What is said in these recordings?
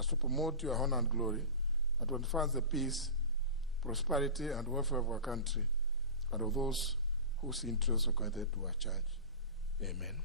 as to promote your honor and glory, and to advance the peace, prosperity, and welfare of our country, and of those whose interests are connected to our church. Amen.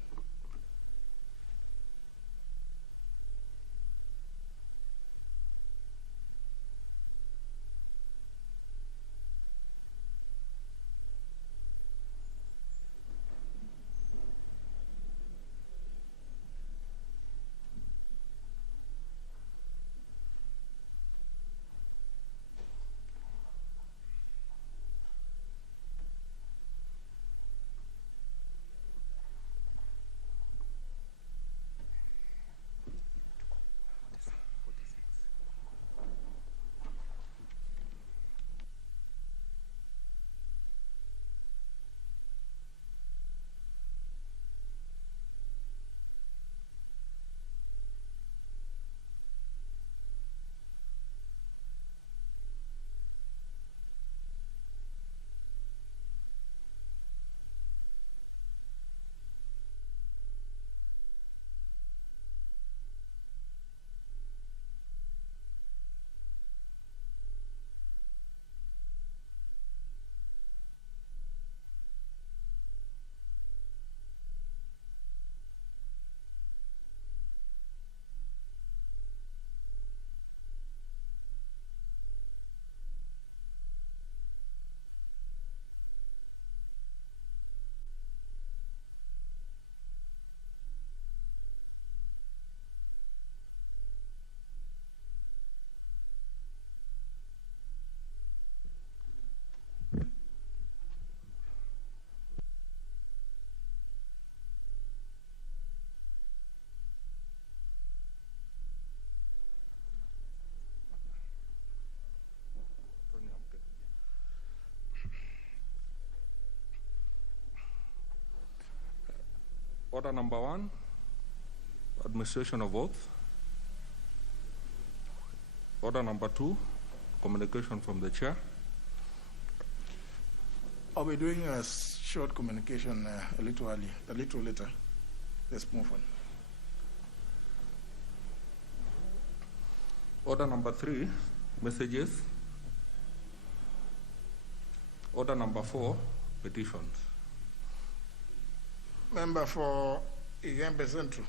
Order number 1, administration of oath. Order number 2, communication from the chair. I'll be doing a short communication a little later. Let's move on. Order number 3, messages. Order number 4, petitions. Member for Igembe Central.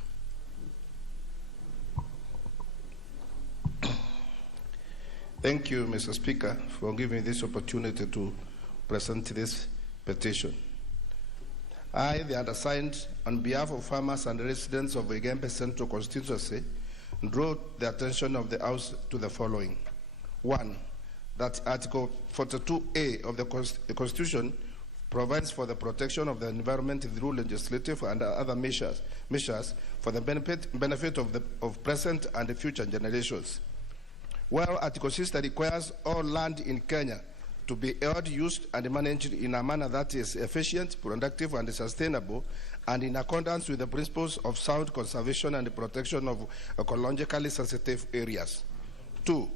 Thank you, Mr. Speaker, for giving me this opportunity to present this petition. I, the undersigned, on behalf of farmers and residents of Igembe Central constituency, draw the attention of the House to the following. 1, that Article 42A of the Constitution provides for the protection of the environment through legislative and other measures for the benefit of present and future generations. While Article 60 requires all land in Kenya to be held, used, and managed in a manner that is efficient, productive, and sustainable, and in accordance with the principles of sound conservation and protection of ecologically sensitive areas. 2,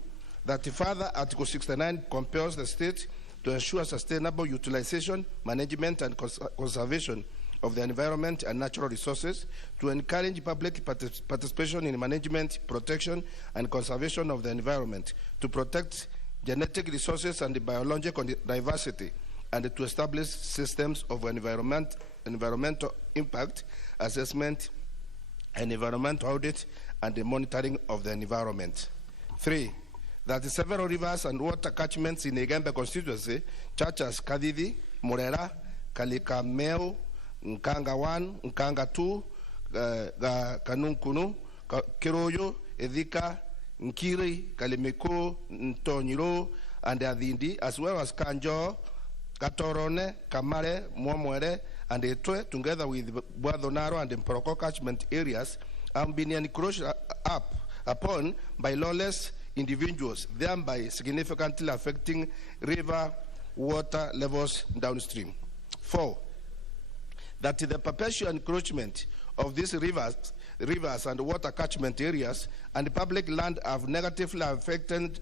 that further Article 69 compels the state to ensure sustainable utilization, management, and conservation of the environment and natural resources, to encourage public participation in management, protection, and conservation of the environment, to protect genetic resources and biological diversity, and to establish systems of environmental impact assessment and environmental audit and the monitoring of the environment. 3, that several rivers and water catchments in Igembe constituency, such as Kadidi, Murera, Kalikameo, Nkanga 1, Nkanga 2, Kanunkunu, Kiroyo, Edika, Nkiri, Kalimiko, Ntonyiro, and Adindi, as well as Kanjo, Katorone, Kamare, Mwamwere, and Etwe, together with Bwadonaro and Mporoko catchment areas, have been encroached upon by lawless individuals, thereby significantly affecting river water levels downstream. 4, that the perpetual encroachment of these rivers and water catchment areas and public land have negatively affected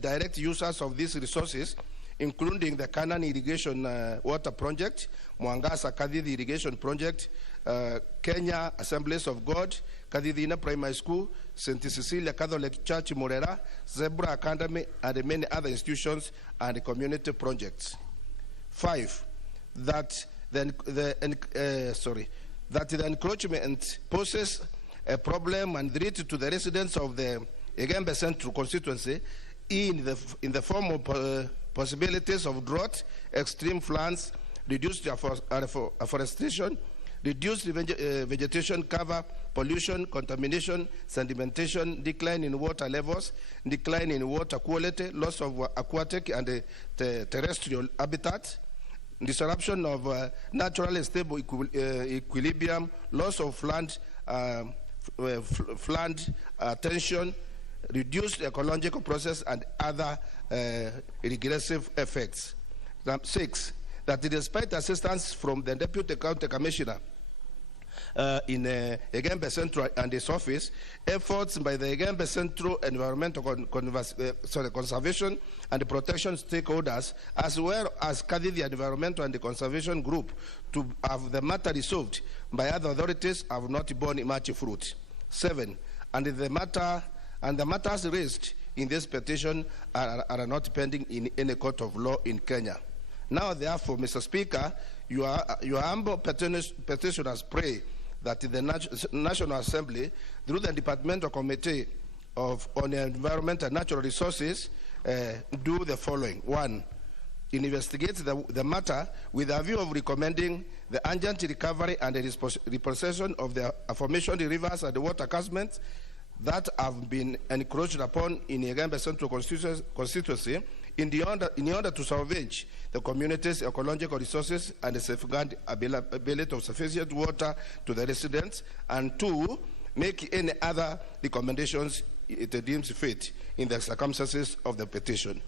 direct users of these resources, including the Canaan Irrigation Water Project, Mwangasa Kadhithi Irrigation Project, Kenya Assemblies of God, Kadhithina Primary School, St. Cecilia Catholic Church Murera, Zebra Academy, and many other institutions and community projects. 5, that the encroachment poses a problem and threat to the residents of the Egembe Central constituency in the form of possibilities of drought, extreme floods, reduced afforestation, reduced vegetation cover, pollution, contamination, sedimentation, decline in water levels, decline in water quality, loss of aquatic and terrestrial habitat, disruption of naturally stable equilibrium, loss of flood tension, reduced ecological process, and other regressive effects. 6, that despite assistance from the Deputy County Commissioner in Egembe Central and his office, efforts by the Egembe Central Environmental Conservation and Protection stakeholders, as well as Kadhithi Environmental and Conservation Group, to have the matter resolved by other authorities have not borne much fruit. 7, and the matters raised in this petition are not pending in any court of law in Kenya. Now, therefore, Mr. Speaker, your humble petitioners pray that the National Assembly, through the Departmental Committee on Environment and Natural Resources, do the following. 1, investigate the matter with a view of recommending the urgent recovery and the repossession of the aforementioned rivers and the water catchments that have been encroached upon in Egembe Central constituency in order to salvage the community's ecological resources and safeguard availability of sufficient water to the residents, and 2, make any other recommendations it deems fit in the circumstances of the petition.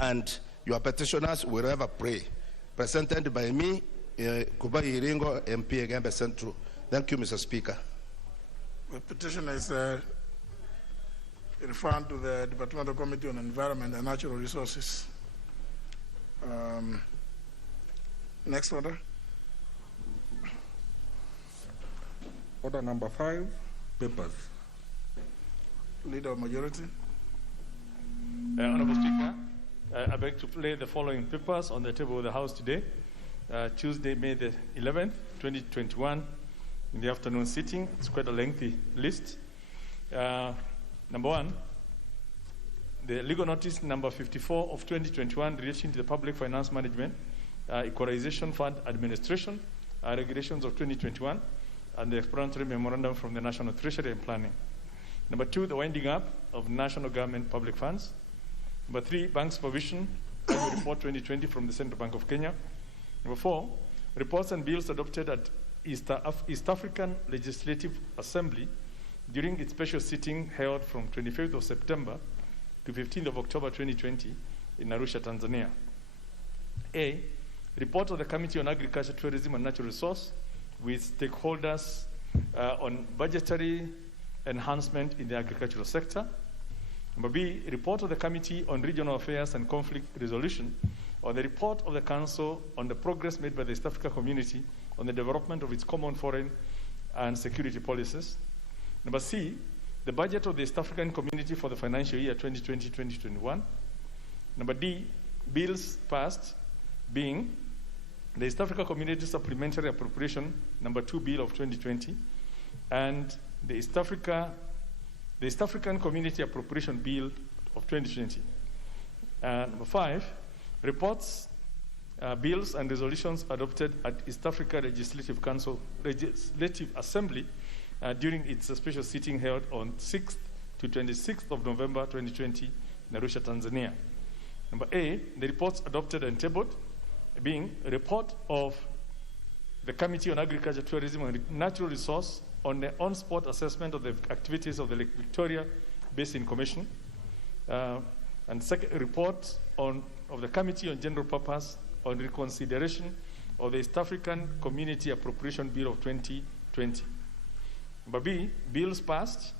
And your petitioners will ever pray. Presented by me, Kubai Iringo, MP Egembe Central. Thank you, Mr. Speaker. The petition is referred to the Departmental Committee on Environment and Natural Resources. Next order. Order number 5, papers. Leader of majority. Honorable Speaker, I beg to lay the following papers on the table of the House today. Tuesday, May the 11th, 2021, in the afternoon sitting. It's quite a lengthy list. Number 1, the legal notice number 54 of 2021 relating to the Public Finance Management, Equalization Fund Administration, regulations of 2021, and the explanatory memorandum from the National Treasury and Planning. Number 2, the winding up of national government public funds. Number 3, bank supervision, annual report 2020 from the Central Bank of Kenya. Number 4, reports and bills adopted at East African Legislative Assembly during its special sitting held from 25th of September to 15th of October 2020 in Arusha, Tanzania. A, report of the Committee on Agriculture, Tourism and Natural Resource with stakeholders on budgetary enhancement in the agricultural sector. Number B, report of the Committee on Regional Affairs and Conflict Resolution, or the report of the Council on the progress made by the East Africa Community on the development of its common foreign and security policies. Number C, the budget of the East African Community for the financial year 2020-2021. Number D, bills passed, being the East Africa Community Supplementary Appropriation Number 2 Bill of 2020 and the East African Community Appropriation Bill of 2020. Number 5, reports, bills and resolutions adopted at East Africa Legislative Assembly during its special sitting held on 6th to 26th of November 2020 in Arusha, Tanzania. Number A, the reports adopted and tabled, being a report of the Committee on Agriculture, Tourism and Natural Resource on the on-spot assessment of the activities of the Lake Victoria Basin Commission, and second, report of the Committee on General Purpose on reconsideration of the East African Community Appropriation Bill of 2020. Number B, bills passed,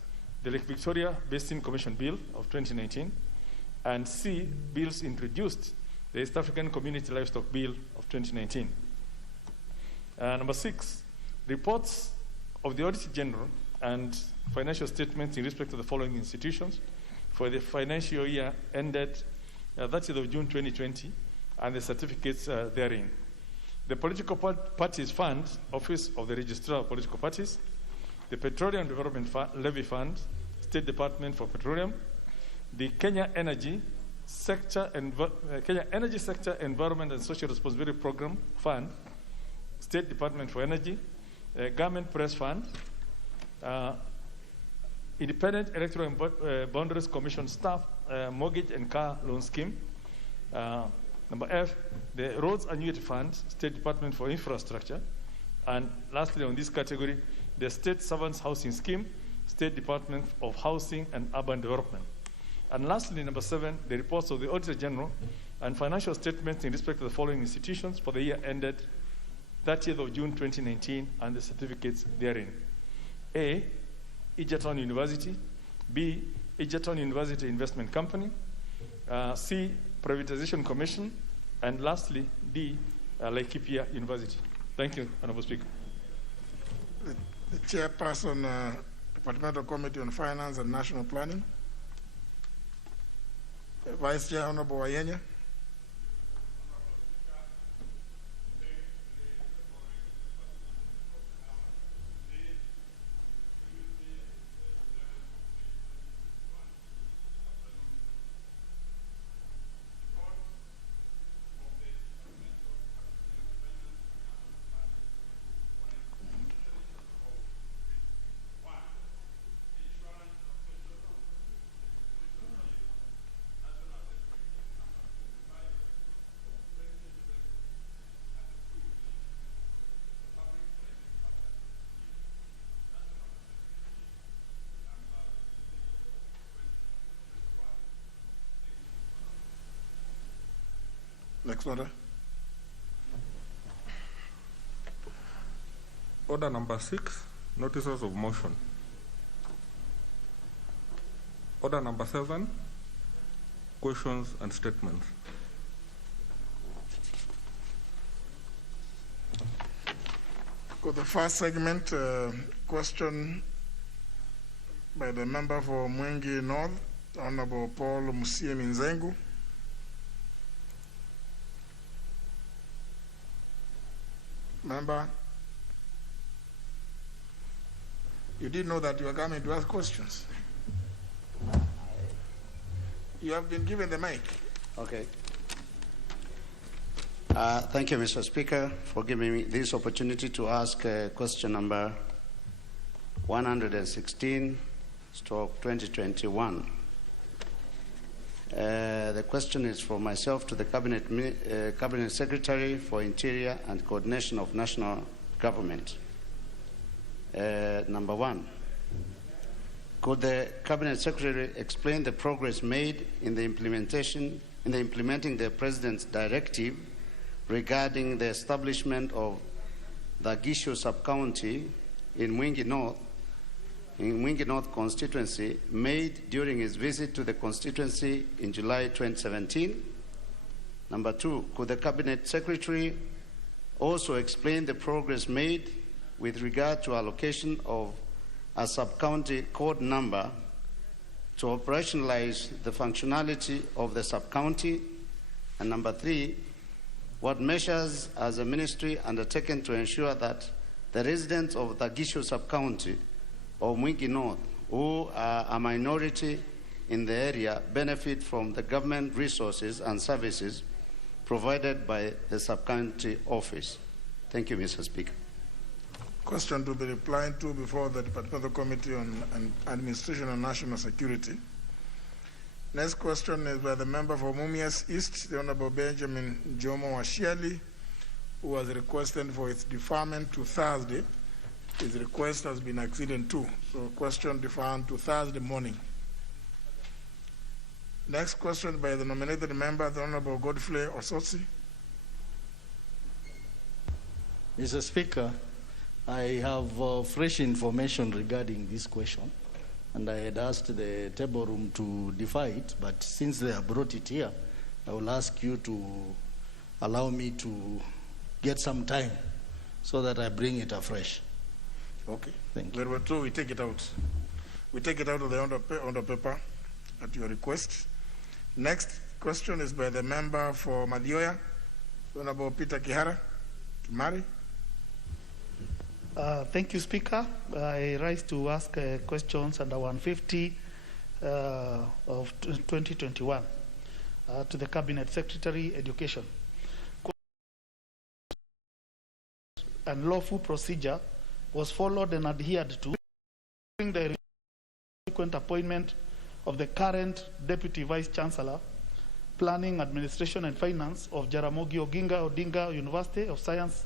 the Lake Victoria Basin Commission Bill of 2019, And C, bills introduced, the East African Community Livestock Bill of 2019. Number 6, reports of the Auditor General and financial statements in respect to the following institutions for the financial year ended 30th of June 2020 and the certificates therein. The Political Parties Fund, Office of the Registrar of Political Parties, the Petroleum Development Levy Fund, State Department for Petroleum, the Kenya Energy Sector Environment and Social Responsibility Program Fund, State Department for Energy, Government Press Fund, Independent Electoral and Boundaries Commission Staff Mortgage and Car Loan Scheme. Number F, the Roads Annuity Fund, State Department for Infrastructure. And lastly, on this category, the State Servants Housing Scheme, State Department of Housing and Urban Development. And lastly, number 7, the reports of the Auditor General and financial statements in respect to the following institutions for the year ended 30th of June 2019 and the certificates therein. A, Egerton University. B, Egerton University Investment Company. C, Privatization Commission. And lastly, D, Laikipia University. Thank you, Honorable Speaker. The Chairperson, Departmental Committee on Finance and National Planning. Vice Chair, Honorable Wayenya. Next order. Order number 6, notices of motion. Order number 7, questions and statements. For the first segment, question by the member for Mwingi North, Honorable Paul Musiemi Nzengu. Member, you did know that you were coming to ask questions. You have been given the mic. Okay. Thank you, Mr. Speaker, for giving me this opportunity to ask question number 116/2021. The question is for myself to the Cabinet Secretary for Interior and Coordination of National Government. Number 1, could the Cabinet Secretary explain the progress made in implementing the President's directive regarding the establishment of the Gishu sub-county in Mwingi North constituency made during his visit to the constituency in July 2017? Number 2, could the Cabinet Secretary also explain the progress made with regard to allocation of a sub-county code number to operationalize the functionality of the sub-county? And number 3, what measures has the ministry undertaken to ensure that the residents of the Gishu sub-county of Mwingi North, who are a minority in the area, benefit from the government resources and services provided by the sub-county office? Thank you, Mr. Speaker. Question to be replied to before the Departmental Committee on Administration and National Security. Next question is by the member for Mumias East, the Honorable Benjamin Jomo Washiali, who has requested for its deferment to Thursday. His request has been acceded to, so question deferred to Thursday morning. Next question by the nominated member, the Honorable Godfrey Osotsi. Mr. Speaker, I have fresh information regarding this question. and I had asked the table room to defer it, but since they have brought it here, I will ask you to allow me to get some time so that I bring it afresh. Okay. Thank you. There were two, we take it out. We take it out of the order paper at your request. Next question is by the member for Madioya, Honorable Peter Kihara. Kimari. Thank you, Speaker. I rise to ask questions under 150 of 2021 to the Cabinet Secretary, Education. And lawful procedure was followed and adhered to during the subsequent appointment of the current Deputy Vice Chancellor, Planning, Administration and Finance of Jaramogi Oginga Odinga University of Science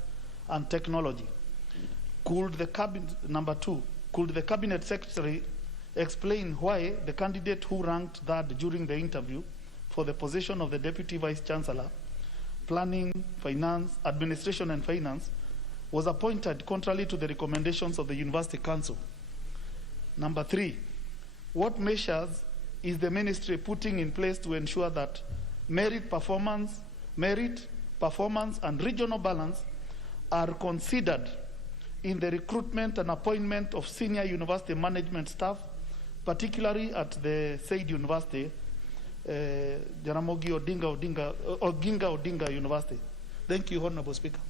and Technology. Could the Cabinet Secretary explain why the candidate who ranked third during the interview for the position of the Deputy Vice Chancellor, Planning, Finance, Administration and Finance was appointed contrary to the recommendations of the University Council? Number 3, what measures is the ministry putting in place to ensure that merit, performance, and regional balance are considered in the recruitment and appointment of senior university management staff, particularly at the said university, Jaramogi Oginga Odinga University? Thank you, Honorable Speaker.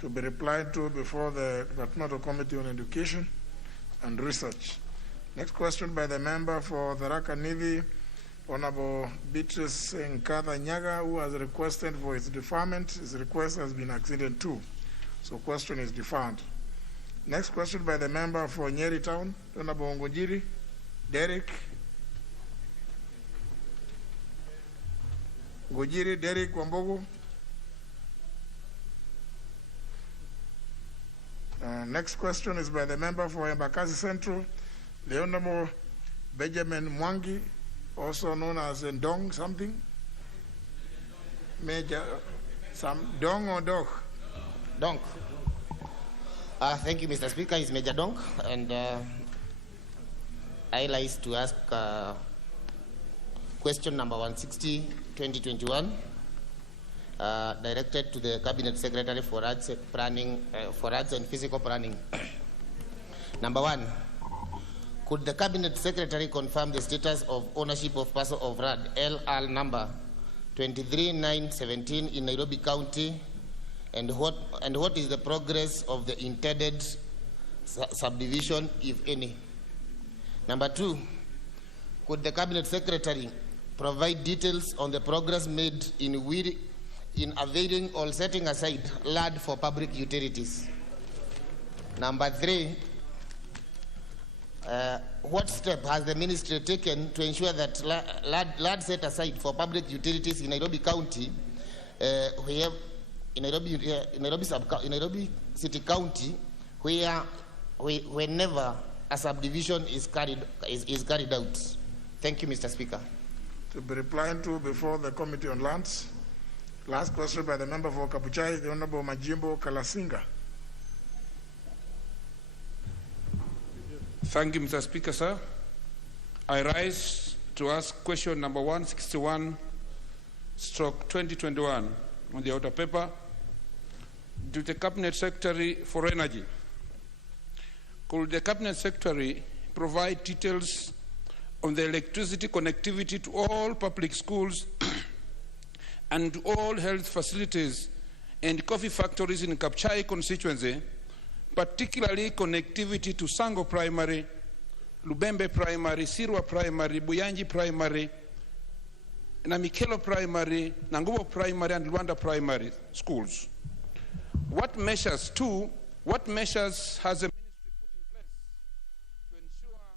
To be replied to before the Departmental Committee on Education and Research. Next question by the member for Tharaka Nithi, Honorable Beatrice Nkatha Nyaga, who has requested for its deferment. His request has been acceded to, so question is deferred. Next question by the member for Nyeri Town, Honorable Ngojiri Derek. Ngojiri Derek Wambogo. Next question is by the member for Embakasi Central, the Honorable Benjamin Mwangi, also known as Ndong something. Major, some Dong or Dog? Donk. Thank you, Mr. Speaker. It's Major Donk, and I like to ask question number 160, 2021, directed to the Cabinet Secretary for Arts, Arts and Physical Planning. Number 1, could the Cabinet Secretary confirm the status of ownership of parcel of RAD LR number 23917 in Nairobi County, and what is the progress of the intended subdivision, if any? Number 2, could the Cabinet Secretary provide details on the progress made in availing or setting aside land for public utilities? Number 3, what step has the ministry taken to ensure that land set aside for public utilities in Nairobi County, in Nairobi City County, whenever a subdivision is carried out? Thank you, Mr. Speaker. To be replied to before the Committee on Lands. Last question by the member for Kabuchai, the Honorable Majimbo Kalasinga. Thank you, Mr. Speaker, sir. I rise to ask question number 161/2021 on the outer paper to the Cabinet Secretary for Energy. Could the Cabinet Secretary provide details on the electricity connectivity to all public schools and to all health facilities and coffee factories in Kapchai constituency, particularly connectivity to Sango Primary, Lubembe Primary, Sirwa Primary, Buyanji Primary, Namikelo Primary, Nangubo Primary, and Luanda Primary schools? What measures has the ministry put in place to ensure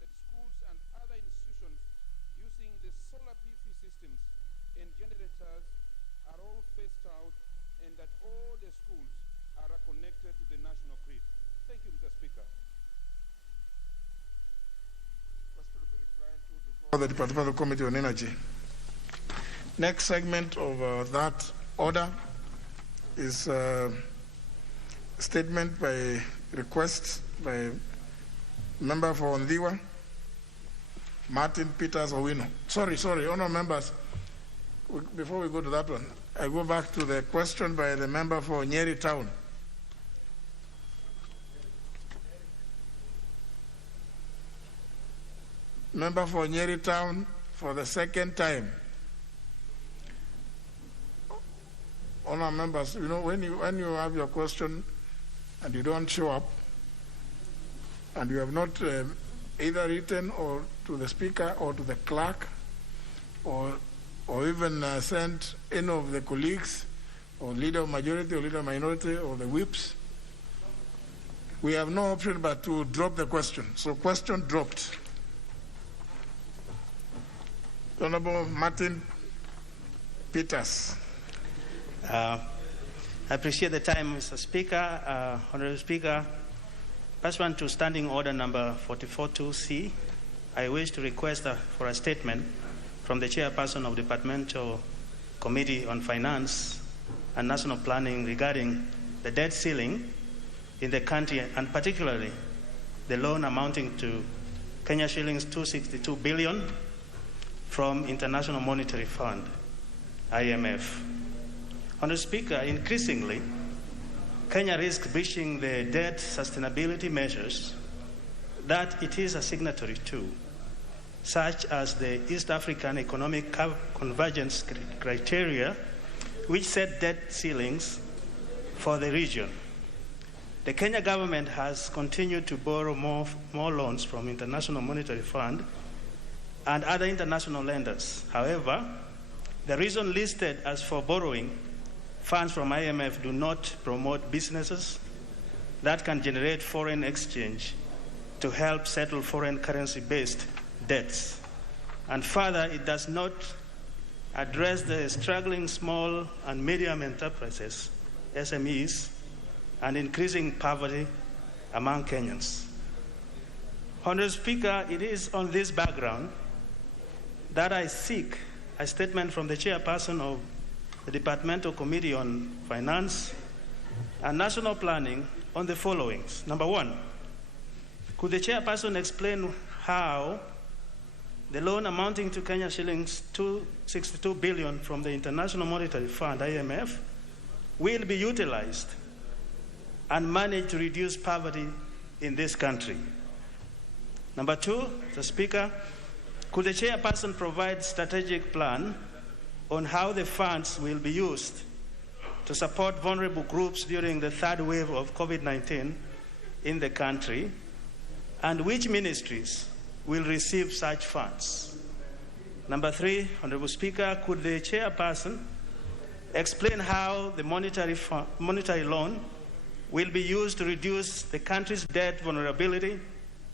that schools and other institutions using the solar PV systems and generators are all phased out, and that all the schools are connected to the national grid? Thank you, Mr. Speaker. Question will be replied to before the Departmental Committee on Energy. Next segment of that order is a statement by request by Member for Ondiwa, Martin Peters Owino. Sorry, honourable members. Before we go to that one, I go back to the question by the member for Nyeri Town. Member for Nyeri Town for the second time. Honourable members, you know, when you have your question and you don't show up, and you have not either written or to the speaker or to the clerk, or even sent any of the colleagues, or leader of majority or leader of minority or the whips, we have no option but to drop the question. So question dropped. Honorable Martin Peters. I appreciate the time, Mr. Speaker. Honorable Speaker, pursuant to Standing Order number 44.2c, I wish to request for a statement from the Chairperson of the Departmental Committee on Finance and National Planning regarding the debt ceiling in the country, and particularly the loan amounting to Kenya shillings 262 billion from International Monetary Fund, IMF. Honourable Speaker, increasingly, Kenya risks breaching the debt sustainability measures that it is a signatory to, such as the East African Economic Convergence criteria, which set debt ceilings for the region. The Kenya government has continued to borrow more loans from International Monetary Fund and other international lenders. However, the reason listed as for borrowing funds from IMF do not promote businesses that can generate foreign exchange to help settle foreign currency-based debts. And further, it does not address the struggling small and medium enterprises, SMEs, and increasing poverty among Kenyans. Honourable Speaker, it is on this background that I seek a statement from the Chairperson of the Departmental Committee on Finance and National Planning on the following. Number one, could the Chairperson explain how the loan amounting to Kenya shillings 262 billion from the International Monetary Fund, IMF, will be utilized and managed to reduce poverty in this country? Number two, the Speaker, could the Chairperson provide a strategic plan on how the funds will be used to support vulnerable groups during the third wave of COVID-19 in the country, and which ministries will receive such funds? Number three, Honourable Speaker, could the Chairperson explain how the monetary loan will be used to reduce the country's debt vulnerability,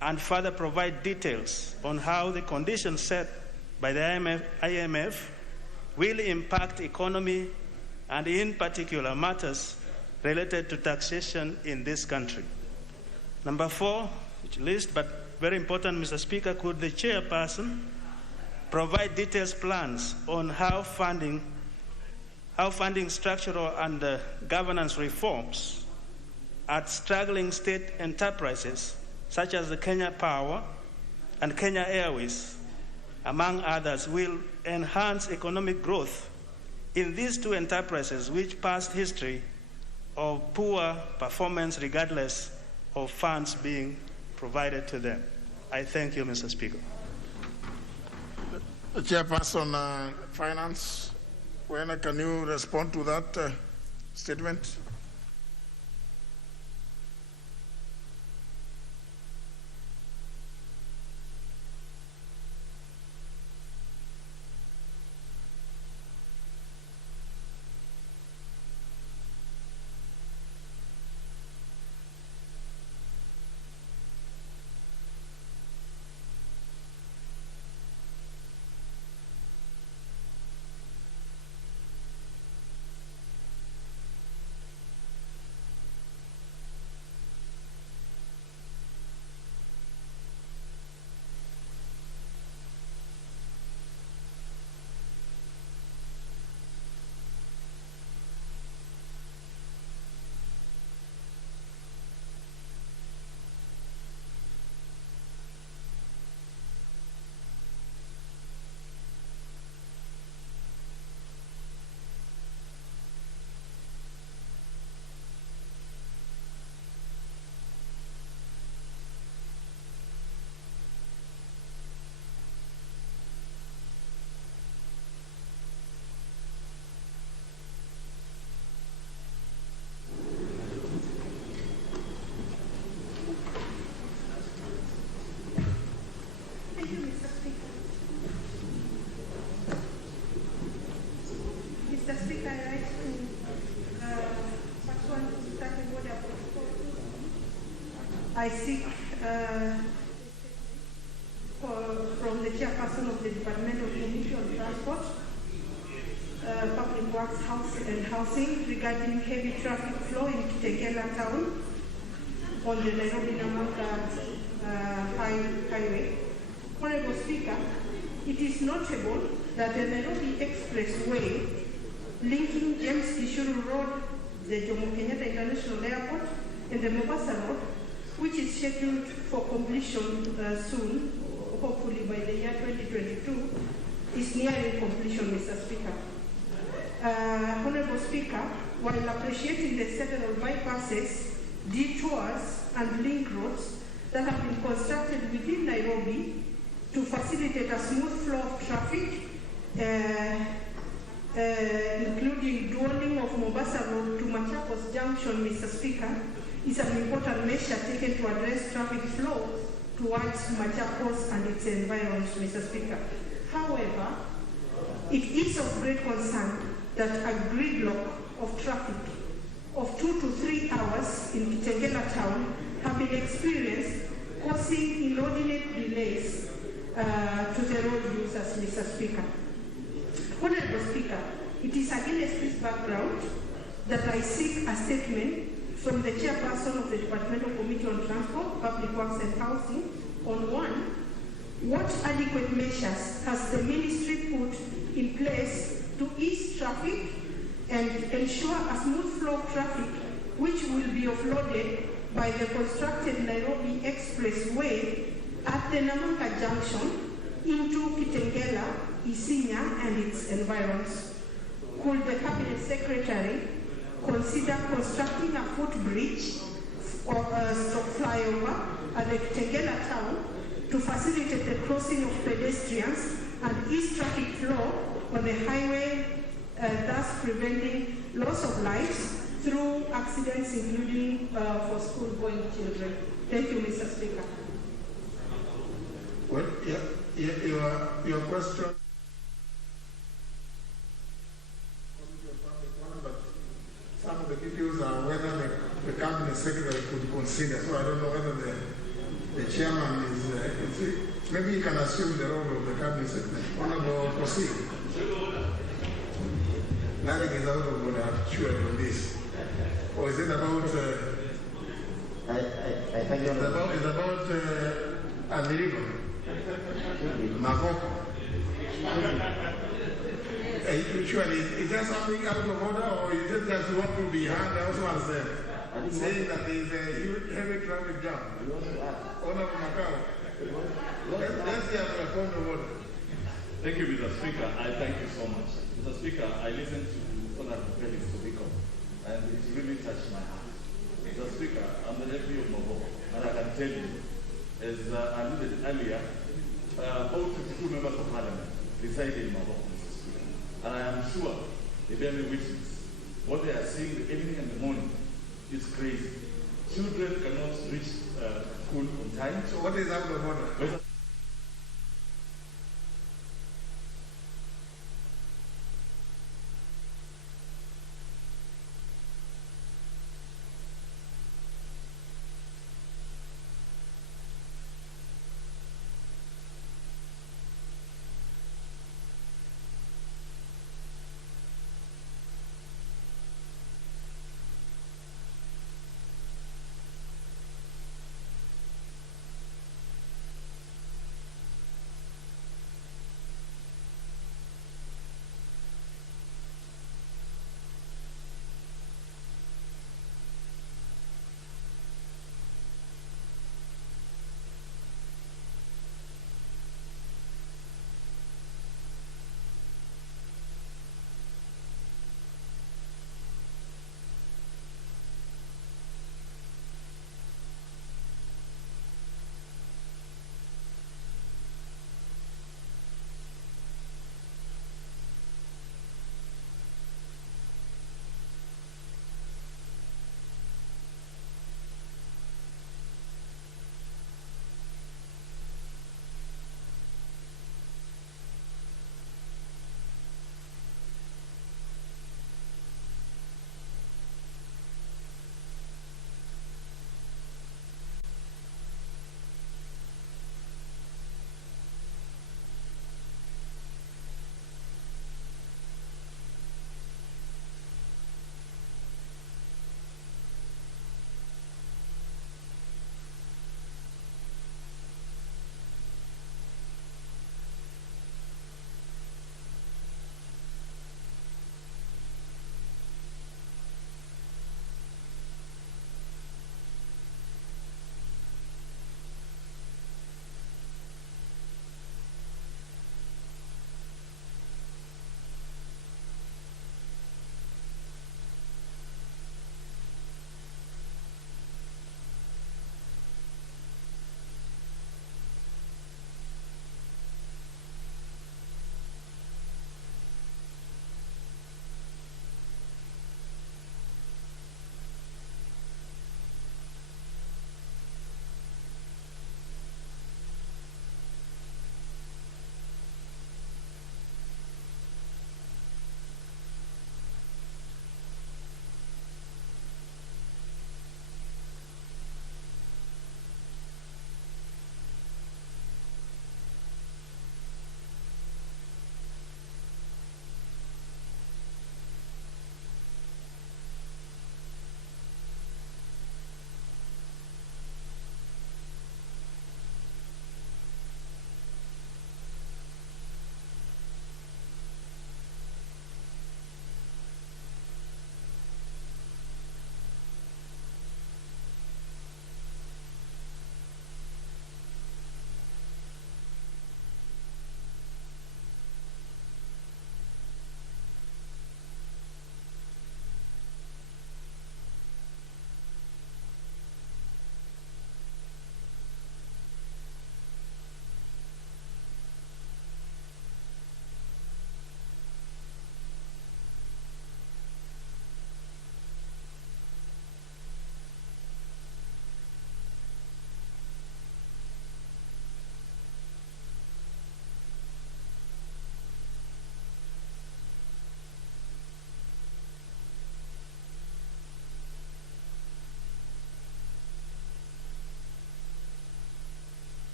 and further provide details on how the conditions set by the IMF will impact economy and in particular matters related to taxation in this country? Number four, which list but very important, Mr. Speaker, could the Chairperson provide detailed plans on how funding structural and governance reforms at struggling state enterprises such as the Kenya Power and Kenya Airways, among others, will enhance economic growth in these two enterprises which past history of poor performance regardless of funds being provided to them? I thank you, Mr. Speaker. The Chairperson, Finance, when can you respond to that statement? I seek from the chairperson of the Departmental Committee on Transport, Public Works, and Housing regarding heavy traffic flow in Kitengela town on the Nairobi-Namanga highway. Honorable Speaker, it is notable that the Nairobi Expressway linking James Gishuru Road, the Jomo Kenyatta International Airport, and the Mombasa Road, which is scheduled for completion soon, hopefully by the year 2022, is nearing completion, Mr. Speaker. Honorable Speaker, while appreciating the several bypasses, detours, and link roads that have been constructed within Nairobi to facilitate a smooth flow of traffic, including dualling of Mombasa Road to Machakos Junction, Mr. Speaker, is an important measure taken to address traffic flow towards Machakos and its environs, Mr. Speaker. However, it is of great concern that a gridlock of traffic of 2 to 3 hours in Kitengela town have been experienced, causing inordinate delays to the road users, Mr. Speaker. Honorable Speaker, it is against this background that I seek a statement from the chairperson of the Departmental Committee on Transport, Public Works and Housing on one, what adequate measures has the ministry put in place to ease traffic and ensure a smooth flow of traffic which will be offloaded by the constructed Nairobi Expressway at the Namanga Junction into Kitengela, Isinya and its environs? Could the Cabinet Secretary consider constructing a footbridge or a flyover at the Kitengela town to facilitate the crossing of pedestrians and ease traffic flow on the highway, thus preventing loss of lives through accidents, including for school-going children? Thank you, Mr. Speaker. Well, your question. But some of the details are whether the cabinet secretary could consider. So I don't know whether the chairman is. Maybe he can assume the role of the cabinet secretary. Honorable Proceedings. Nothing is out of order, sure on this. Or is it about? It's about Amerigo, Magoko. Usually, is there something out of order, or you just want to be heard? I also was saying that there is a huge heavy traffic jam. Honorable Macau. Let's hear a point of order. Thank you, Mr. Speaker. I thank you so much. Mr. Speaker, I listened to Honorable Felix Tobiko, and it really touched my heart. Mr. Speaker, I'm the nephew of Maboko, and I can tell you, as I alluded earlier, all 52 members of Parliament reside in Maboko, Mr. Speaker. And I am sure they bear me witness. What they are seeing the evening and the morning is crazy. Children cannot reach school on time. So what is out of order?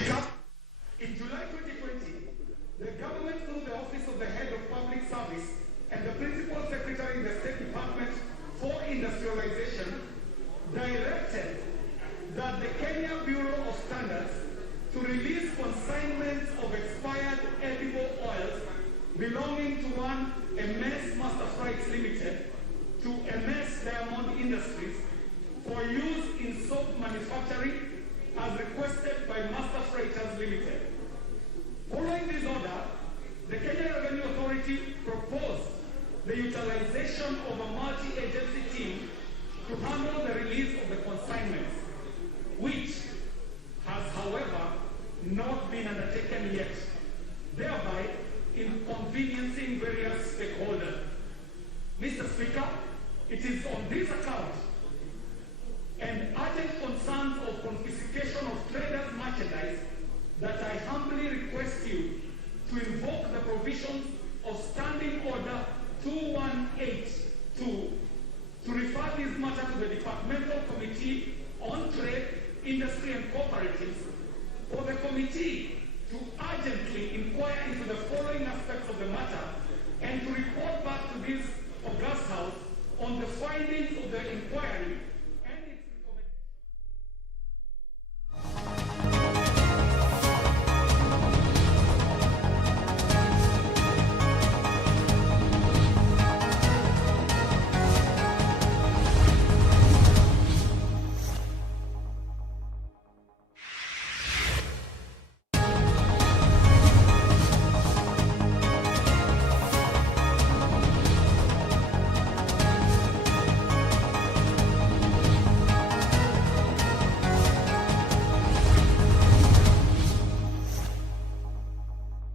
In July 2020, the government, through the Office of the Head of Public Service and the Principal Secretary in the State Department for Industrialization, directed that the Kenya Bureau of Standards to release consignments of expired edible oils belonging to one MS Master Freights Limited to MS Diamond Industries for use in soap manufacturing as requested by Master Freighters Limited. Following this order, the Kenya Revenue Authority proposed the utilization of a multi-agency team to handle the release of the consignments, which has, however, not been undertaken yet, thereby inconveniencing various stakeholders. Mr. Speaker, it is on this account and urgent concerns of confiscation of traders' merchandise that I humbly request you to invoke the provisions of Standing Order 2182 to refer this matter to the Departmental Committee on Trade, Industry and Cooperatives for the committee to urgently inquire into the following aspects of the matter and to report back to this August House on the findings of the inquiry and its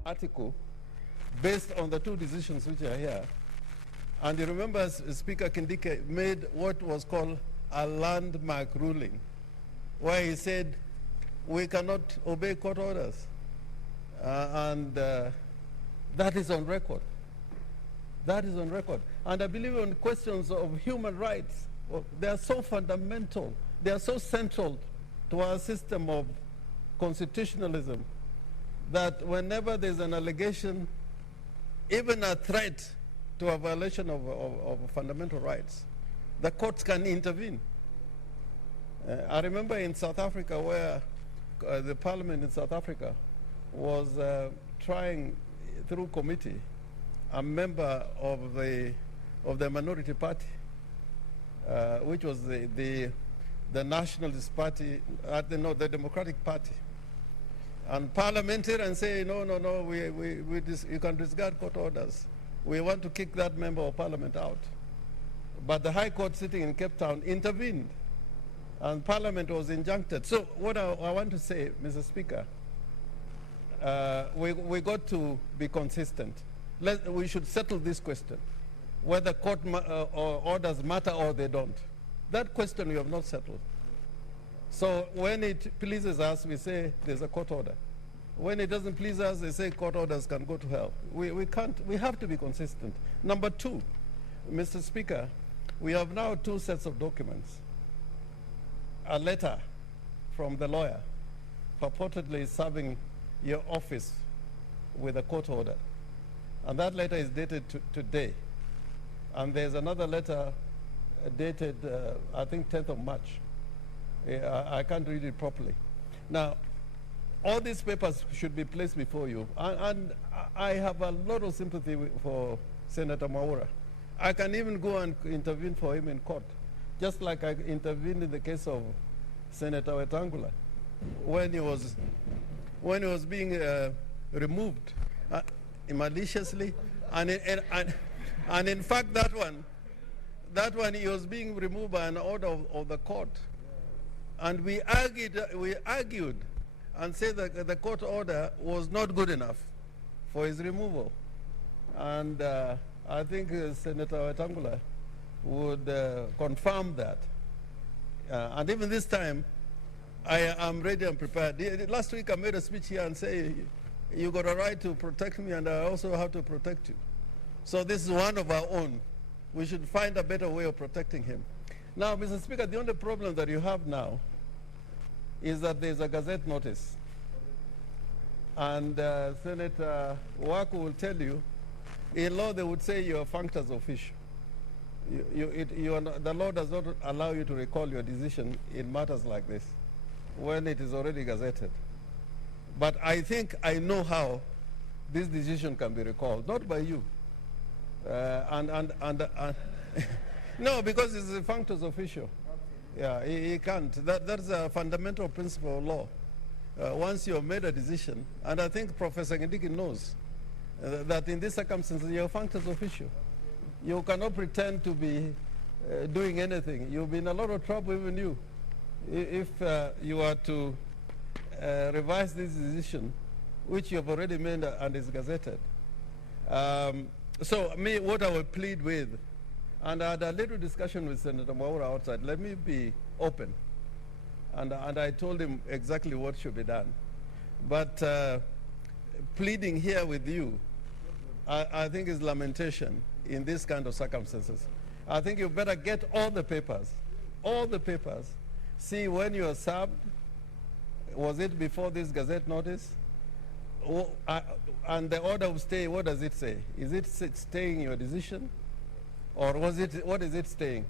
article based on the two decisions which are here. And you remember Speaker Kindike made what was called a landmark ruling, where he said we cannot obey court orders. That is on record. That is on record. And I believe on questions of human rights, they are so fundamental, they are so central to our system of constitutionalism, that whenever there's an allegation, even a threat to a violation of fundamental rights, the courts can intervene. I remember in South Africa where the parliament in South Africa was trying through committee a member of the minority party, which was the Nationalist Party, the Democratic Party, and parliamentarians say, no, you can disregard court orders. We want to kick that member of parliament out. But the High Court sitting in Cape Town intervened, and Parliament was injuncted. So what I want to say, Mr. Speaker, we got to be consistent. We should settle this question, whether court orders matter or they don't. That question we have not settled. So when it pleases us, we say there's a court order. When it doesn't please us, they say court orders can go to hell. We have to be consistent. Number two, Mr. Speaker, we have now two sets of documents. A letter from the lawyer purportedly serving your office with a court order. And that letter is dated today. And there's another letter dated, I think, 10th of March. I can't read it properly. Now, all these papers should be placed before you. And I have a lot of sympathy for Senator Mwaura. I can even go and intervene for him in court, just like I intervened in the case of Senator Wetangula when he was being removed maliciously. And in fact, that one he was being removed by an order of the court. And we argued and said that the court order was not good enough for his removal. And I think Senator Wetangula would confirm that. And even this time, I am ready and prepared. Last week I made a speech here and say, you got a right to protect me and I also have to protect you. So this is one of our own. We should find a better way of protecting him. Now, Mr. Speaker, the only problem that you have now is that there's a Gazette notice And Senator Waku will tell you, in law they would say you are functus officio. The law does not allow you to recall your decision in matters like this when it is already gazetted. But I think I know how this decision can be recalled, not by you. No, because it's a functus officio. Yeah, he can't. That's a fundamental principle of law. Once you have made a decision, and I think Professor Ngindiki knows that in these circumstances you're functus officio. You cannot pretend to be doing anything. You'll be in a lot of trouble, even you, if you are to revise this decision, which you have already made and is gazetted. So what I will plead with, and I had a little discussion with Senator Mwaura outside. Let me be open. And I told him exactly what should be done. But pleading here with you, I think is lamentation in this kind of circumstances. I think you better get all the papers, see when you are served. Was it before this Gazette notice? And the order of stay, what does it say? Is it staying your decision? Or what is it staying?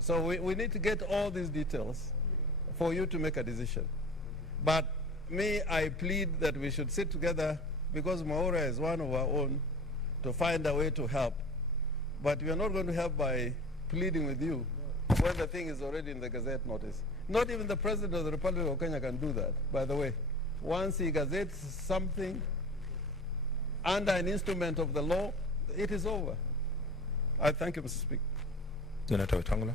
So we need to get all these details for you to make a decision. But I plead that we should sit together, because Mwaura is one of our own, to find a way to help. But we are not going to help by pleading with you when the thing is already in the Gazette notice. Not even the President of the Republic of Kenya can do that, by the way. Once he gazettes something under an instrument of the law, it is over. I thank you, Mr. Speaker. Senator Wetangula.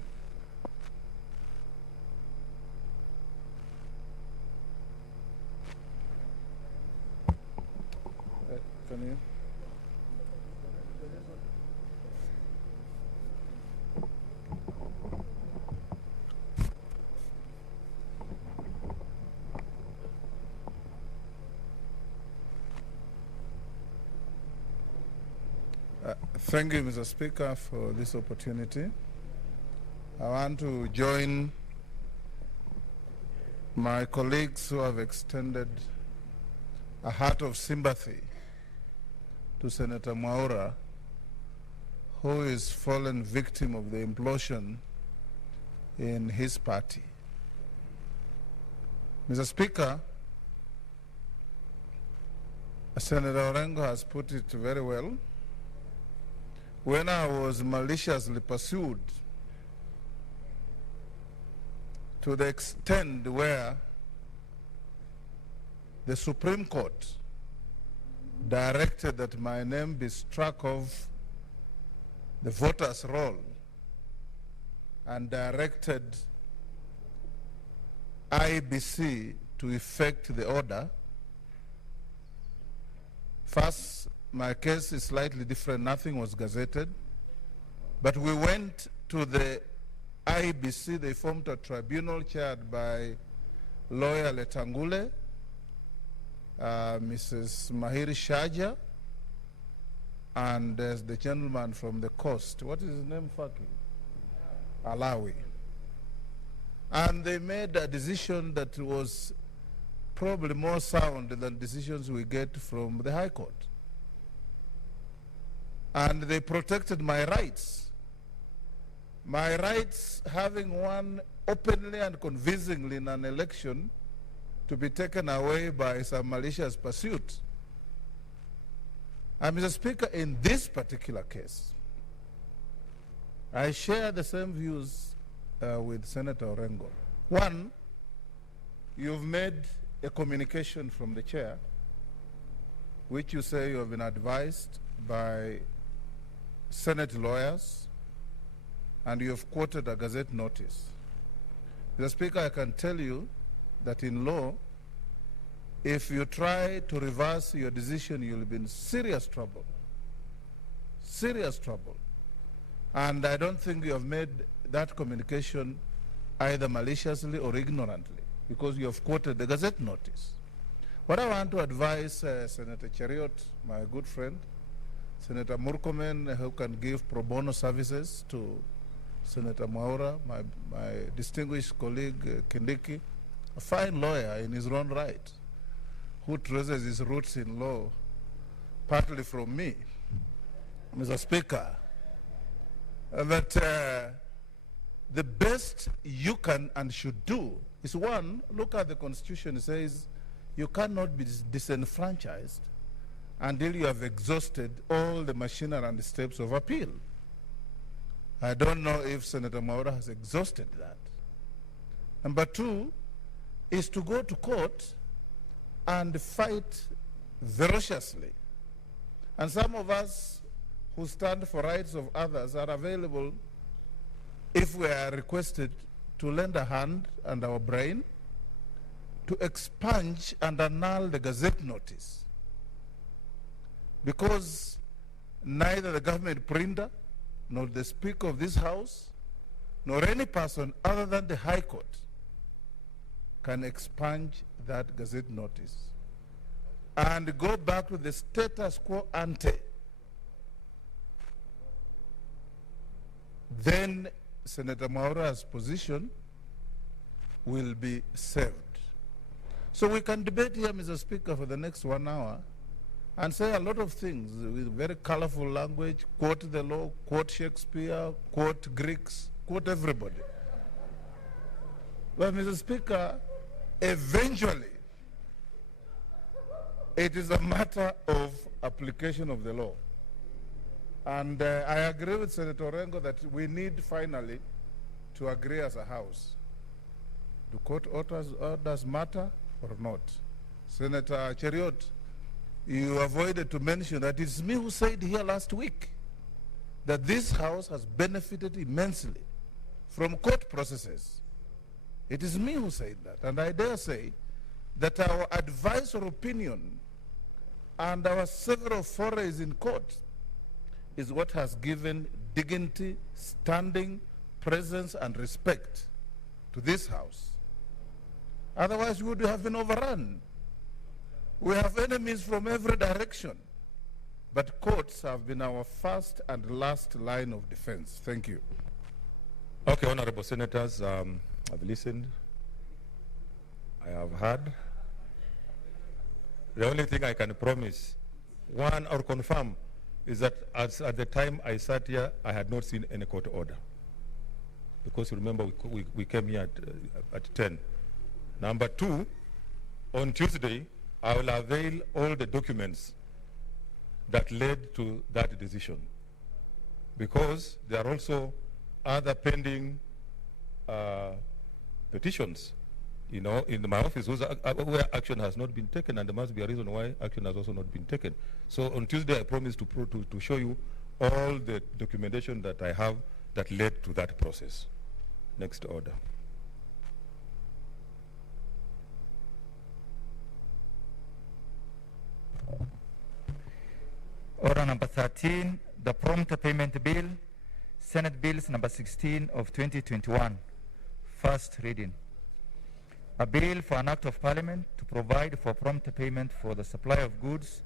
Can you? Thank you, Mr. Speaker, for this opportunity. I want to join my colleagues who have extended a heart of sympathy to Senator Mwaura, who is fallen victim of the implosion in his party. Mr. Speaker, Senator Orengo has put it very well. When I was maliciously pursued to the extent where the Supreme Court directed that my name be struck off the voters' roll and directed IBC to effect the order. First, my case is slightly different. Nothing was gazetted. But we went to the IBC. They formed a tribunal chaired by lawyer Letangule, Mrs. Mahiri Shaja, and there's the gentleman from the coast. What is his name, Faki? Alawi. And they made a decision that was probably more sound than decisions we get from the High Court. And they protected my rights. My rights, having won openly and convincingly in an election, to be taken away by some malicious pursuit. And Mr. Speaker, in this particular case, I share the same views with Senator Orengo. One, you've made a communication from the chair, which you say you have been advised by Senate lawyers, and you have quoted a Gazette notice. Mr. Speaker, I can tell you that in law, if you try to reverse your decision, you'll be in serious trouble. Serious trouble. And I don't think you have made that communication either maliciously or ignorantly, because you have quoted the Gazette notice. What I want to advise Senator Chariot, my good friend, Senator Murkomen, who can give pro bono services to Senator Mwaura, my distinguished colleague Kindiki, a fine lawyer in his own right, who traces his roots in law, partly from me, Mr. Speaker, that the best you can and should do is, one, look at the Constitution. It says you cannot be disenfranchised until you have exhausted all the machinery and the steps of appeal. I don't know if Senator Maura has exhausted that. Number two is to go to court and fight ferociously. And some of us who stand for rights of others are available, if we are requested, to lend a hand and our brain to expunge and annul the Gazette notice. Because neither the government printer, nor the Speaker of this House, nor any person other than the High Court can expunge that Gazette notice and go back to the status quo ante. Then Senator Maura's position will be saved. So we can debate here, Mr. Speaker, for the next 1 hour and say a lot of things with very colorful language, quote the law, quote Shakespeare, quote Greeks, quote everybody. But Mr. Speaker, eventually, it is a matter of application of the law. And I agree with Senator Rengo that we need finally to agree as a House. Do court orders matter or not? Senator Cheriot, you avoided to mention that it's me who said here last week that this House has benefited immensely from court processes. It is me who said that. And I dare say that our advice or opinion and our several forays in court is what has given dignity, standing, presence, and respect to this House. Otherwise, we would have been overrun. We have enemies from every direction, but courts have been our first and last line of defense. Thank you. Okay, honorable senators, I've listened. I have heard. The only thing I can promise, one, or confirm, is that at the time I sat here, I had not seen any court order. Because remember, we came here at 10. Number two, on Tuesday, I will avail all the documents that led to that decision. Because there are also other pending petitions, you know, in my office where action has not been taken, and there must be a reason why action has also not been taken. So on Tuesday, I promise to show you all the documentation that I have that led to that process. Next order. Order number 13, the prompt payment bill, Senate Bills number 16 of 2021, first reading. A bill for an act of parliament to provide for prompt payment for the supply of goods,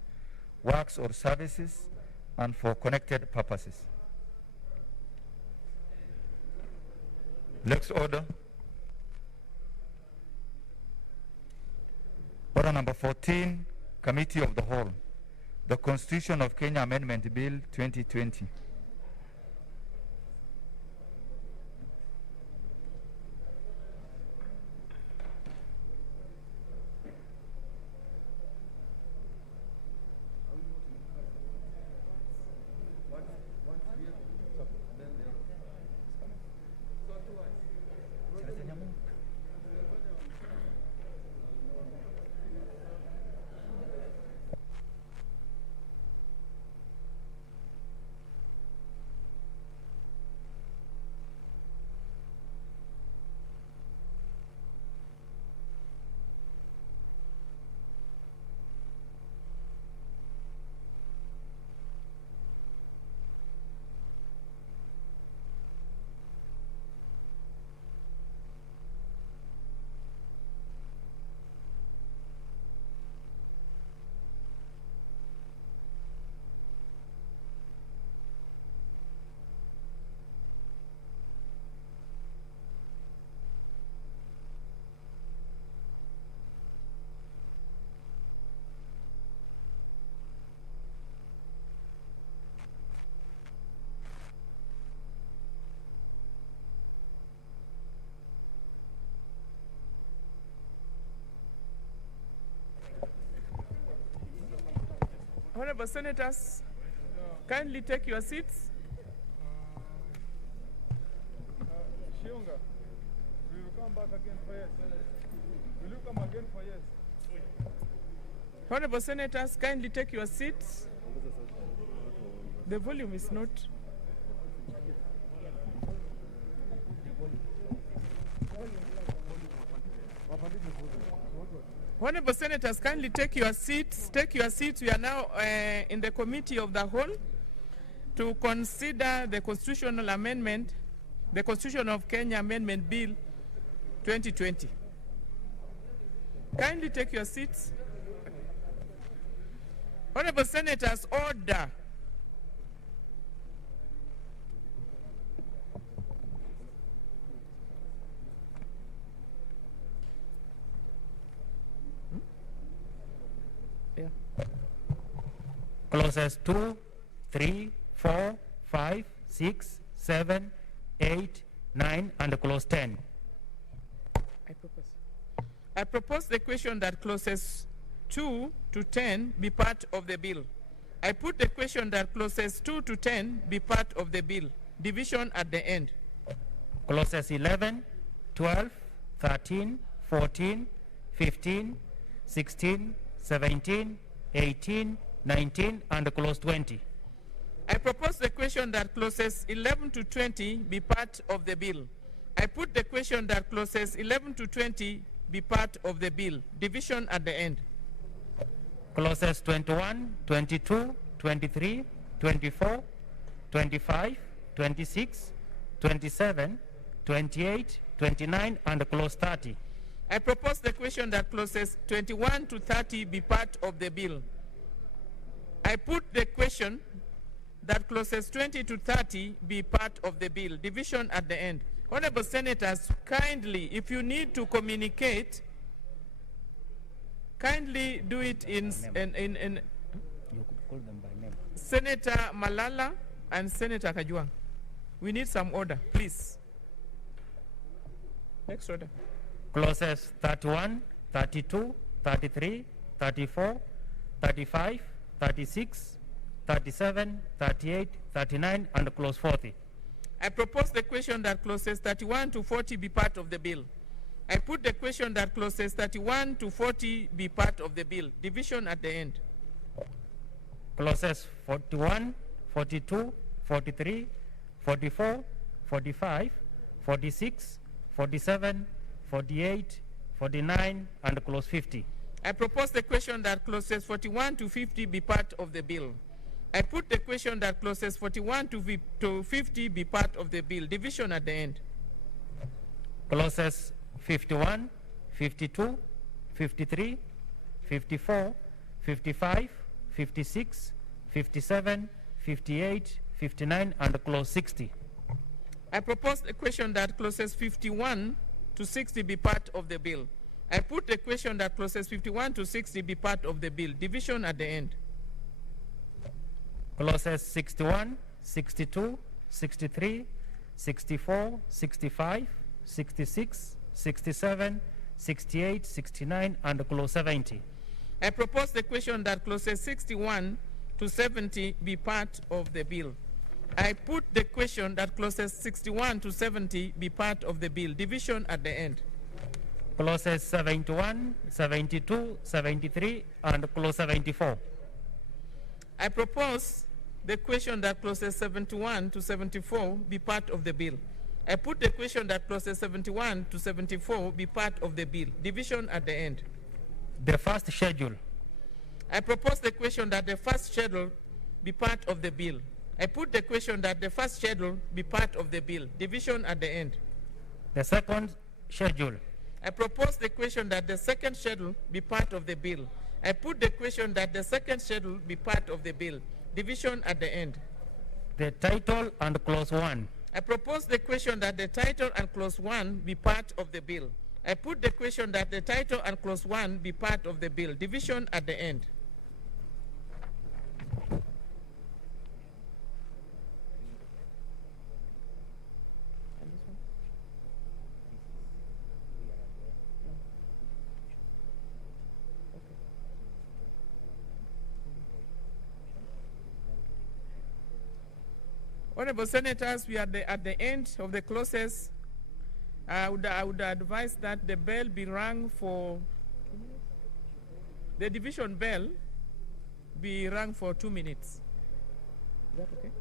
works or services, and for connected purposes. Next order. Order number 14, Committee of the Whole, the Constitution of Kenya Amendment Bill 2020. Honorable Senators, kindly take your seats. Shiunga, will you come back again for yes? Will you come again for yes? Honorable Senators, kindly take your seats. The volume is not. Honorable Senators, kindly take your seats. Take your seats. We are now in the committee of the whole to consider the constitutional amendment, the Constitution of Kenya Amendment Bill 2020. Kindly take your seats. Honorable Senators, order. Clauses 2, 3, 4, 5, 6, 7, 8, 9, and clause 10. I propose the question that clauses 2 to 10 be part of the bill. I put the question that clauses 2 to 10 be part of the bill. Division at the end. Clauses 11, 12, 13, 14, 15, 16, 17, 18, 19, and clause 20. I propose the question that clauses 11 to 20 be part of the bill. I put the question that clauses 11 to 20 be part of the bill. Division at the end. Clauses 21, 22, 23, 24, 25, 26, 27, 28, 29, and clause 30. I propose the question that clauses 21 to 30 be part of the bill. I put the question that clauses 20 to 30 be part of the bill. Division at the end. Honorable Senators, kindly, if you need to communicate, kindly do it in You could call them by name. Senator Malala and Senator Kajwang. We need some order, please. Next order. Clauses 31, 32, 33, 34, 35, 36, 37, 38, 39, and clause 40. I propose the question that clauses 31 to 40 be part of the bill. I put the question that clauses 31 to 40 be part of the bill. Division at the end. Clauses 41, 42, 43, 44, 45, 46, 47, 48, 49, and clause 50. I propose the question that clauses 41 to 50 be part of the bill. I put the question that clauses 41 to 50 be part of the bill. Division at the end. Clauses 51, 52, 53, 54, 55, 56, 57, 58, 59, and clause 60. I propose the question that clauses 51 to 60 be part of the bill. I put the question that clauses 51 to 60 be part of the bill. Division at the end. Clauses 61, 62, 63, 64, 65, 66, 67, 68, 69, and clause 70. I propose the question that clauses 61 to 70 be part of the bill. I put the question that clauses 61 to 70 be part of the bill. Division at the end. Clauses 71, 72, 73, and clause 74. I propose the question that clauses 71 to 74 be part of the bill. I put the question that clauses 71 to 74 be part of the bill. Division at the end. The first schedule. I propose the question that the first schedule be part of the bill. I put the question that the first schedule be part of the bill. Division at the end. The second schedule. I propose the question that the second schedule be part of the bill. I put the question that the second schedule be part of the bill. Division at the end. The title and clause 1. I propose the question that the title and clause 1 be part of the bill. I put the question that the title and clause 1 be part of the bill. Division at the end. Honorable Senators, we are at the end of the clauses. I would advise that the bell be rung for, the division bell be rung for 2 minutes. Is that okay?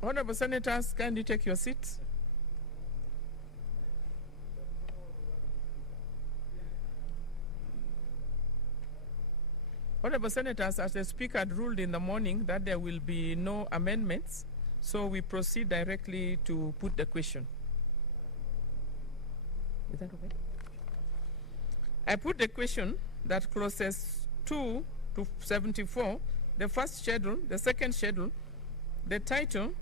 Honorable Senators, kindly take your seats. Honorable Senators, as the Speaker had ruled in the morning that there will be no amendments, so we proceed directly to put the question. Is that okay? I put the question that clauses 2 to 74, the first schedule, the second schedule, the title,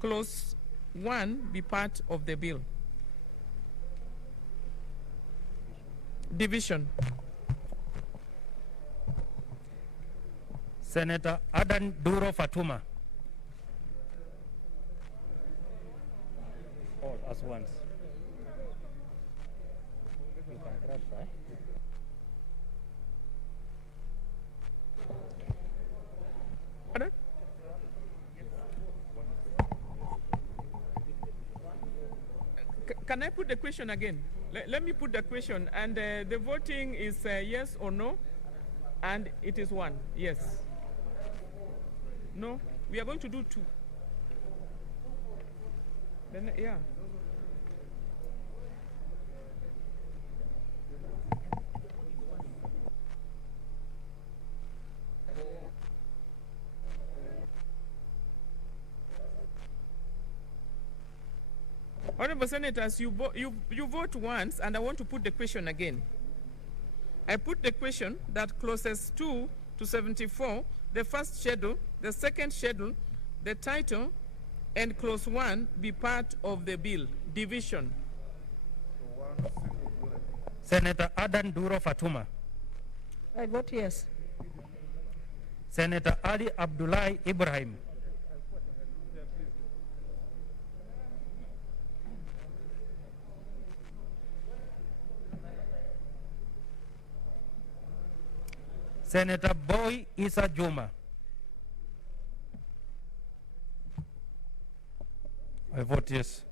clause 1 be part of the bill. Division. Senator Adan Duro Fatuma. All as once. You can clarify. Pardon? Can I put the question again? Let me put the question, and the voting is yes or no, and it is 1, yes. No, we are going to do 2. Then, yeah. Honorable Senators, you vote once, and I want to put the question again. I put the question that clauses 2 to 74, the first schedule, the second schedule, the title, and clause 1 be part of the bill. Division. Senator Adan Duro Fatuma. I vote yes. Senator Ali Abdullahi Ibrahim. Senator Boy Isa Juma. I vote yes.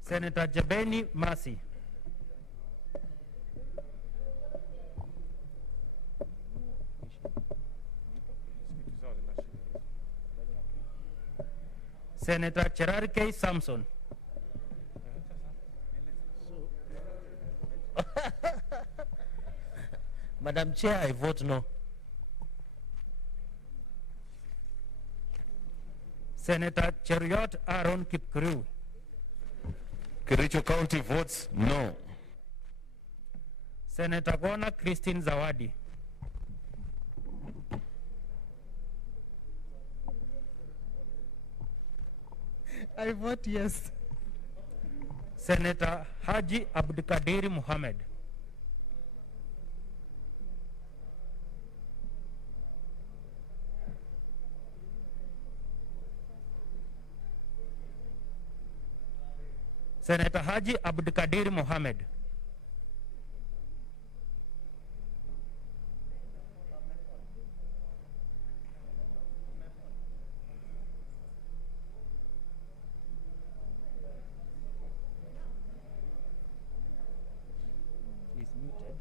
Senator Jabeni Masi. Senator Cherarkei Samson. Madam Chair, I vote no. Senator Cheriot Aaron Kipkuru. Kericho County votes no. Senator Gona Christine Zawadi. I vote yes. Senator Haji Abdulkadir Muhammad. Senator Haji Abdulkadir Mohammed. He's muted.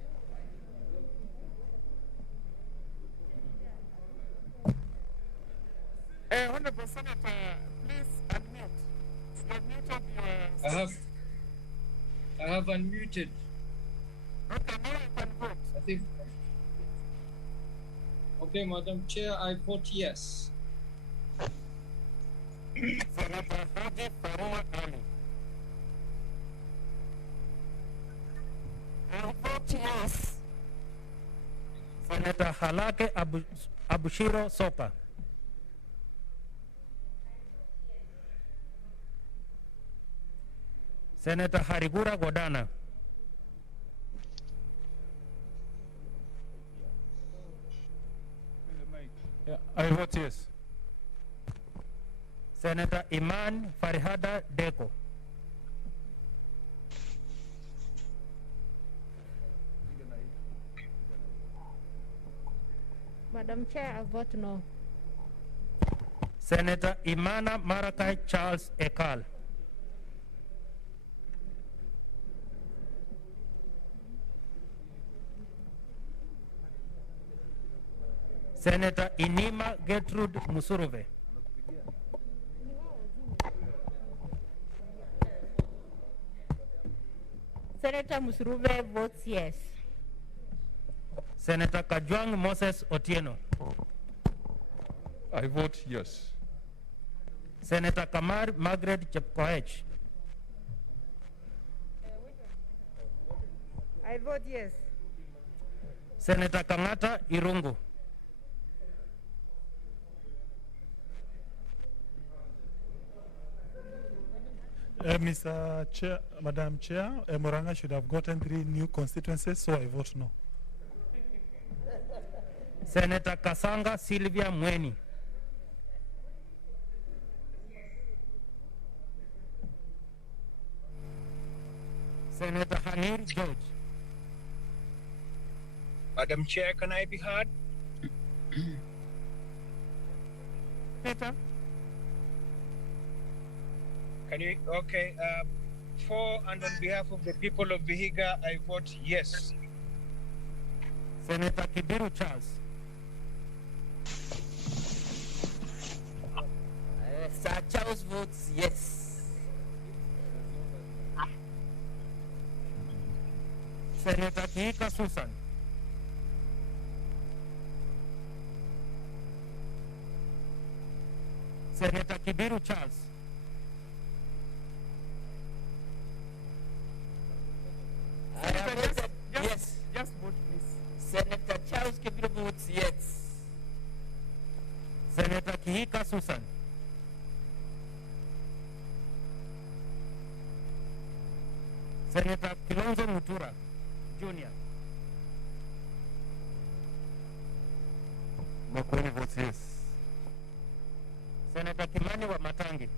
Honorable Senator, please unmute. You've muted your... I have unmuted. Okay, now you can vote. I think. Okay, Madam Chair, I vote yes. Senator Haji Faruma Ali. I vote yes. Senator Halake Abushiro Soka. Senator Harigura Godana. Yeah, I vote yes. Senator Iman Farihada Deko. Madam Chair, I vote no. Senator Imana Marakai Charles Ekal. Senator Inima Gertrude Musuruve. Senator Musuruve votes yes. Senator Kajwang Moses Otieno. I vote yes. Senator Kamar Margaret Chepkoech. I vote yes. Senator Kangata Irungu. Mr. Chair, Madam Chair, Moranga should have gotten 3 new constituencies, so I vote no. Senator Kasanga Sylvia Mweni. Senator Hanir George. Madam Chair, can I be heard? Peter? Can you? Okay. For and on behalf of the people of Vihiga, I vote yes. Senator Kibiru Charles. Sir Charles votes yes. Senator Kihika Susan. Senator Kibiru Charles. Yes. Just vote, please. Senator Charles Kibiru votes yes. Senator Kihika Susan. Senator Kilonzo Mutura Jr. Makueni votes yes. Senator Kimani wa Matangi.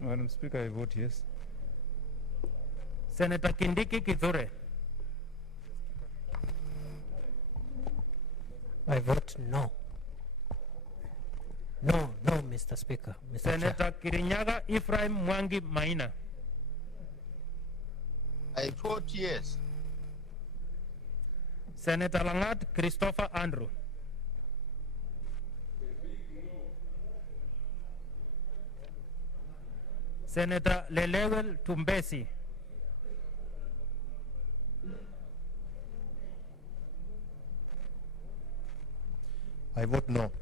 Madam Speaker, I vote yes. Senator Kindiki Kithure. I vote no. No, Mr. Speaker. Mr. Senator Kirinyaga Ephraim Mwangi Maina. I vote yes. Senator Langat Christopher Andrew. Senator Lelewel Tumbesi. I vote no.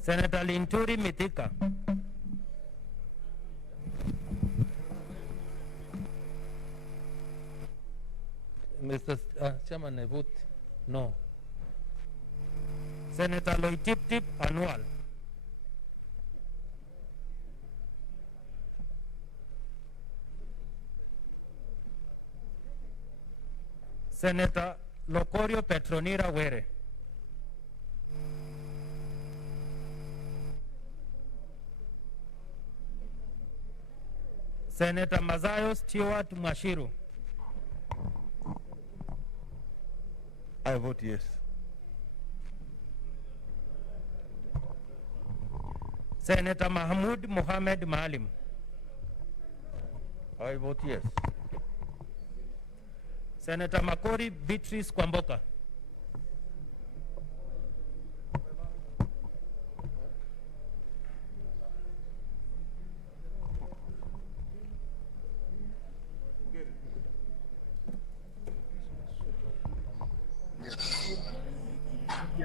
Senator Linturi Mithika. Mr. Chairman, I vote no. Senator Loitip Tip Annual. Senator Locorio Petronira Were. Senator Mazayo Stewart Mwashiru. I vote yes. Senator Mahmoud Mohamed Maalim. I vote yes. Senator Makori Beatrice Kwamboka.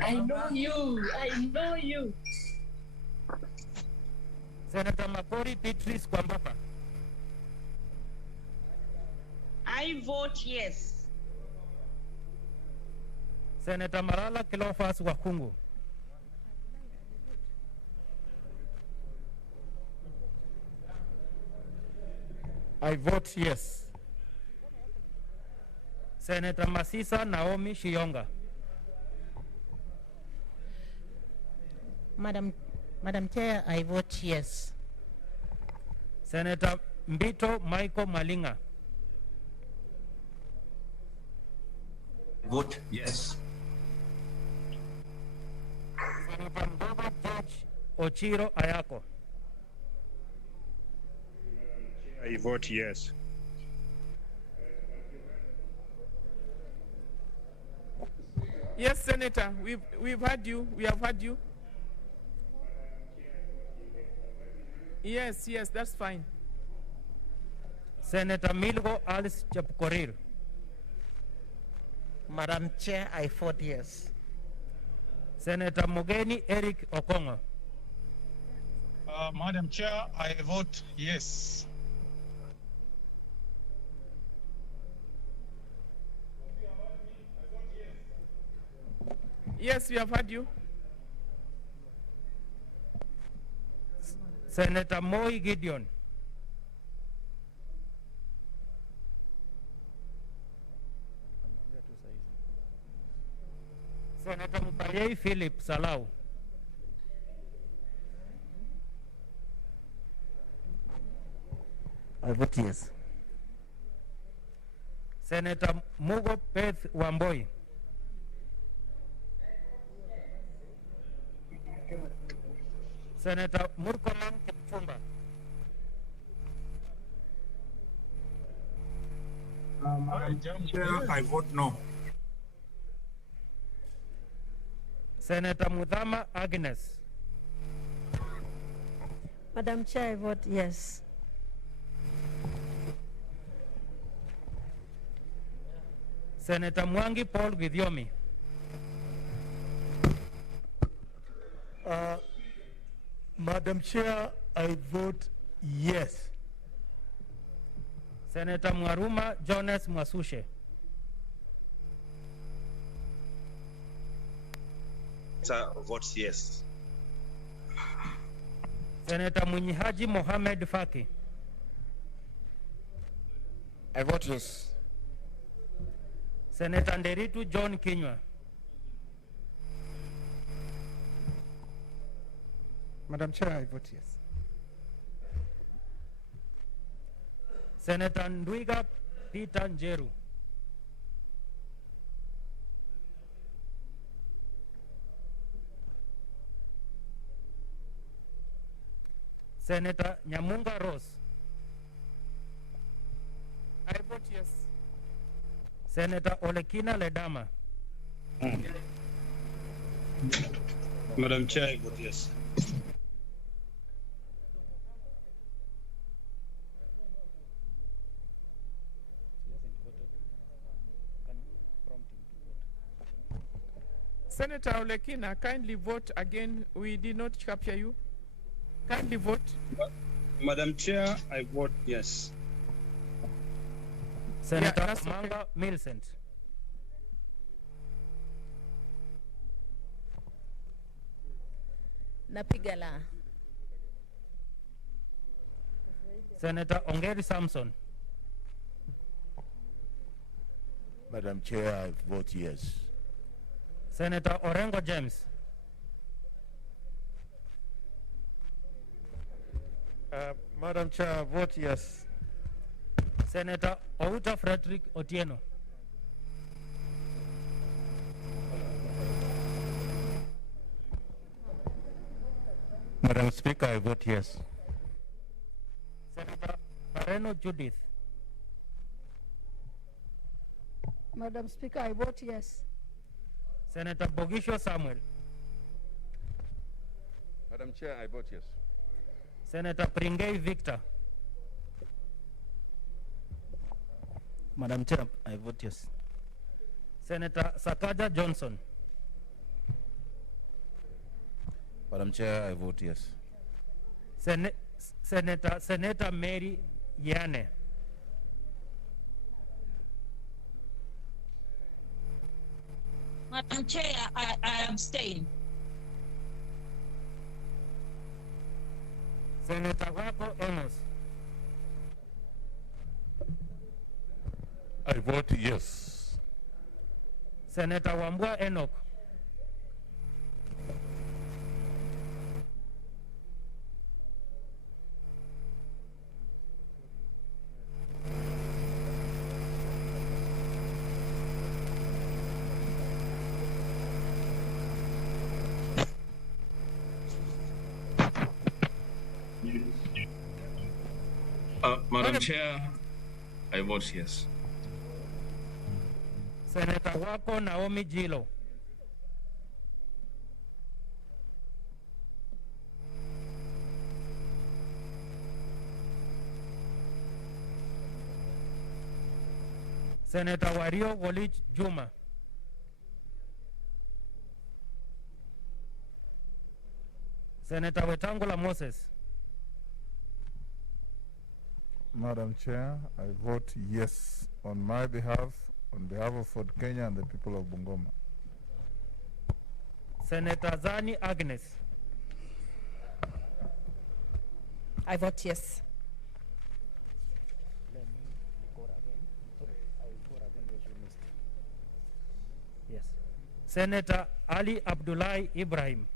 I know you. Senator Makori Beatrice Kwamboka. I vote yes. Senator Marala Kilofas Wakungu. I vote yes. Senator Masisa Naomi Shionga. Madam Chair, I vote yes. Senator Mbito Michael Malinga. Vote yes. Senator Mbogo George Ochiro Ayako. I vote yes. Yes, Senator, we've heard you. We have heard you. Yes, that's fine. Senator Milgo Alice Chepkorir. Madam Chair, I vote yes. Senator Mogeni Eric Okongo. Madam Chair, I vote yes. Yes, we have heard you. Senator Moi Gideon. Senator Mupayei Philip Salau. I vote yes. Senator Mugo Peth Wamboi. Senator Murkomen Kipchumba. Madam Chair, I vote no. Senator Mudhama Agnes. Madam Chair, I vote yes. Senator Mwangi Paul Gidyomi. Madam Chair, I vote yes. Senator Mwaruma Jonas Mwasushe. Votes yes. Senator Munyihaji Mohamed Faki. I vote yes. Senator Nderitu John Kinywa. Madam Chair, I vote yes. Senator Ndwiga Peter Njeru. Senator Nyamunga Rose. I vote yes. Senator Olekina Ledama. Madam Chair, I vote yes. Senator Olekina, kindly vote again. We did not capture you. Kindly vote. Madam Chair, I vote yes. Senator Manga Millicent. Napiga la. Senator Ongeri Samson. Madam Chair, I vote yes. Senator Orengo James. Madam Chair, I vote yes. Senator Outa Frederick Otieno. Madam Speaker, I vote yes. Senator Pareno Judith. Madam Speaker, I vote yes. Senator Bogisho Samuel. Madam Chair, I vote yes. Senator Pringei Victor. Madam Chair, I vote yes. Senator Sakaja Johnson. Madam Chair, I vote yes. Senator Mary Yane. Madam Chair, I abstain. Senator Wako Amos. I vote yes. Senator Wambua Enoch. Madam Chair, I vote yes. Senator Wako Naomi Gilo. Senator Wario Wolich Juma. Senator Wetangula Moses. Madam Chair, I vote yes on my behalf, on behalf of Fort Kenya and the people of Bungoma. Senator Zani Agnes. I vote yes. Yes. Senator Ali Abdullahi Ibrahim.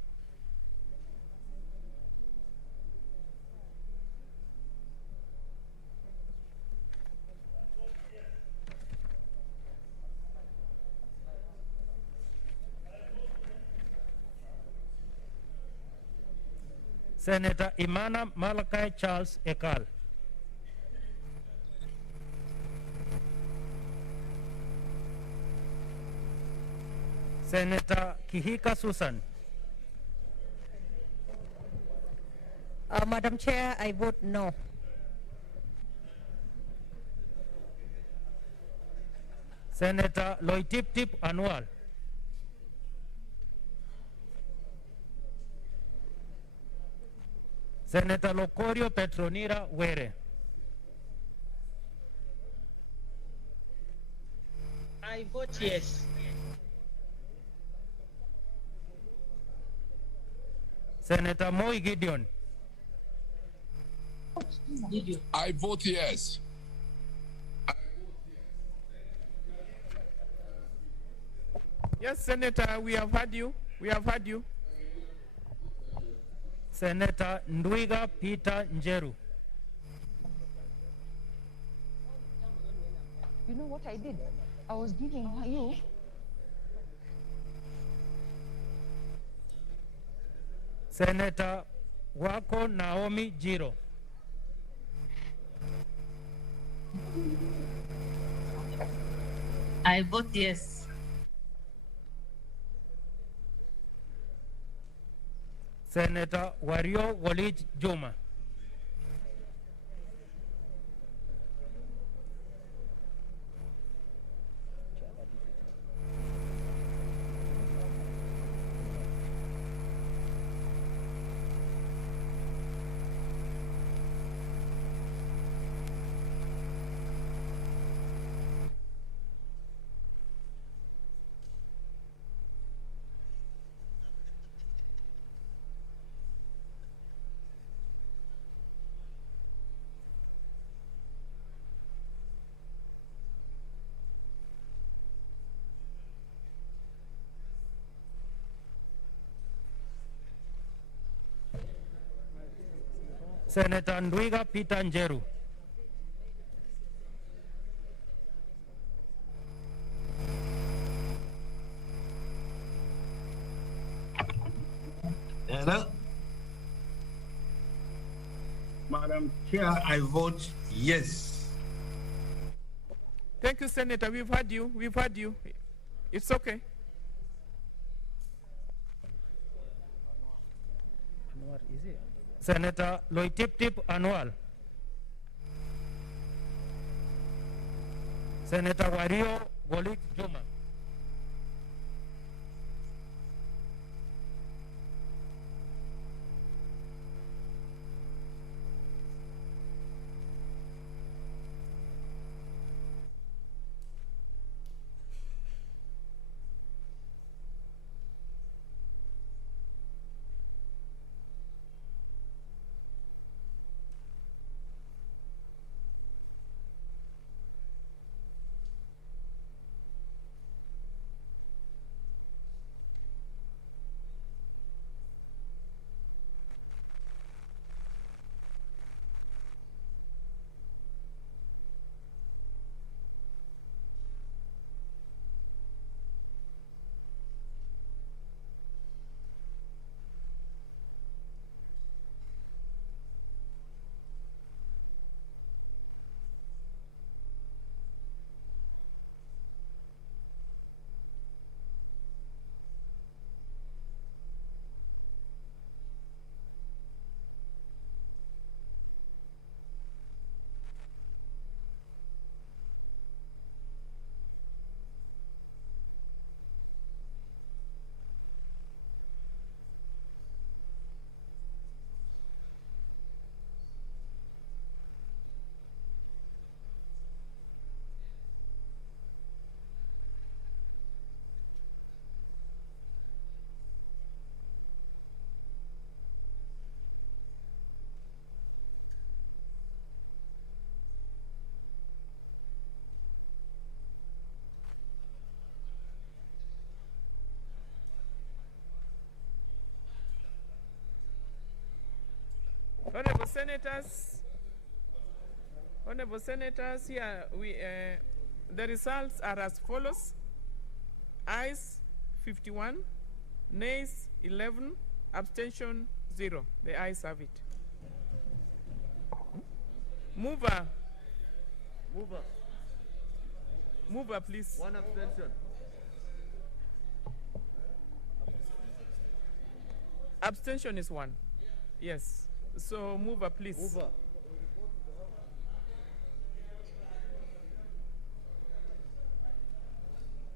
Senator Imana Malachi Charles Ekal. Senator Kihika Susan. Madam Chair, I vote no. Senator Loitip Tip Anwar. Senator Locorio Petronira Were. I vote yes. Senator Moi Gideon. I vote yes. Yes, Senator, we have heard you. We have heard you. Senator Ndwiga Peter Njeru. You know what I did? I was giving you. Senator Wako Naomi Jiro. I vote yes. Senator Wario Walij Juma. Senator Ndwiga Peter Njeru. Hello? Madam Chair, I vote yes. Thank you, Senator. We've heard you. We've heard you. It's okay. Senator Loitip Anwal. Senator Wario Walij Juma. Honorable Senators, here the results are as follows: ayes 51, nays 11, abstention 0. The ayes have it. Mover, please. One abstention. Abstention is 1. Yes. So mover, please. Mover.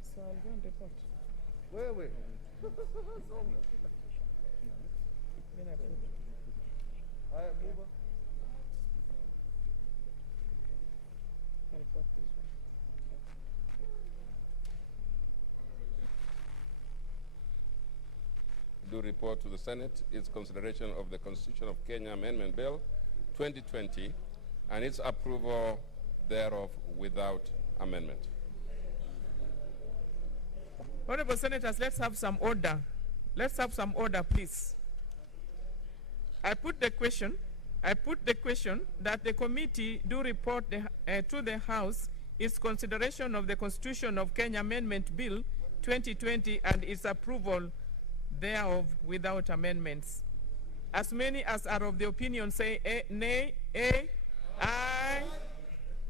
So I'll go and report. Wait. Then I put. Haya, mover. I report this one. Do report to the Senate its consideration of the Constitution of Kenya Amendment Bill 2020 and its approval thereof without amendment. Honorable Senators, let's have some order. Let's have some order, please. I put the question that the committee do report to the House its consideration of the Constitution of Kenya Amendment Bill 2020 and its approval thereof without amendments. As many as are of the opinion say nay, aye.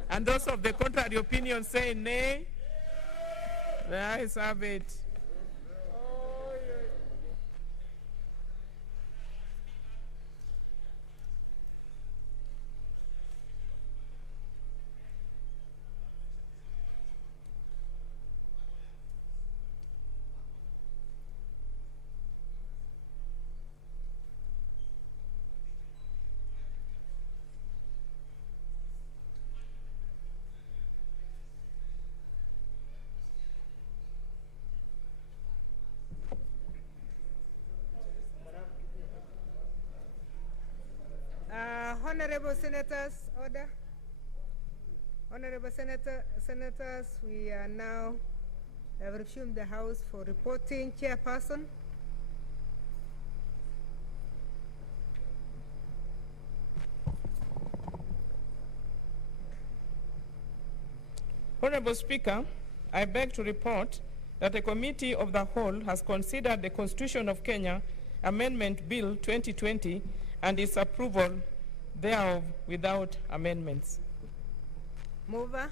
And those of the contrary opinion say nay. The ayes have it. Honorable Senators, order. Honorable Senators, we are now have resumed the House for reporting. Chairperson. Honorable Speaker, I beg to report that the Committee of the Whole has considered the Constitution of Kenya Amendment Bill 2020 and its approval thereof without amendments. Mover.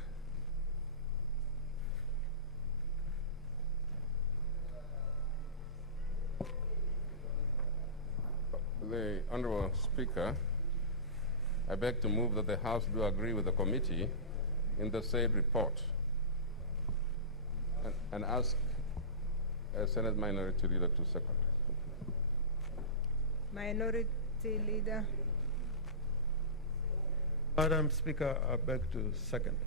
The Honorable Speaker, I beg to move that the House do agree with the committee in the said report and ask Senate Minority Leader to second. Minority Leader. Madam Speaker, I beg to second.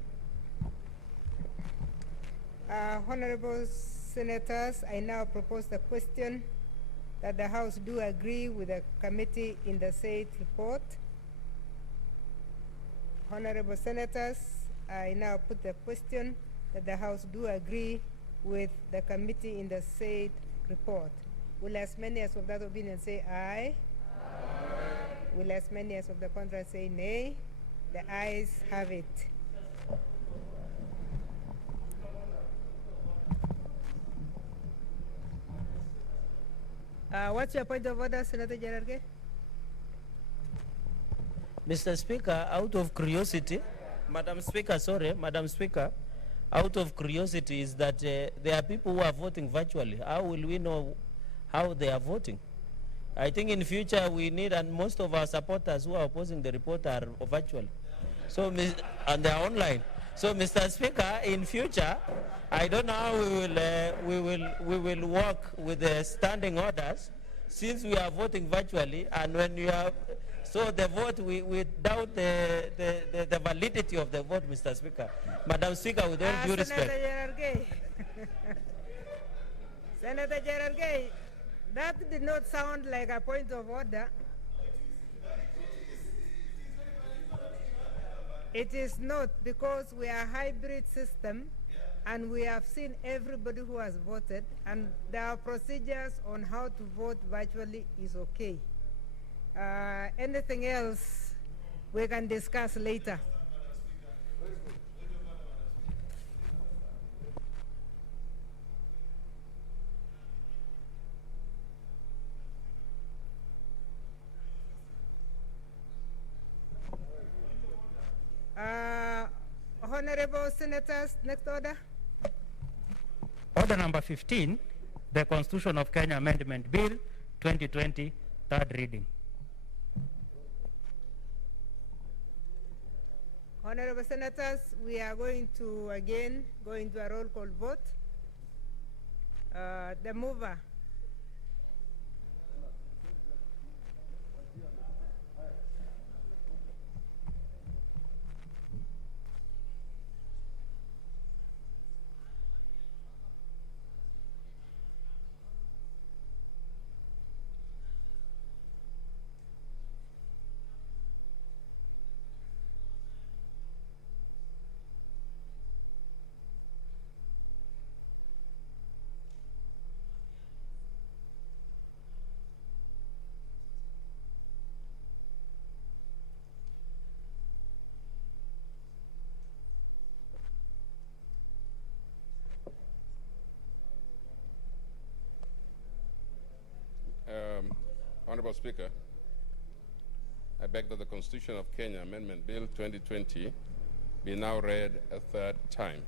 Honorable Senators, I now propose the question that the House do agree with the committee in the said report. Honorable Senators, I now put the question that the House do agree with the committee in the said report. Will as many as of that opinion say aye? Aye. Will as many as of the contrary say nay? The ayes have it. What's your point of order, Senator Jerarge? Mr. Speaker, out of curiosity, Madam Speaker, out of curiosity is that there are people who are voting virtually. How will we know how they are voting? I think in future we need, and most of our supporters who are opposing the report are virtual. So, and they are online. So, Mr. Speaker, in future, I don't know how we will work with the standing orders, since we are voting virtually, and when you have, so the vote, we doubt the validity of the vote, Mr. Speaker. Madam Speaker, with all due respect. Senator Jerarge, that did not sound like a point of order. It is not, because we are a hybrid system, and we have seen everybody who has voted, and there are procedures on how to vote virtually is okay. Anything else we can discuss later. Honorable Senators, next order. Order number 15, the Constitution of Kenya Amendment Bill 2020, third reading. Honorable Senators, we are going to again go into a roll call vote. The mover. Honorable Speaker, I beg that the Constitution of Kenya Amendment Bill 2020 be now read a third time,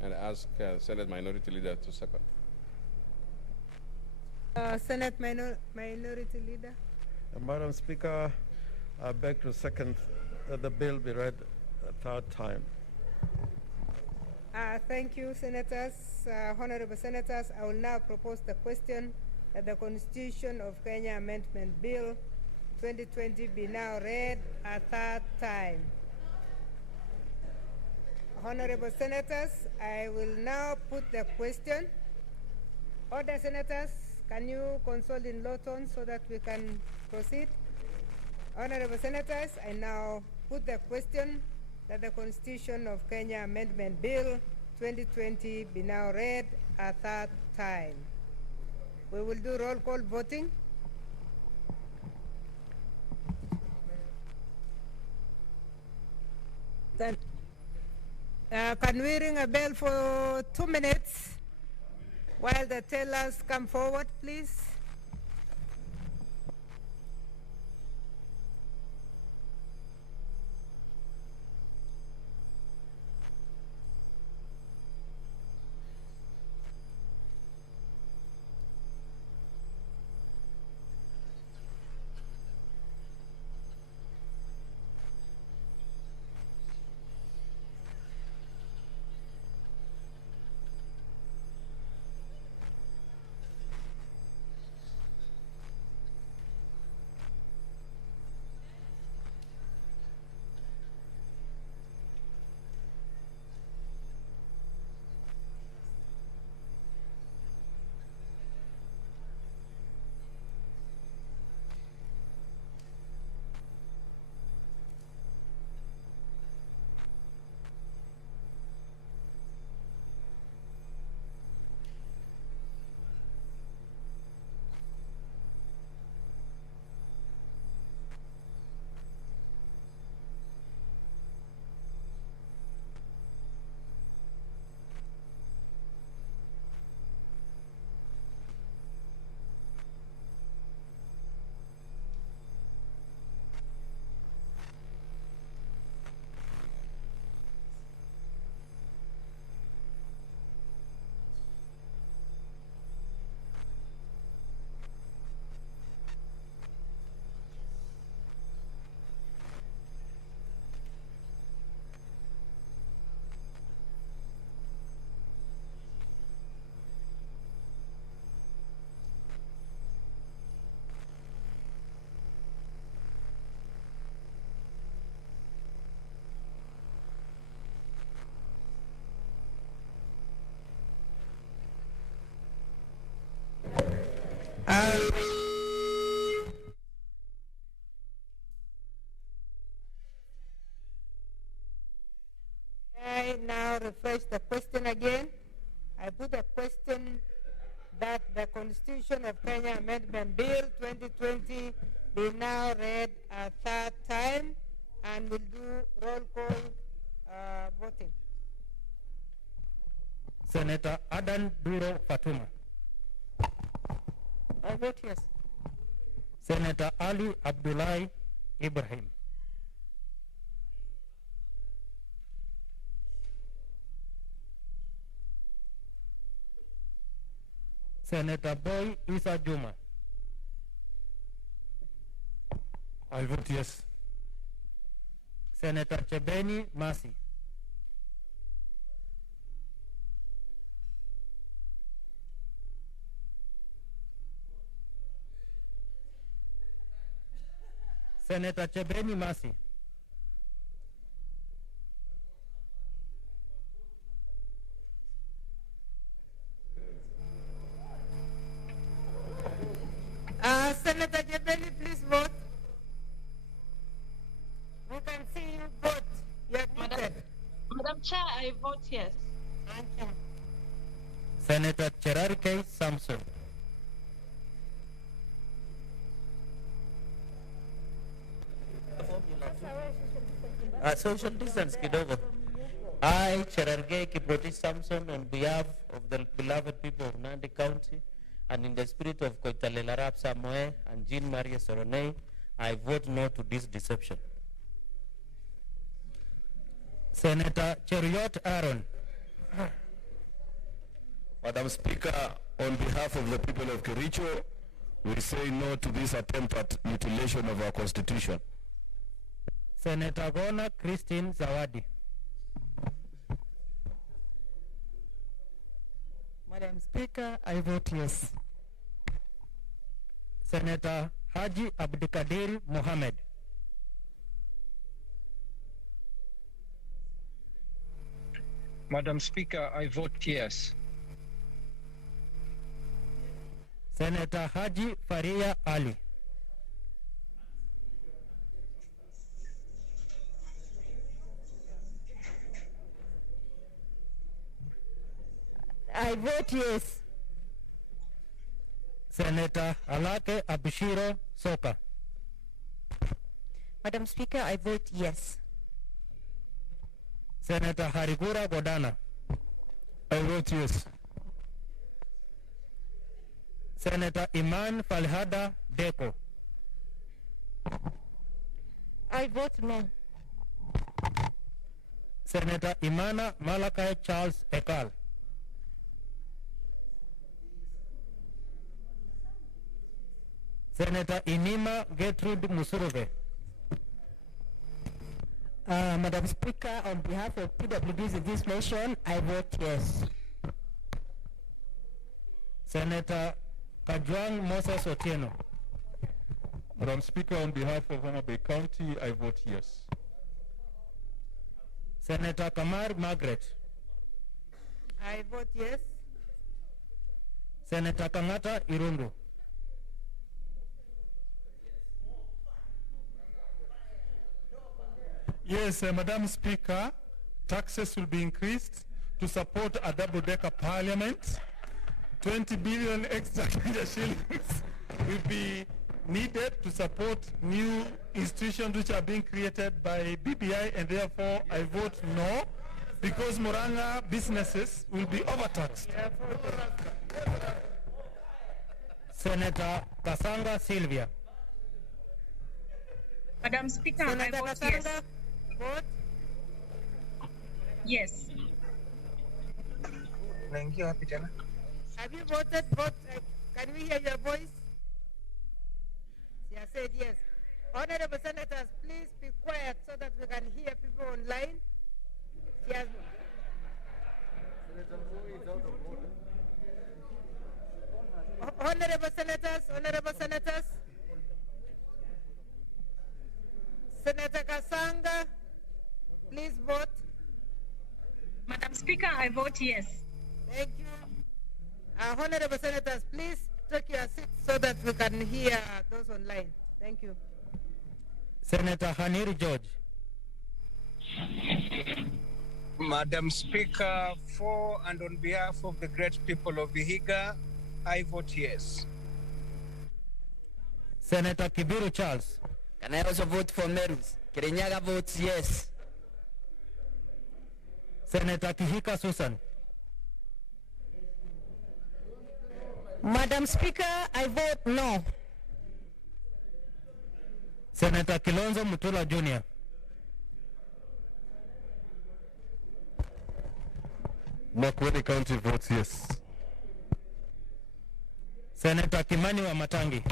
and ask Senate Minority Leader to second. Senate Minority Leader. Madam Speaker, I beg to second that the bill be read a third time. Thank you, Senators. Honorable Senators, I will now propose the question that the Constitution of Kenya Amendment Bill 2020 be now read a third time. Honorable Senators, I will now put the question. Order, Senators, can you consult in low tone so that we can proceed? Honorable Senators, I now put the question that the Constitution of Kenya Amendment Bill 2020 be now read a third time. We will do roll call voting. Then, can we ring a bell for 2 minutes while the tellers come forward, please? I now refresh the question again. I put a question that the Constitution of Kenya Amendment Bill 2020 be now read a third time, and we'll do roll call voting. Senator Adan Duro Fatuma. I vote yes. Senator Ali Abdullahi Ibrahim. Senator Boy Isa Juma. I vote yes. Senator Chebeni Masi. Senator Chebeni Masi. Senator Chebeni, please vote. We can see you vote. You are muted. Madam Chair, I vote yes. Thank you. Senator Cherarkei Samson. Social distance kidogo. I, Cherargei Kiprotich Samson, on behalf of the beloved people of Nandi County, and in the spirit of Koitalelarap Samoe and Jean-Marie Soronei, I vote no to this deception. Senator Cheruiyot Aaron. Madam Speaker, on behalf of the people of Kericho, we say no to this attempt at mutilation of our constitution. Senator Gona Christine Zawadi. Madam Speaker, I vote yes. Senator Haji Abdikadir Mohammed. Madam Speaker, I vote yes. Senator Haji Faria Ali. I vote yes. Senator Alake Abishiro Soka. Madam Speaker, I vote yes. Senator Harigura Godana. I vote yes. Senator Iman Falhada Deko. I vote no. Senator Imana Malakai Charles Ekal. Senator Inima Gertrude Musuruve. Madam Speaker, on behalf of PWDs in this nation, I vote yes. Senator Kajwang Moses Otieno. Madam Speaker, on behalf of Homa Bay County, I vote yes. Senator Kamar Margaret. I vote yes. Senator Kangata Irungu. Yes, Madam Speaker, taxes will be increased to support a double-decker parliament. 20 billion extra Kenya shillings will be needed to support new institutions which are being created by BBI, and therefore I vote no, because Muranga businesses will be overtaxed. Senator Kasanga Sylvia. Madam Speaker, I vote yes. Vote? Yes. Thank you, Apitana. Have you voted? Vote. Can we hear your voice? She has said yes. Honorable Senators, please be quiet so that we can hear people online. She has... Honorable Senators, Senator Kasanga, please vote. Madam Speaker, I vote yes. Thank you. Honorable Senators, please take your seats so that we can hear those online. Thank you. Senator Haniri George. Madam Speaker, for and on behalf of the great people of Vihiga, I vote yes. Senator Kibiru Charles. Can I also vote for Merus? Kirinyaga votes yes. Senator Kihika Susan. Madam Speaker, I vote no. Senator Kilonzo Mutula Jr. Makweli County votes yes. Senator Kimani Wamatangi.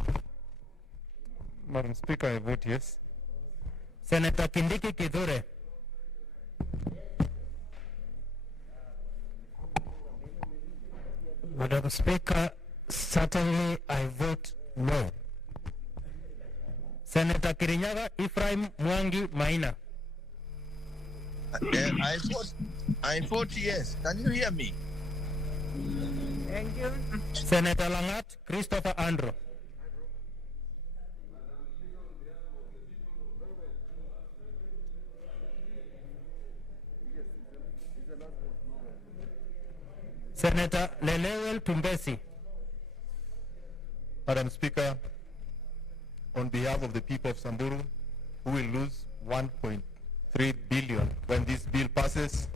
Madam Speaker, I vote yes. Senator Kindiki Kithure. Madam Speaker, certainly I vote no. Senator Kirinyaga Ephraim Mwangi Maina. I vote yes. Can you hear me? Thank you. Senator Langat Christopher Andrew. Senator Lelewel Tumbesi. Madam Speaker, on behalf of the people of Samburu, who will lose 1.3 billion when this bill passes,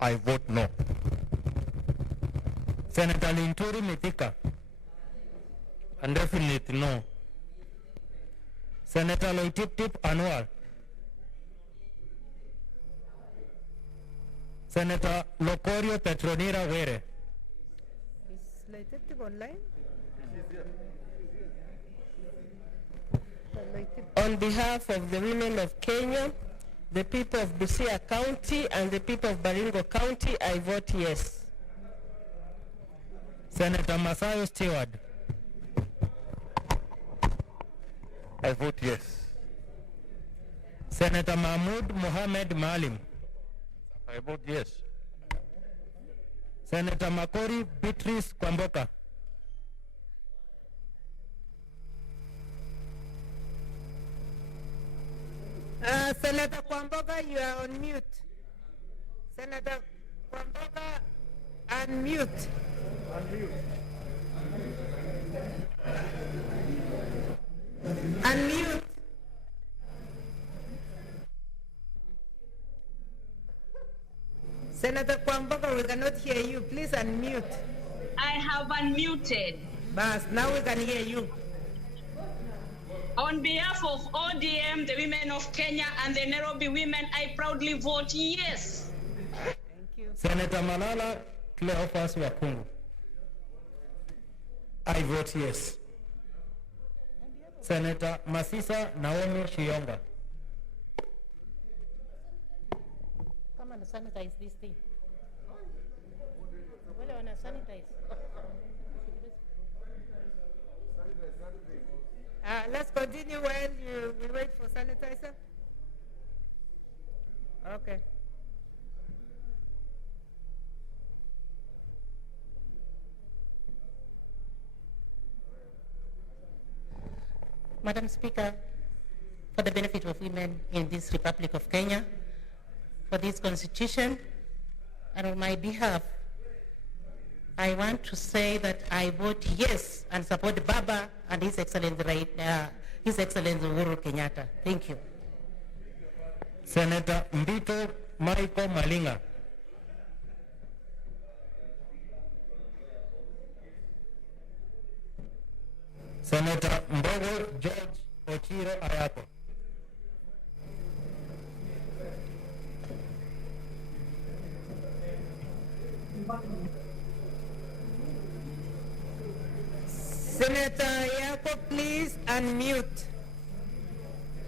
I vote no. Senator Linturi Mithika. and definitely no. Senator Loitip Anwar. Senator Locorio Petronira Were. Is Loitip online? On behalf of the women of Kenya, the people of Busia County, and the people of Baringo County, I vote yes. Senator Masayo Stewart. I vote yes. Senator Mahmoud Mohamed Maalim. I vote yes. Senator Makori Beatrice Kwamboka. Senator Kwamboka, you are on mute. Senator Kwamboka, unmute. Unmute. Senator Kwamboka, we cannot hear you. Please unmute. I have unmuted. Bas, now we can hear you. On behalf of ODM, the women of Kenya, and the Nairobi women, I proudly vote yes. Thank you. Senator Malala Cleophas Wakungu. I vote yes. Senator Masisa Naomi Shiyonga. Come on, sanitize this thing. Well, I want to sanitize. Let's continue while we wait for sanitizer. Okay. Madam Speaker, for the benefit of women in this Republic of Kenya, for this constitution, and on my behalf, I want to say that I vote yes and support Baba and His Excellency Uhuru Kenyatta. Thank you. Senator Mbito Michael Malinga. Senator Mbogo George Ochiro Ayako. Senator Ayako, please unmute.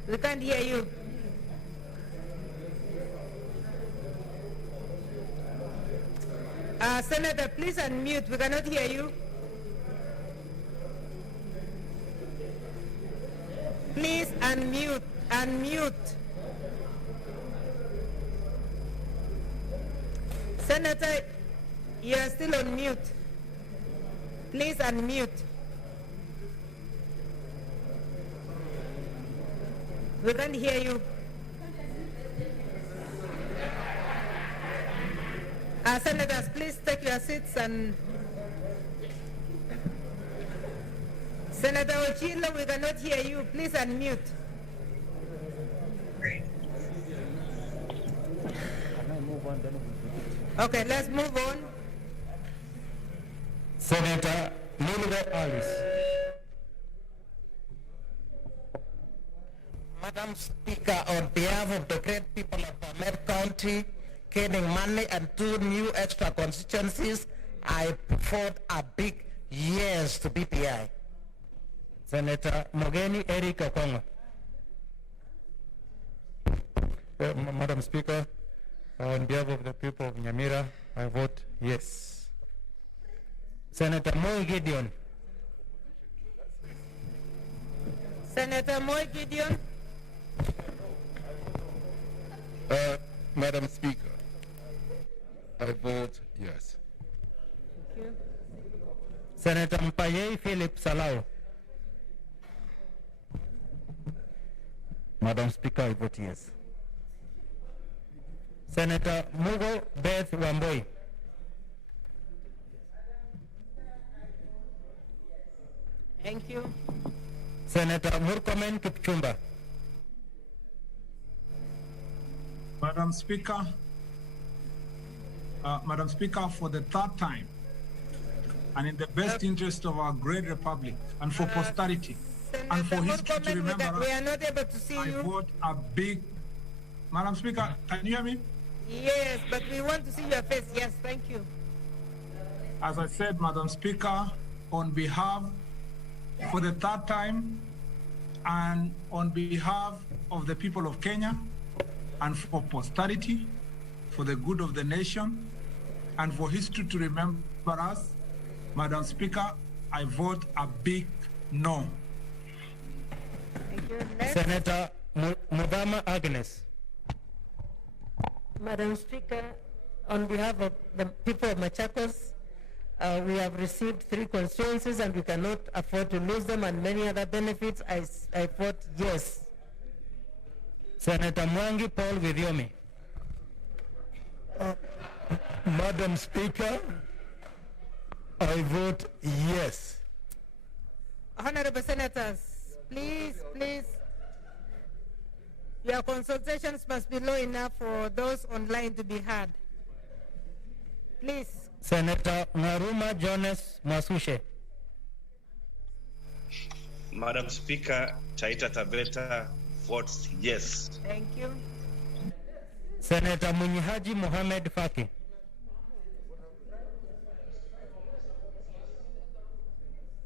We can't hear you. Senator, please unmute. We cannot hear you. Please unmute. Unmute. Senator, you are still on mute. Please unmute. We can't hear you. Senators, please take your seats and... Senator Ochilo, we cannot hear you. Please unmute. Okay, let's move on. Senator Lulu Alice. Madam Speaker, on behalf of the great people of Bomet County, Kening Manly, and 2 new extra constituencies, I vote a big yes to BPI. Senator Mogeni Eric Okongo. Madam Speaker, on behalf of the people of Nyamira, I vote yes. Senator Moy Gideon. Senator Moy Gideon. Madam Speaker, I vote yes. Thank you. Senator Mpaye Philip Salau. Madam Speaker, I vote yes. Senator Mugo Beth Wamboi. Thank you. Senator Murkomen Kipchumba. Madam Speaker, for the third time, and in the best interest of our great republic and for posterity and for history to remember we are not able to see I you. vote a big... Madam Speaker, can you hear me? Yes, but we want to see your face. Yes, thank you. As I said, Madam Speaker, on behalf, for the third time, and on behalf of the people of Kenya, and for posterity, for the good of the nation, and for history to remember us, Madam Speaker, I vote a big no. Thank you. Next. Senator Mudama Agnes. Madam Speaker, on behalf of the people of Machakos, we have received 3 constituencies and we cannot afford to lose them, and many other benefits. I vote yes. Senator Mwangi Paul Withiomi. Madam Speaker, I vote yes. Honorable Senators, please, your consultations must be low enough for those online to be heard. Please. Senator Ngaruma Jones Masushe. Madam Speaker, Taita Taveta votes yes. Thank you. Senator Munyihaji Mohamed Faki.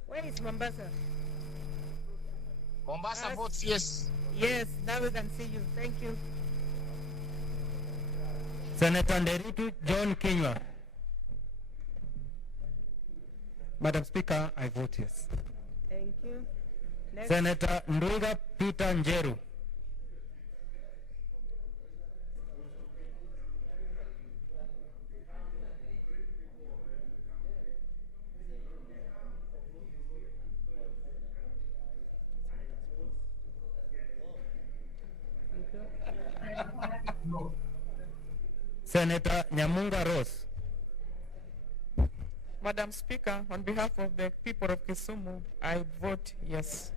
Where is Mombasa? Mombasa votes yes. Yes, now we can see you. Thank you. Senator Nderitu John Kinywa. Madam Speaker, I vote yes. Thank you. Next. Senator Ndwiga Peter Njeru. Senator Nyamunga Rose. Madam Speaker, on behalf of the people of Kisumu, I vote yes.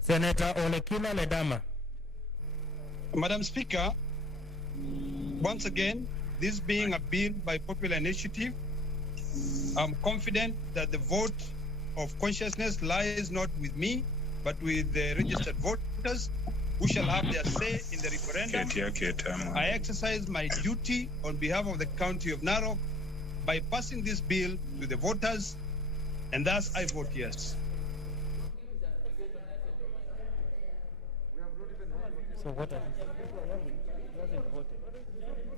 Senator Olekina Ledama. Madam Speaker, once again, this being a bill by popular initiative, I'm confident that the vote of consciousness lies not with me, but with the registered voters who shall have their say in the referendum. I exercise my duty on behalf of the county of Narok by passing this bill to the voters, and thus I vote yes. So what are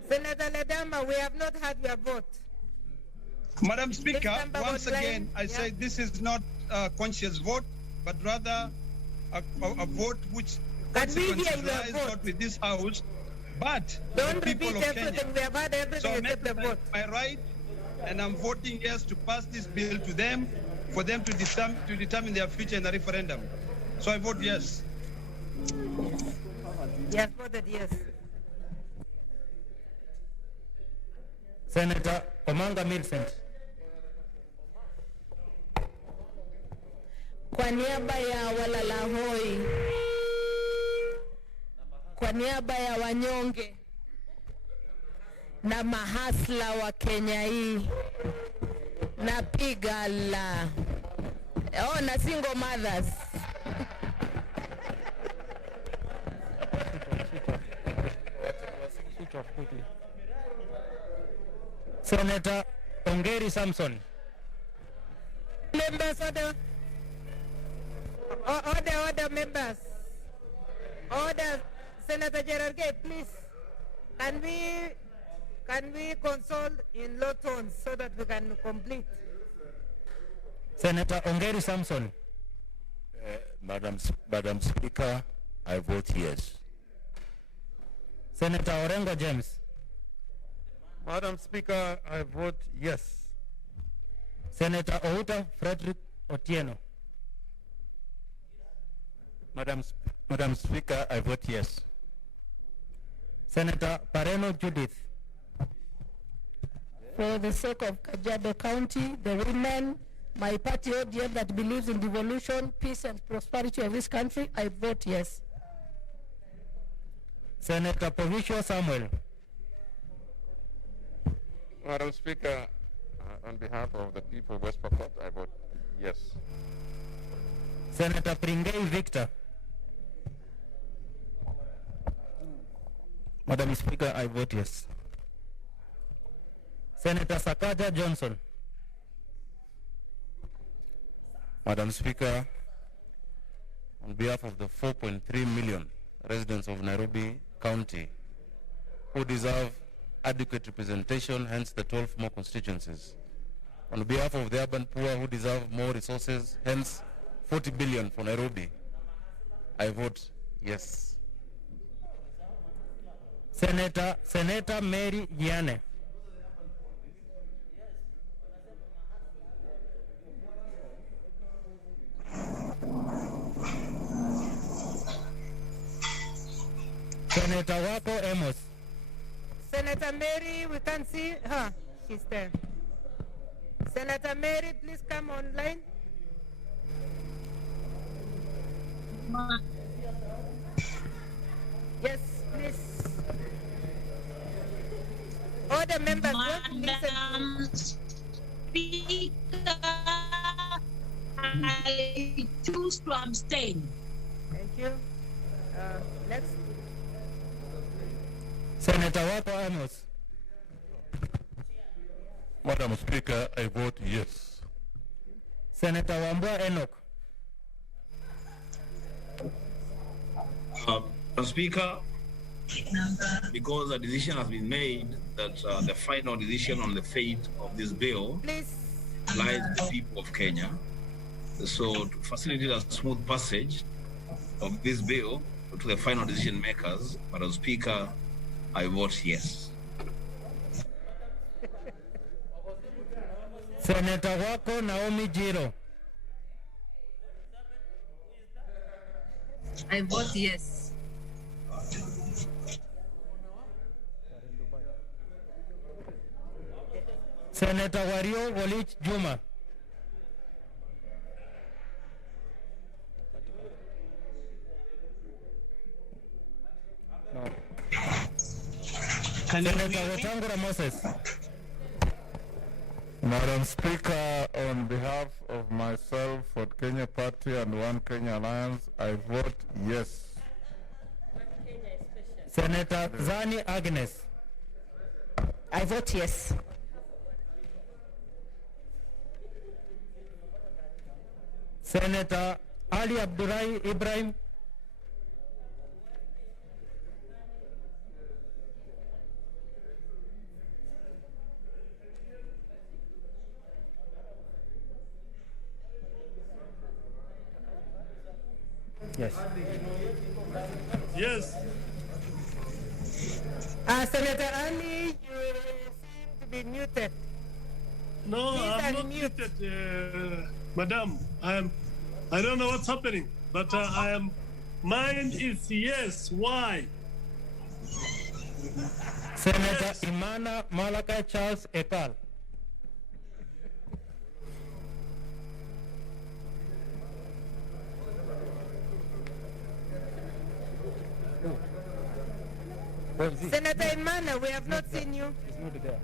Senator Ledama, we have not had your vote. Madam Speaker, once again, I say this is not a conscious vote, but rather a vote which consequences lies not with this House, but don't the people repeat of everything. Kenya. We have had everything So I'm except the vote. my right, and I'm voting yes to pass this bill to them, for them to determine their future in the referendum. So I vote yes. Yes, voted yes. Senator Omanga Millicent. Kwa niaba ya walalahoi, kwa niaba ya wanyonge na mahasla wa Kenya hii, napiga la na single mothers. Senator Ongeri Samson. Members, order members. Order. Senator Gerard Gay, please. Can we consult in low tones so that we can complete? Senator Ongeri Samson. Madam Speaker, I vote yes. Senator Orengo James. Madam Speaker, I vote yes. Senator Outa Frederick Otieno. Madam Speaker, I vote yes. Senator Pareno Judith. For the sake of Kajiado County, the women, my party ODM that believes in devolution, peace and prosperity of this country, I vote yes. Senator Provincial Samuel. Madam Speaker, On behalf of the people of West Pokot, I vote yes. Senator Pringay Victor. Madam Speaker, I vote yes. Senator Sakaja Johnson. Madam Speaker, on behalf of the 4.3 million residents of Nairobi County who deserve adequate representation, hence the 12 more constituencies. On behalf of the urban poor who deserve more resources, hence 40 billion for Nairobi, I vote yes. Senator Mary Giane. Senator Wako Amos. Senator Mary, we can't see her. She's there. Senator Mary, please come online. Yes, please. All the members want to listen. Speaker, I choose to abstain. Thank you. Next. Senator Wako Amos. Madam Speaker, I vote yes. Senator Wambua Enoch. Madam Speaker, because a decision has been made that the final decision on the fate of this bill lies with the people of Kenya. So to facilitate a smooth passage of this bill to the final decision makers, Madam Speaker, I vote yes. Senator Wako Naomi Jiro. I vote yes. Senator Wario Wolich Juma. No. Senator Wetangula Moses. Madam Speaker, on behalf of myself, for Kenya Party and One Kenya Alliance, I vote yes. Senator Zani Agnes. I vote yes. Senator Ali Abdurai Ibrahim. Yes. Yes. Senator Ali, you seem to be muted. No, Please I'm not unmute. muted, Madam. I don't know what's happening, but mine is yes. Why? Senator Imana Malakai Charles Ekal. Senator Imana, we have not seen you. He's not there.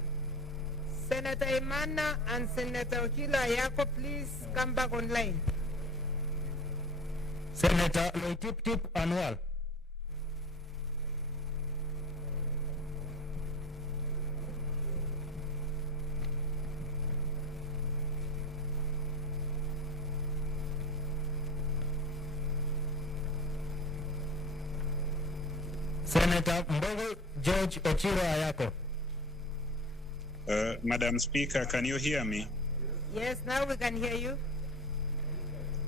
Senator Imana and Senator Ochilo Ayako, please come back online. Senator Loitip Tip Anwal. Senator Mbogo George Ochiro Ayako. Madam Speaker, can you hear me? Yes, now we can hear you.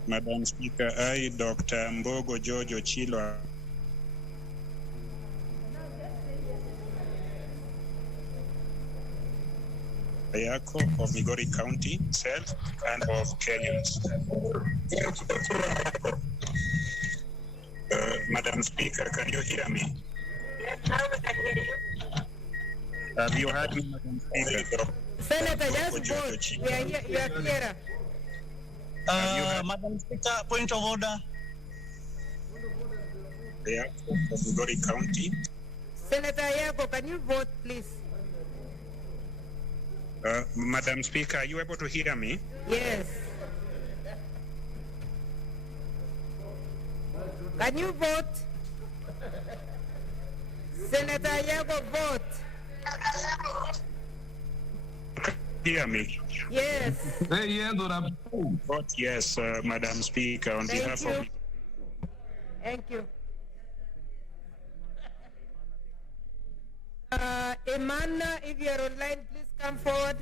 Madam Speaker, I, Dr. Mbogo George Ochilo Ayako of Migori County, self, and of Kenyans. Madam Speaker, can you hear me? Yes, now we can hear you. Have you heard me, Madam Speaker? Senator, just vote. We are here. You are clearer. Madam Speaker, point of order. Ayako of Migori County. Senator Ayako, can you vote, please? Madam Speaker, are you able to hear me? Yes. Can you vote? Senator Yago, vote. Hear me? Yes. Vote yes, Madam Speaker, on behalf of... Thank you. Emana, if you're online, please come forward.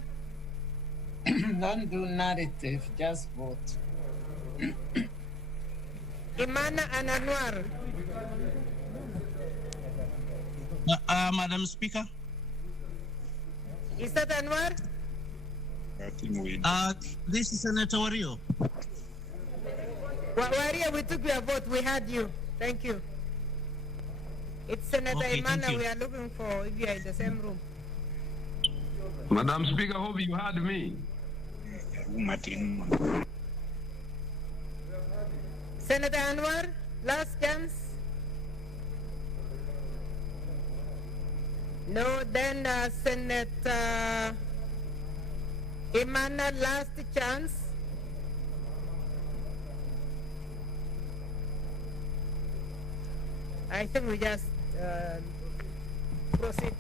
Don't do narrative, just vote. Emana and Anwar. Madam Speaker. Is that Anwar? This is Senator Wario. Wario, we took your vote. We had you. Thank you. It's Senator Emana we are looking for if you are in the same room. Madam Speaker, hope you heard me. Senator Anwar, last chance. No, then Senator Emana, last chance. I think we just proceed.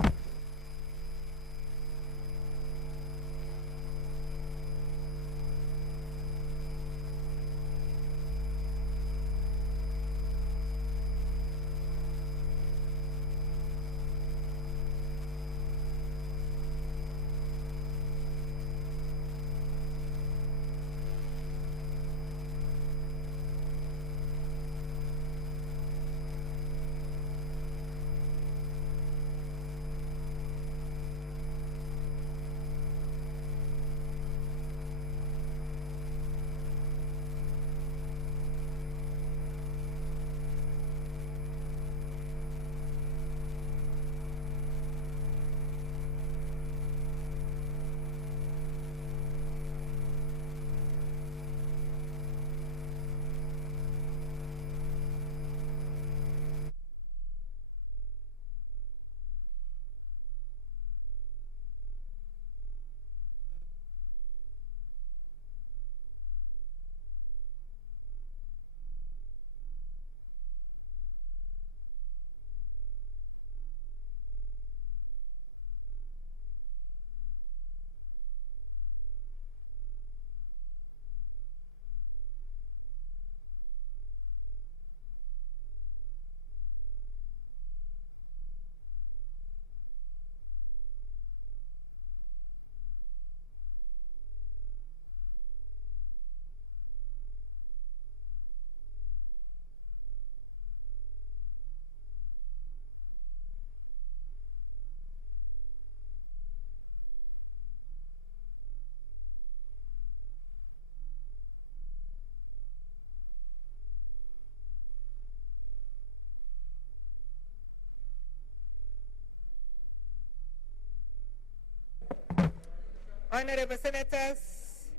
Honorable Senators,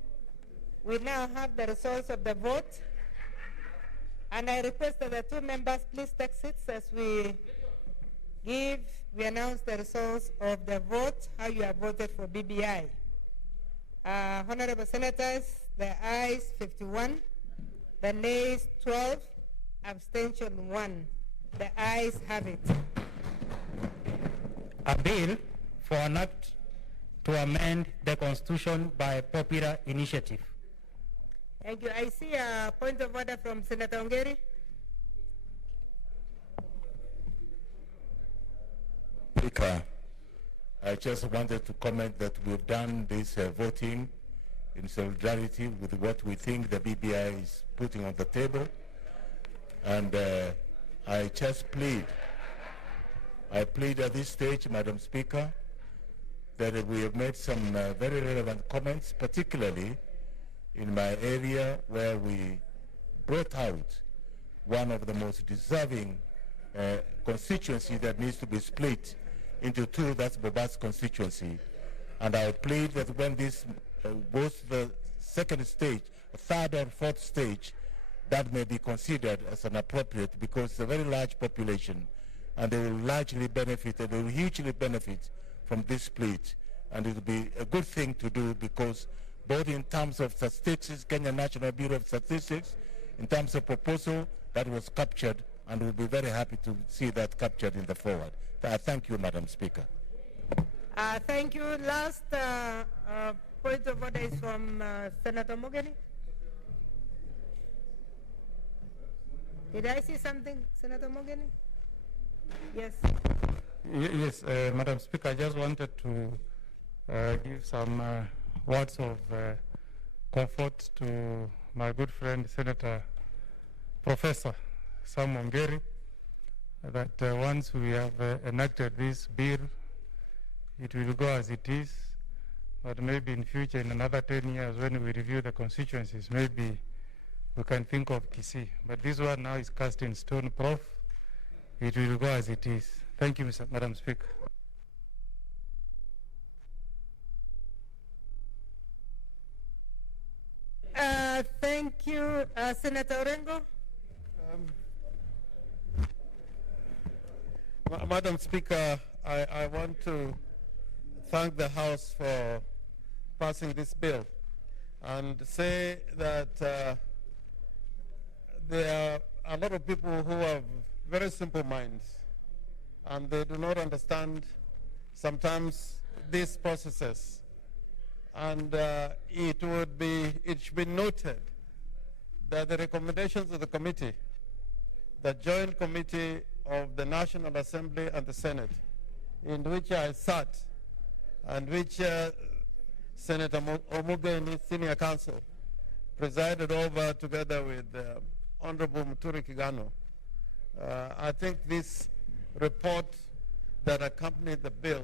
we now have the results of the vote, and I request that the two members please take seats as we announce the results of the vote, how you have voted for BBI. Honorable Senators, the ayes 51, the nays 12, abstention 1. The ayes have it. A bill for an act to amend the Constitution by popular initiative. Thank you. I see a point of order from Senator Ongeri. Speaker, I just wanted to comment that we've done this voting in solidarity with what we think the BBI is putting on the table. And I just plead at this stage, Madam Speaker, that we have made some very relevant comments, particularly in my area where we brought out one of the most deserving constituency that needs to be split into two, that's Bobat's constituency. And I plead that when this goes to the second stage, third or fourth stage, that may be considered as an appropriate, because it's a very large population and they will largely benefit, and they will hugely benefit from this split. and it will be a good thing to do, because both in terms of statistics, Kenya National Bureau of Statistics, in terms of proposal, that was captured, and we'll be very happy to see that captured in the forward. Thank you, Madam Speaker. Thank you. Last point of order is from Senator Mogeni. Did I see something, Senator Mogeni? Yes. Yes, Madam Speaker, I just wanted to give some words of comfort to my good friend, Senator Professor Sam Ongeri, that once we have enacted this bill, it will go as it is, but maybe in future, in another 10 years, when we review the constituencies, maybe we can think of Kisii. But this one now is cast in stone, Prof. It will go as it is. Thank you, Madam Speaker. Thank you, Senator Orengo. Madam Speaker, I want to thank the House for passing this bill and say that there are a lot of people who have very simple minds, and they do not understand sometimes these processes. And it should be noted that the recommendations of the committee, the Joint Committee of the National Assembly and the Senate, in which I sat, and which Senator Omugeni, Senior Counsel, presided over together with Honorable Muturi Kigano. I think this report that accompanied the bill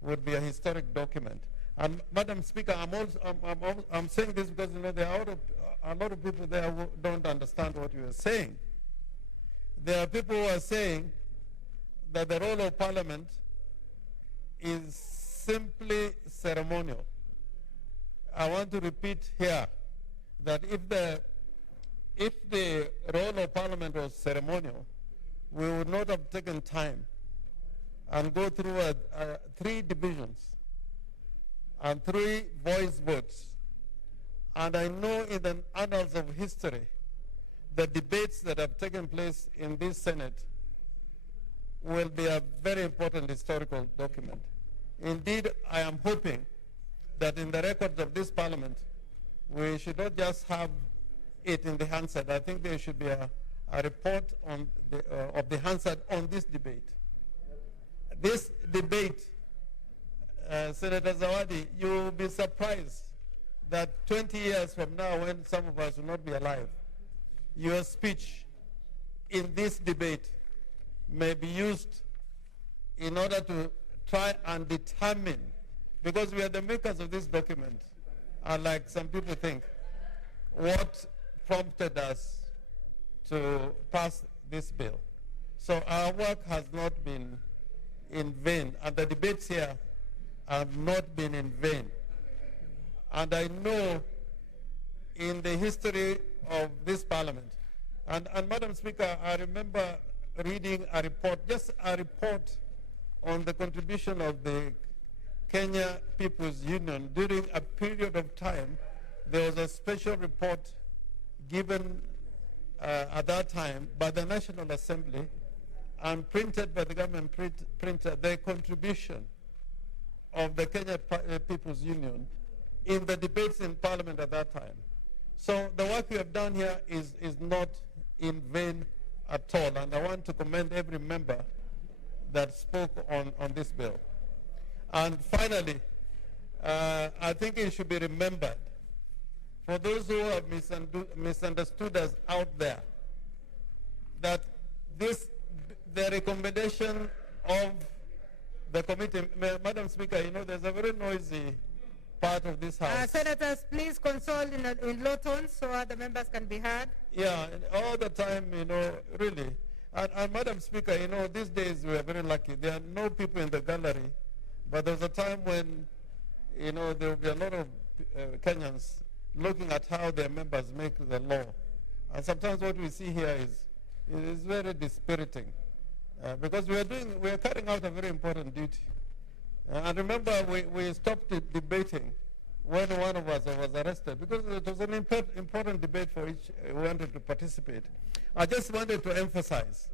would be a historic document. And Madam Speaker, I'm saying this because there are a lot of people there who don't understand what you are saying. There are people who are saying that the role of Parliament is simply ceremonial. I want to repeat here that if the role of Parliament was ceremonial, we would not have taken time and go through 3 divisions and 3 voice votes. And I know in the annals of history, the debates that have taken place in this Senate will be a very important historical document. Indeed, I am hoping that in the records of this Parliament, we should not just have it in the Hansard. I think there should be a report on of the Hansard on this debate. This debate, Senator Zawadi, you will be surprised that 20 years from now, when some of us will not be alive, your speech in this debate may be used in order to try and determine, because we are the makers of this document, unlike some people think, what prompted us to pass this bill. So our work has not been in vain, and the debates here have not been in vain. And I know in the history of this Parliament, and Madam Speaker, I remember reading a report, just a report on the contribution of the Kenya People's Union during a period of time. There was a special report given at that time by the National Assembly and printed by the government printer, the contribution of the Kenya People's Union in the debates in Parliament at that time. So the work we have done here is not in vain at all, and I want to commend every member that spoke on this bill. And finally, I think it should be remembered, for those who have misunderstood us out there, that the recommendation of the committee, Madam Speaker, there's a very noisy part of this House. Senators, please consult in low tones so other members can be heard. Yeah, all the time, really. And Madam Speaker, these days we are very lucky. There are no people in the gallery, but there's a time when, there will be a lot of Kenyans looking at how their members make the law. And sometimes what we see here is very dispiriting, because we are carrying out a very important duty. And remember, we stopped debating when one of us was arrested because it was an important debate for which we wanted to participate. I just wanted to emphasize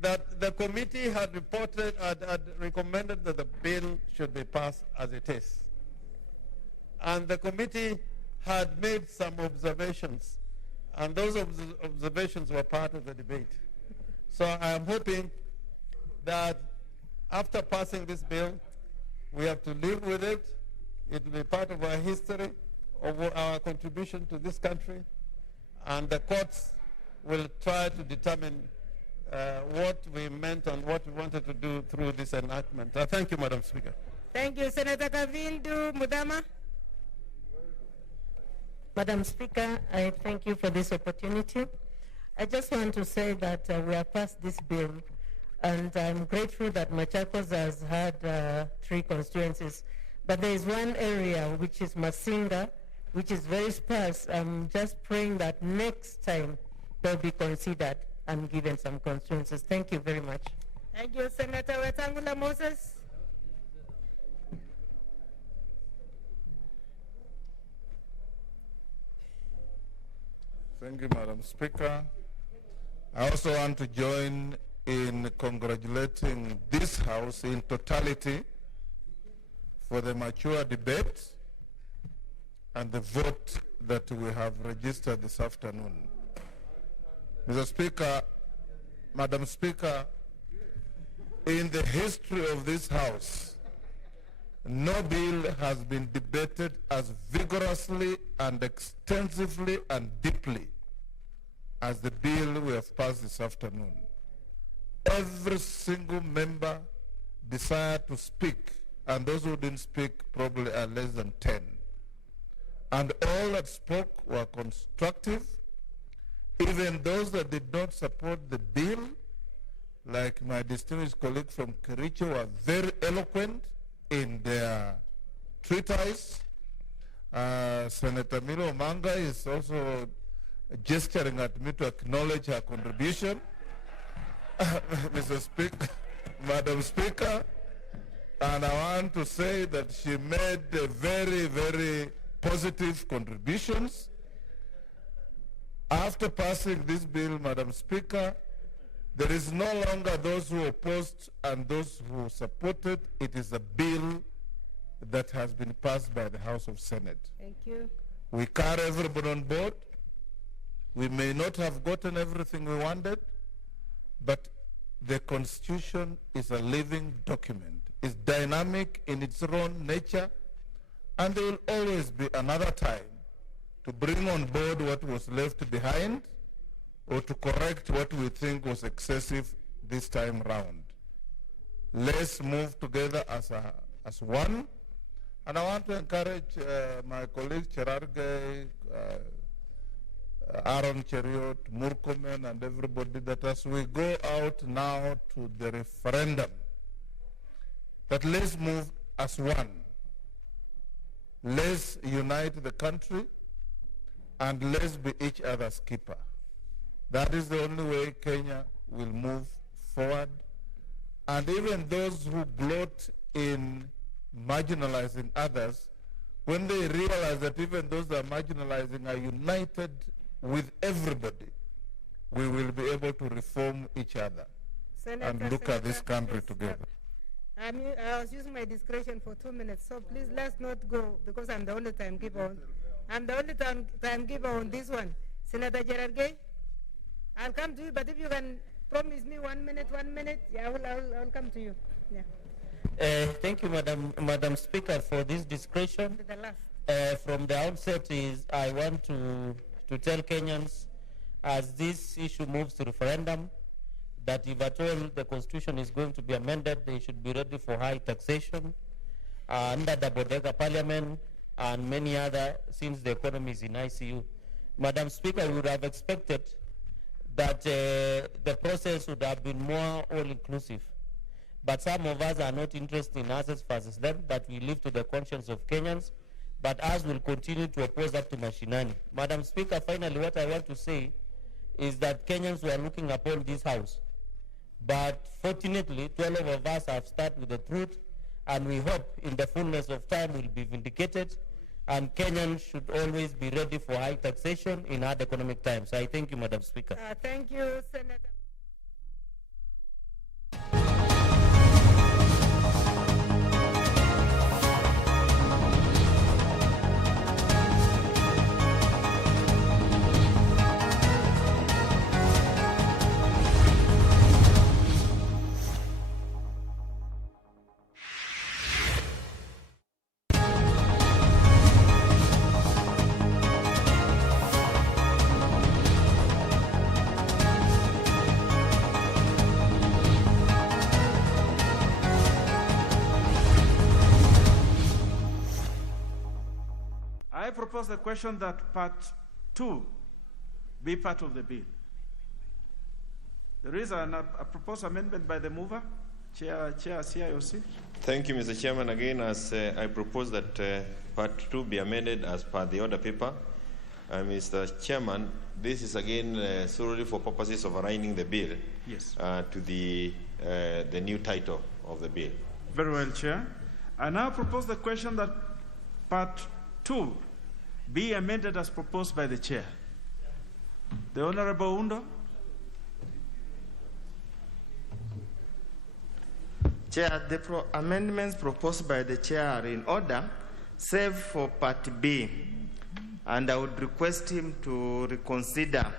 that the committee had recommended that the bill should be passed as it is. And the committee had made some observations, and those observations were part of the debate. So I am hoping that after passing this bill, we have to live with it. It will be part of our history, of our contribution to this country, and the courts will try to determine what we meant and what we wanted to do through this enactment. Thank you, Madam Speaker. Thank you, Senator Kavindu Mudama. Madam Speaker, I thank you for this opportunity. I just want to say that we have passed this bill, and I'm grateful that Machakos has had 3 constituencies. But there is one area, which is Masinga, which is very sparse. I'm just praying that next time they'll be considered and given some constituencies. Thank you very much. Thank you, Senator Wetangula Moses. Thank you, Madam Speaker. I also want to join in congratulating this House in totality for the mature debate and the vote that we have registered this afternoon. Mr. Speaker, Madam Speaker, in the history of this House, no bill has been debated as vigorously and extensively and deeply as the bill we have passed this afternoon. Every single member desired to speak, and those who didn't speak probably are less than 10. And all that spoke were constructive. Even those that did not support the bill, like my distinguished colleague from Kericho, were very eloquent in their treatise. Senator Milo Manga is also gesturing at me to acknowledge her contribution. Mr. Speaker, Madam Speaker, and I want to say that she made very, very positive contributions. After passing this bill, Madam Speaker, there is no longer those who opposed and those who supported. It is a bill that has been passed by the House of Senate. Thank you. We carry everybody on board. We may not have gotten everything we wanted, but the Constitution is a living document. It's dynamic in its own nature, and there will always be another time to bring on board what was left behind or to correct what we think was excessive this time round. Let's move together as one. And I want to encourage my colleagues, Cherargei, Aaron Cheriot, Murkomen, and everybody that as we go out now to the referendum, that let's move as one. Let's unite the country, and let's be each other's keeper. That is the only way Kenya will move forward. And even those who gloat in marginalizing others, when they realize that even those that are marginalizing are united with everybody, we will be able to reform each other and look at this country together. I was using my discretion for 2 minutes, so please let's not go, because I'm the only timekeeper. I'm the only timekeeper on this one. Senator Gerard Gay, I'll come to you, but if you can promise me 1 minute, yeah, I'll come to you. Yeah. Thank you, Madam Speaker, for this discretion. From the outset, I want to tell Kenyans, as this issue moves to referendum, that if at all the Constitution is going to be amended, they should be ready for high taxation under the Bodega Parliament and many other, since the economy is in ICU. Madam Speaker, we would have expected that the process would have been more all-inclusive. But some of us are not interested in assets versus them, but we leave to the conscience of Kenyans. But us will continue to oppose up to Mashinani. Madam Speaker, finally, what I want to say is that Kenyans were looking upon this House. But fortunately, 12 of us have started with the truth, and we hope in the fullness of time will be vindicated, and Kenyans should always be ready for high taxation in hard economic times. I thank you, Madam Speaker. Thank you, Senator. I propose the question that part 2 be part of the bill. There is a proposed amendment by the mover, Chair CIOC. Thank you, Mr. Chairman. Again, as I propose that part 2 be amended as per the order paper. Mr. Chairman, this is again solely for purposes of aligning the bill to the new title of the bill. Very well, Chair. I now propose the question that part 2 be amended as proposed by the Chair. The Honorable Undo. Chair, the amendments proposed by the Chair are in order, save for Part B. And I would request him to reconsider,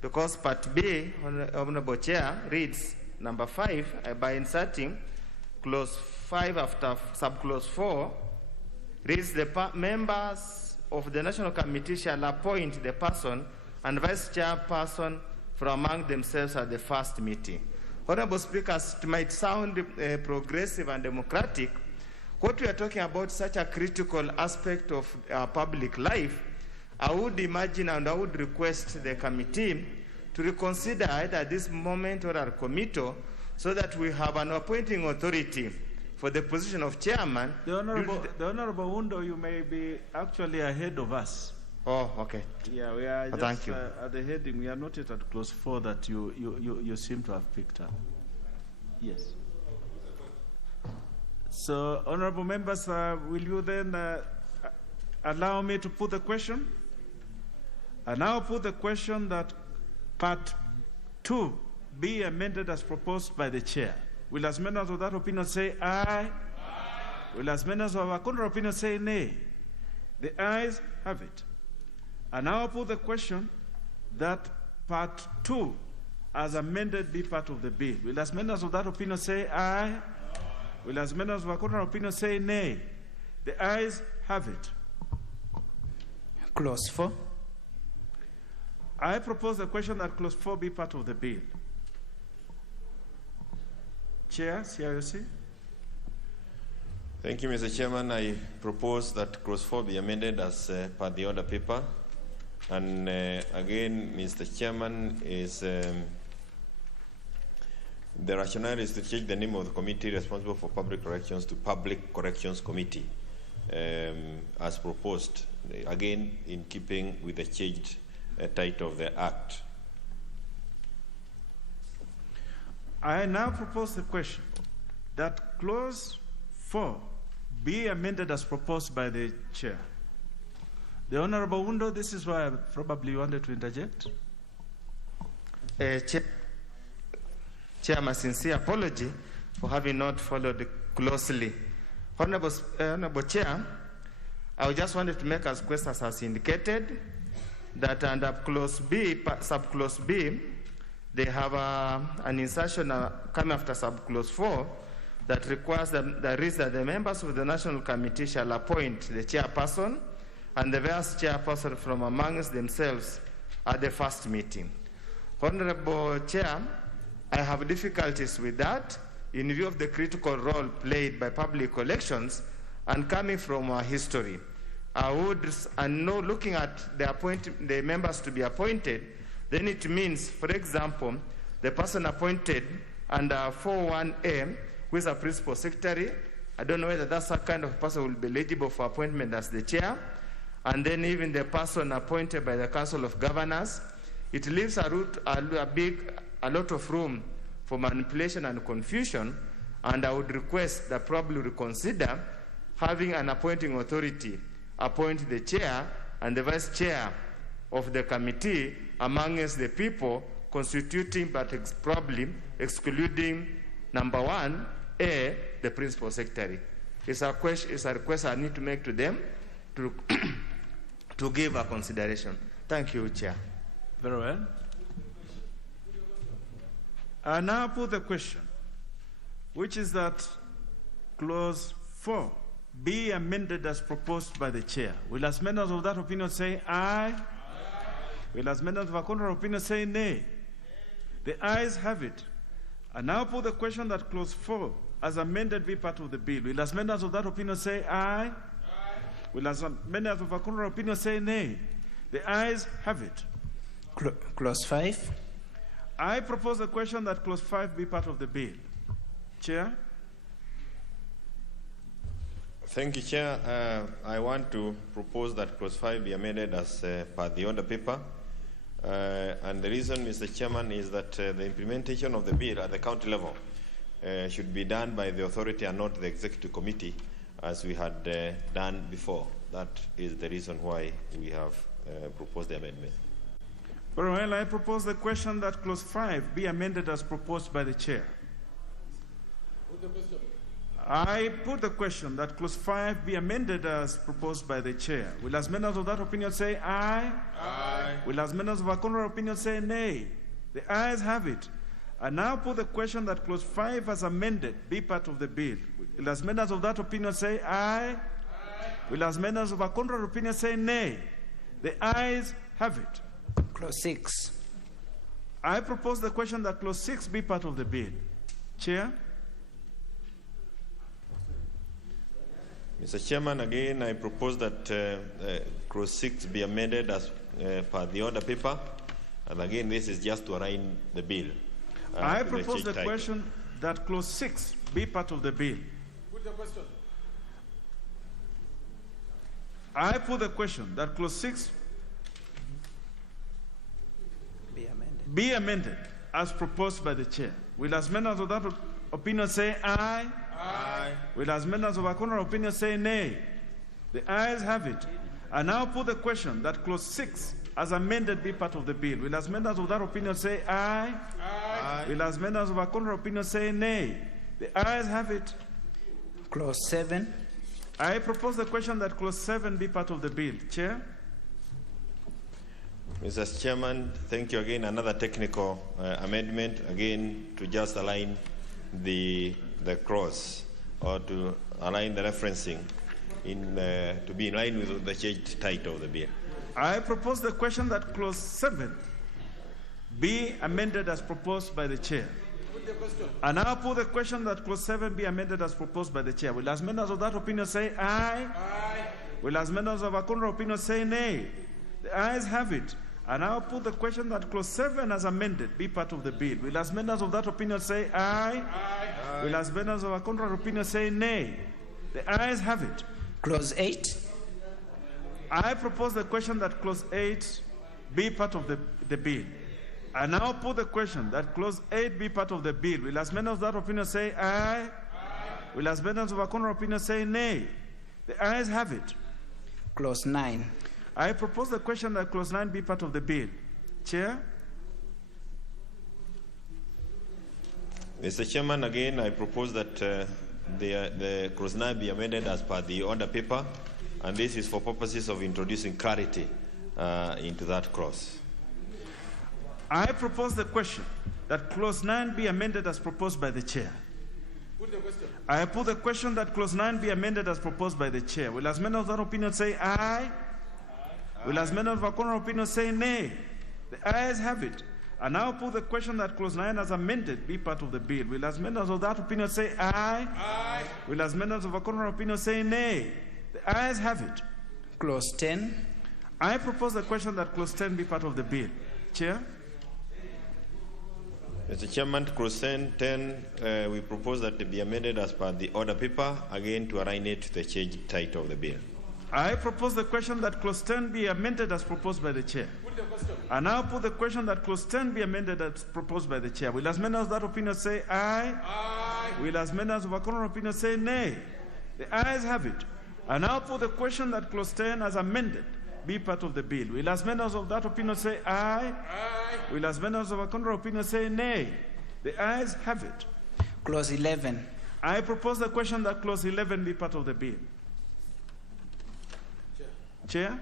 because Part B, Honorable Chair, reads number 5, by inserting clause 5 after subclause 4, reads the members of the National Committee shall appoint the person and vice chairperson from among themselves at the first meeting. Honorable Speakers, it might sound progressive and democratic. What we are talking about, such a critical aspect of our public life, I would imagine and I would request the committee to reconsider either at this moment or at committee, so that we have an appointing authority for the position of chairman. The Honorable Undo, you may be actually ahead of us. Oh, okay. Yeah, we are just thank you. At the heading. We are not yet at clause 4 that you seem to have picked up. Yes. So, honorable members, will you then allow me to put the question? I now put the question that part 2 be amended as proposed by the Chair. Will as members of that opinion say aye? Aye. Will as members of a contrary opinion say nay? The ayes have it. I now put the question that part 2 as amended be part of the bill. Will as members of that opinion say aye? Aye. Will as members of a contrary opinion say nay? The ayes have it. Clause 4. I propose the question that clause 4 be part of the bill. Chair, CIOC. Thank you, Mr. Chairman. I propose that clause 4 be amended as per the order paper. And again, Mr. Chairman, is the rationale is to change the name of the committee responsible for public corrections to Public Corrections Committee, as proposed, again in keeping with the changed title of the Act. I now propose the question that clause 4 be amended as proposed by the Chair. The Honorable Undo, this is why I probably wanted to interject. Chair, my sincere apology for having not followed closely. Honorable Chair, I just wanted to make as request as indicated that under clause B, subclause B, they have an insertion coming after subclause 4 that requires that the members of the National Committee shall appoint the chairperson and the vice chairperson from amongst themselves at the first meeting. Honorable Chair, I have difficulties with that in view of the critical role played by public elections and coming from our history. I would, and no, looking at the members to be appointed, then it means, for example, the person appointed under 4.1a, who is a principal secretary, I don't know whether that's a kind of person who will be eligible for appointment as the chair, and then even the person appointed by the Council of Governors. It leaves a lot of room for manipulation and confusion, And I would request that probably reconsider having an appointing authority appoint the chair and the vice chair of the committee amongst the people constituting, but probably excluding number 1A, the principal secretary. It's a request I need to make to them to, to give a consideration. Thank you, Chair. Very well. I now put the question, which is that clause 4 be amended as proposed by the chair. Will as members of that opinion say aye? Aye. Will as members of a contrary opinion say nay? The ayes have it. I now put the question that clause 4 as amended be part of the bill. Will as members of that opinion say aye? Aye. Will as members of a contrary opinion say nay? The ayes have it. Clause 5. I propose the question that clause 5 be part of the bill. Chair? Thank you, Chair. I want to propose that clause 5 be amended as per the order paper. And the reason, Mr. Chairman, is that the implementation of the bill at the county level should be done by the authority and not the executive committee, as we had done before. That is the reason why we have proposed the amendment. Very well, I propose the question that clause 5 be amended as proposed by the chair. I put the question that clause 5 be amended as proposed by the chair. Will as members of that opinion say aye? Aye. Will as members of a contrary opinion say nay? The ayes have it. I now put the question that clause 5 as amended be part of the bill. Will as members of that opinion say aye? Aye. Will as members of a contrary opinion say nay? The ayes have it. Clause 6. I propose the question that clause 6 be part of the bill. Chair? Mr. Chairman, again, I propose that clause 6 be amended as per the order paper. And again, this is just to align the bill. I propose the question that clause 6 be part of the bill. Put the question. I put the question that clause 6 be amended as proposed by the chair. Will as members of that opinion say aye? Aye. Will as members of a contrary opinion say nay? The ayes have it. I now put the question that clause 6 as amended be part of the bill. Will as members of that opinion say aye? Aye. Will as members of a contrary opinion say nay? The ayes have it. Clause 7. I propose the question that clause 7 be part of the bill. Chair? Mr. Chairman, thank you again. Another technical amendment, again, to just align the clause, or to align the referencing to be in line with the changed title of the bill. I propose the question that clause 7 be amended as proposed by the chair. And I put the question that clause 7 be amended as proposed by the chair. Will as members of that opinion say aye? Aye. Will as members of a contrary opinion say nay? The ayes have it. And I'll put the question that clause 7 as amended be part of the bill. Will as members of that opinion say aye? Aye. Will as members of a contrary opinion say nay? The ayes have it. Clause 8. I propose the question that clause 8 be part of the bill. I now put the question that clause 8 be part of the bill. Will as members of that opinion say aye? Aye. Will as members of a contrary opinion say nay? The ayes have it. Clause 9. I propose the question that clause 9 be part of the bill. Chair? Mr. Chairman, again, I propose that the clause 9 be amended as per the order paper, and this is for purposes of introducing clarity into that clause. I propose the question that clause 9 be amended as proposed by the chair. Put the question. I put the question that clause 9 be amended as proposed by the chair. Will as members of that opinion say aye? Will as members of a contrary opinion say nay? The ayes have it. I now put the question that clause 9 as amended be part of the bill. Will as members of that opinion say aye? Aye. Will as members of a contrary opinion say nay? The ayes have it. Clause 10. I propose the question that clause 10 be part of the bill. Chair? Mr. Chairman, clause 10, we propose that it be amended as per the order paper, again to align it to the changed title of the bill. I propose the question that clause 10 be amended as proposed by the chair. I now put the question that clause 10 be amended as proposed by the chair. Will as many as that opinion say aye? Aye. Will as many as of a contrary opinion say nay? The ayes have it. I now put the question that clause 10 as amended be part of the bill. Will as many as of that opinion say aye? Aye. Will as many as of a contrary opinion say nay? The ayes have it. Clause 11. I propose the question that clause 11 be part of the bill. Chair?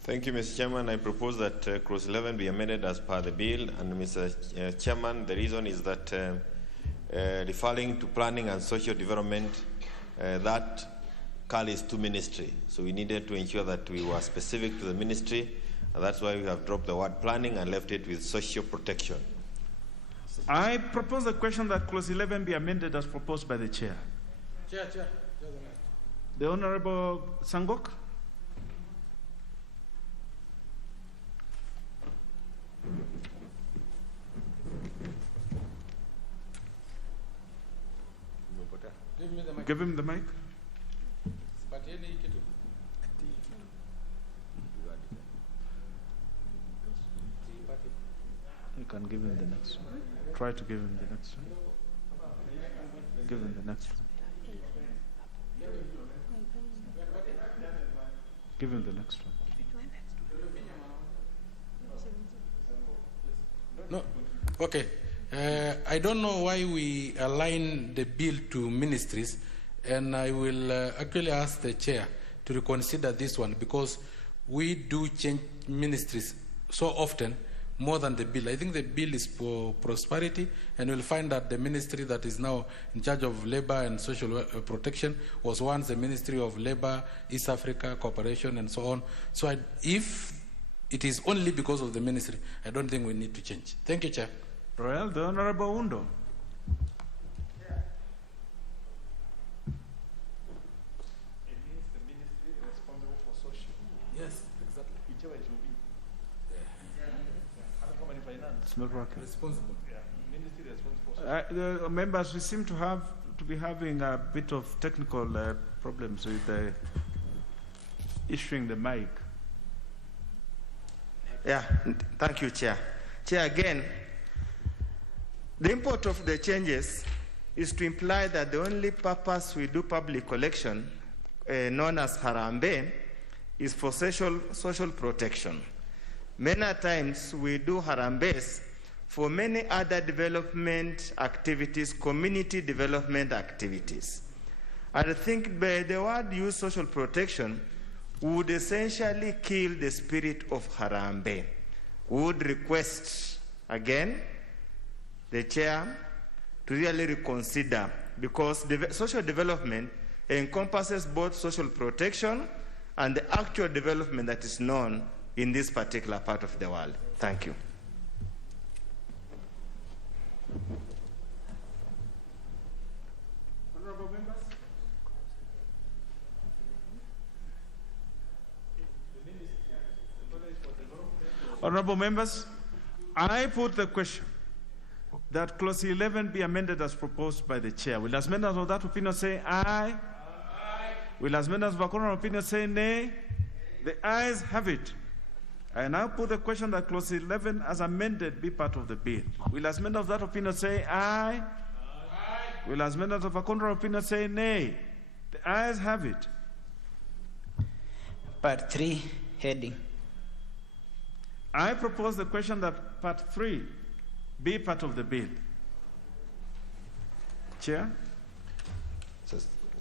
Thank you, Mr. Chairman. I propose that clause 11 be amended as per the bill. And Mr. Chairman, the reason is that referring to planning and social development, that carries to ministry. So we needed to ensure that we were specific to the ministry. And that's why we have dropped the word planning and left it with social protection. I propose the question that clause 11 be amended as proposed by the chair. Chair. The Honorable Sangok. Give him the mic. You can give him the next one. Try to give him the next one. Give him the next one. Give him the next one. No. Okay. I don't know why we align the bill to ministries, and I will actually ask the chair to reconsider this one, because we do change ministries so often more than the bill. I think the bill is for prosperity, and you'll find that the ministry that is now in charge of labor and social protection was once the Ministry of Labor, East Africa, Cooperation, and so on. So if it is only because of the ministry, I don't think we need to change. Thank you, Chair. Well, the Honorable Undo. Yes, exactly. Whichever it will be. It's not working. Responsible. Ministry responsible. The members, we seem to be having a bit of technical problems with issuing the mic. Yeah, thank you, Chair. Chair, again, the import of the changes is to imply that the only purpose we do public collection, known as Harambe, is for social protection. Many times we do Harambes for many other development activities, community development activities. I think by the word use social protection would essentially kill the spirit of Harambe. We would request, again, the chair to really reconsider, because social development encompasses both social protection and the actual development that is known in this particular part of the world. Thank you. Honorable members? Honorable members, I put the question that clause 11 be amended as proposed by the chair. Will as members of that opinion say aye? Aye. Will as members of a contrary opinion say nay? The ayes have it. I now put the question that clause 11 as amended be part of the bill. Will as members of that opinion say aye? Aye. Will as members of a contrary opinion say nay? The ayes have it. Part 3, heading. I propose the question that part 3 be part of the bill. Chair?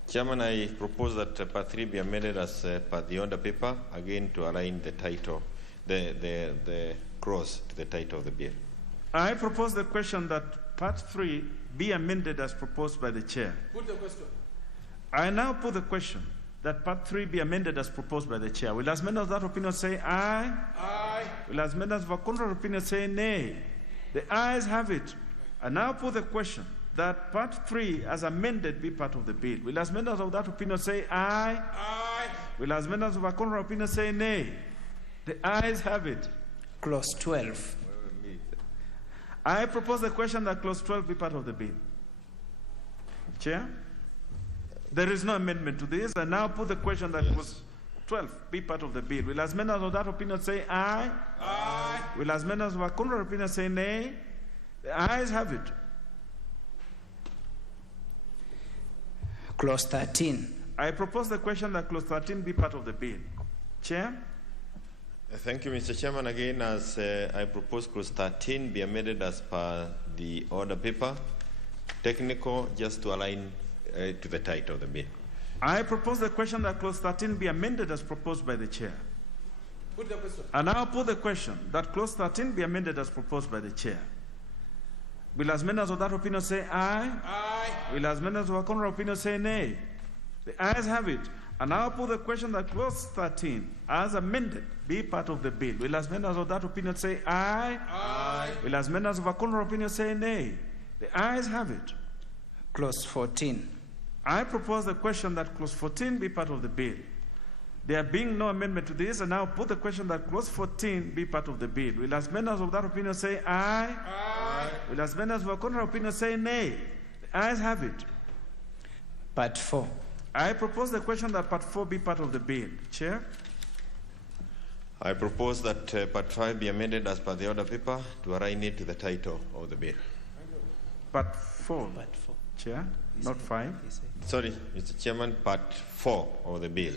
Chairman, I propose that part 3 be amended as per the order paper, again to align the title, the clause to the title of the bill. I propose the question that part 3 be amended as proposed by the chair. Put the question. I now put the question that part 3 be amended as proposed by the chair. Will as members of that opinion say aye? Aye. Will as members of a contrary opinion say nay? The ayes have it. I now put the question that part 3 as amended be part of the bill. Will as members of that opinion say aye? Aye. Will as members of a contrary opinion say nay? The ayes have it. Clause 12. I propose the question that clause 12 be part of the bill. Chair? There is no amendment to this. I now put the question that 12 be part of the bill? Will as many as of that opinion say aye? Aye. Will as many as of a contrary opinion say nay? The ayes have it. Clause 13. I propose the question that clause 13 be part of the bill. Chair? Thank you, Mr. Chairman. Again, as I propose clause 13 be amended as per the order paper. Technical, just to align to the title of the bill. I propose the question that clause 13 be amended as proposed by the chair. Put the question. And I'll put the question that clause 13 be amended as proposed by the chair. Will as many as of that opinion say aye? Aye. Will as many as of a contrary opinion say nay? The ayes have it. And I'll put the question that clause 13, as amended, be part of the bill. Will as many as of that opinion say aye? Aye. Will as many as of a contrary opinion say nay? The ayes have it. Clause 14. I propose the question that clause 14 be part of the bill. There being no amendment to this, and I'll put the question that clause 14 be part of the bill. Will as many as of that opinion say aye? Aye. Will as many as of a contrary opinion say nay? The ayes have it. Part 4. I propose the question that part 4 be part of the bill. Chair? I propose that part 5 be amended as per the order paper to align it to the title of the bill. Part 4. Part 4. Chair? Not 5. Sorry, Mr. Chairman, part 4 of the bill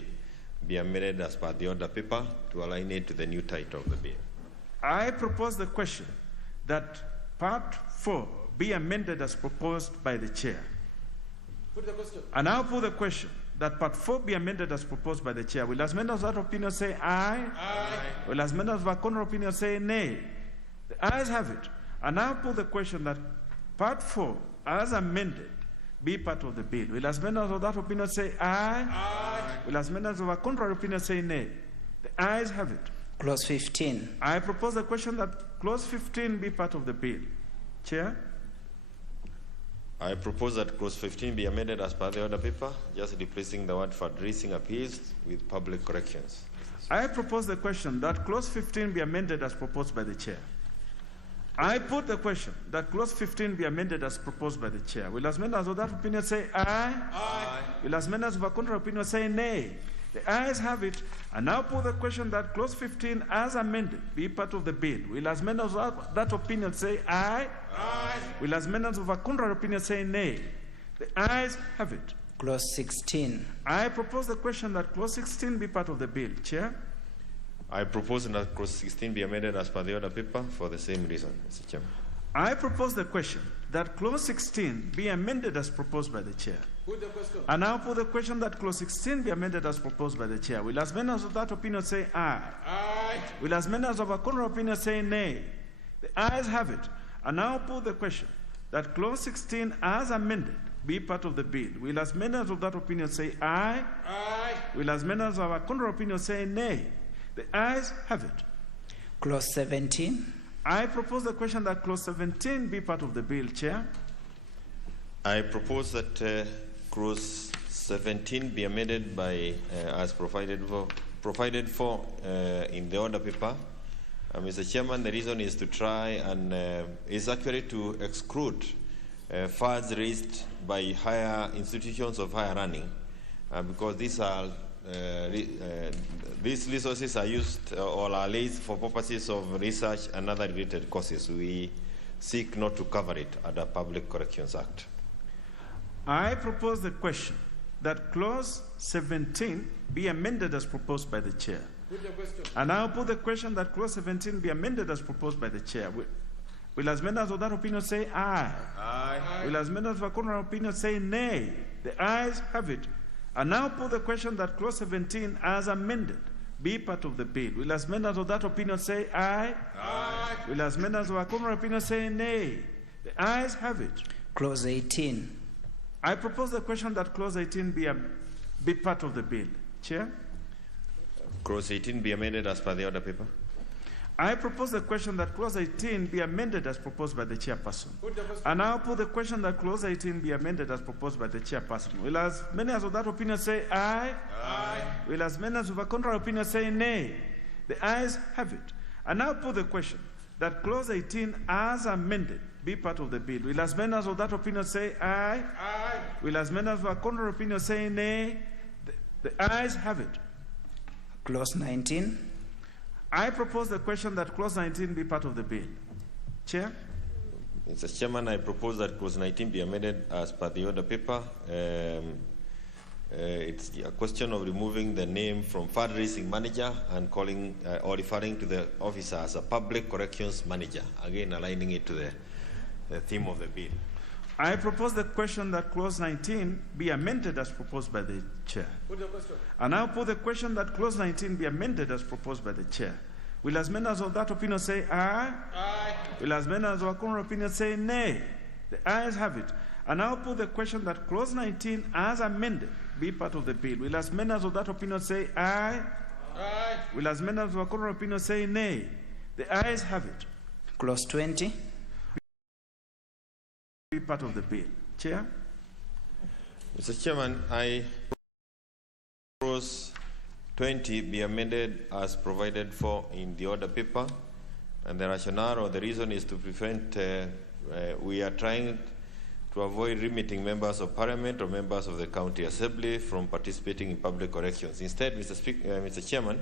be amended as per the order paper to align it to the new title of the bill. I propose the question that part 4 be amended as proposed by the chair. Put the question. And I'll put the question that part 4 be amended as proposed by the chair. Will as many as that opinion say aye? Aye. Will as many as that contrary opinion say nay? The ayes have it. And I'll put the question that part 4 as amended be part of the bill. Will as many as of that opinion say aye? Aye. Will as many as of a contrary opinion say nay? The ayes have it. Clause 15. I propose the question that clause 15 be part of the bill. Chair? I propose that clause 15 be amended as per the order paper, just replacing the word for addressing appeals with public corrections. I propose the question that clause 15 be amended as proposed by the chair. I put the question that clause 15 be amended as proposed by the chair. Will as many as of that opinion say aye? Aye. Will as many as of a contrary opinion say nay? The ayes have it. And now put the question that clause 15 as amended be part of the bill. Will as many as of that opinion say aye? Aye. Will as many as of a contrary opinion say nay? The ayes have it. Clause 16. I propose the question that clause 16 be part of the bill. Chair? I propose that clause 16 be amended as per the order paper for the same reason, Mr. Chairman. I propose the question that clause 16 be amended as proposed by the chair. Put the question. And now put the question that clause 16 be amended as proposed by the chair. Will as many as of that opinion say aye? Aye. Will as many as of a contrary opinion say nay? The ayes have it. And now put the question that clause 16 as amended be part of the bill. Will as many as of that opinion say aye? Aye. Will as many as of a contrary opinion say nay? The ayes have it. Clause 17. I propose the question that clause 17 be part of the bill. Chair? I propose that clause 17 be amended by as provided for in the order paper. Mr. Chairman, the reason is to try and is actually to exclude funds raised by higher institutions of higher learning, because these are these resources are used or are raised for purposes of research and other related courses. We seek not to cover it under Public Corrections Act. I propose the question that clause 17 be amended as proposed by the chair. Put the question. And I'll put the question that clause 17 be amended as proposed by the chair. Will as many as of that opinion say aye? Aye. Will as many as of a contrary opinion say nay? The ayes have it. And now put the question that clause 17 as amended be part of the bill. Will as many as of that opinion say aye? Aye. Will as many as of a contrary opinion say nay? The ayes have it. Clause 18. I propose the question that clause 18 be part of the bill. Chair? Clause 18 be amended as per the order paper. I propose the question that clause 18 be amended as proposed by the chairperson. And I'll put the question that clause 18 be amended as proposed by the chairperson. Will as many as of that opinion say aye? Aye. Will as many as of a contrary opinion say nay? The ayes have it. And I'll put the question that clause 18 as amended be part of the bill. Will as many as of that opinion say aye? Aye. Will as many as of a contrary opinion say nay? The ayes have it. Clause 19. I propose the question that clause 19 be part of the bill. Chair? Mr. Chairman, I propose that clause 19 be amended as per the order paper. It's a question of removing the name from fundraising manager and calling or referring to the officer as a public corrections manager. Again, aligning it to the theme of the bill. I propose the question that clause 19 be amended as proposed by the chair. Put the question. And I put the question that clause 19 be amended as proposed by the chair. Will as members of that opinion say aye? Aye. Will as members of our current opinion say nay? The ayes have it. And I'll put the question that clause 19 as amended be part of the bill. Will as members of that opinion say aye? Aye. Will as members of our current opinion say nay? The ayes have it. Clause 20. Be part of the bill. Chair? Mr. Chairman, I propose 20 be amended as provided for in the order paper, and the rationale or the reason is to prevent, we are trying to avoid limiting members of parliament or members of the county assembly from participating in public corrections. Instead, Mr. Chairman,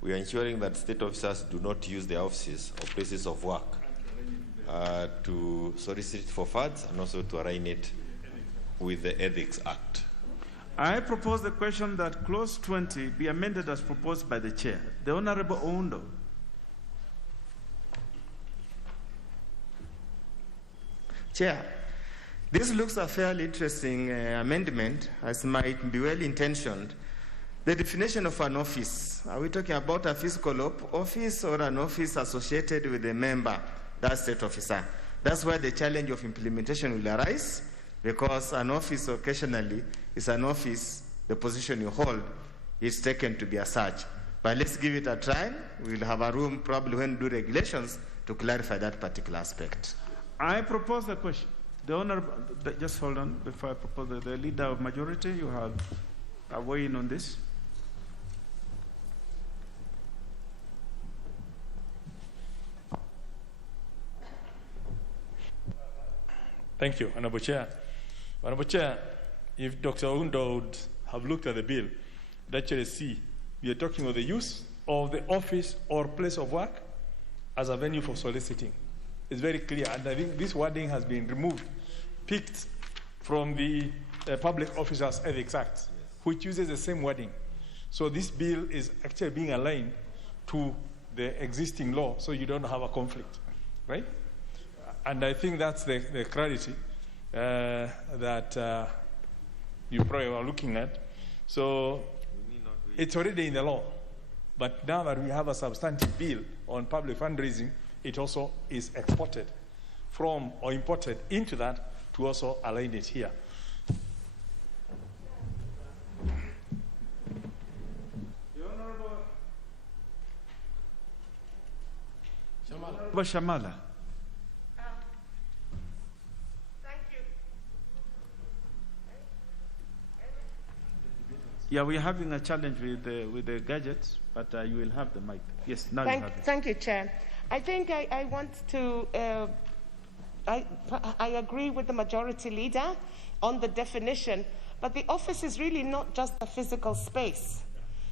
we are ensuring that state officers do not use their offices or places of work to solicit for funds and also to align it with the Ethics Act. I propose the question that clause 20 be amended as proposed by the chair. The Honorable Ondo. Chair, this looks a fairly interesting amendment, as might be well-intentioned. The definition of an office, are we talking about a physical office or an office associated with a member, that state officer? That's where the challenge of implementation will arise, because an office occasionally is an office, the position you hold is taken to be as such. But let's give it a try. We'll have a room probably when we do regulations to clarify that particular aspect. I propose the question. The Honorable, just hold on before I propose the leader of majority, you have a weigh in on this. Thank you, Honorable Chair. Honorable Chair, if Dr. Undo would have looked at the bill, you'd actually see we are talking of the use of the office or place of work as a venue for soliciting. It's very clear, and I think this wording has been removed, picked from the Public Officers Ethics Act, which uses the same wording. So this bill is actually being aligned to the existing law, so you don't have a conflict, right? And I think that's the clarity that you probably are looking at. So it's already in the law, but now that we have a substantive bill on public fundraising, it also is exported from or imported into that to also align it here. Honorable Shamala. Yeah, we're having a challenge with the gadgets, but you will have the mic. Yes, now you have it. Thank you, Chair. I think I want to, I agree with the majority leader on the definition, but the office is really not just a physical space.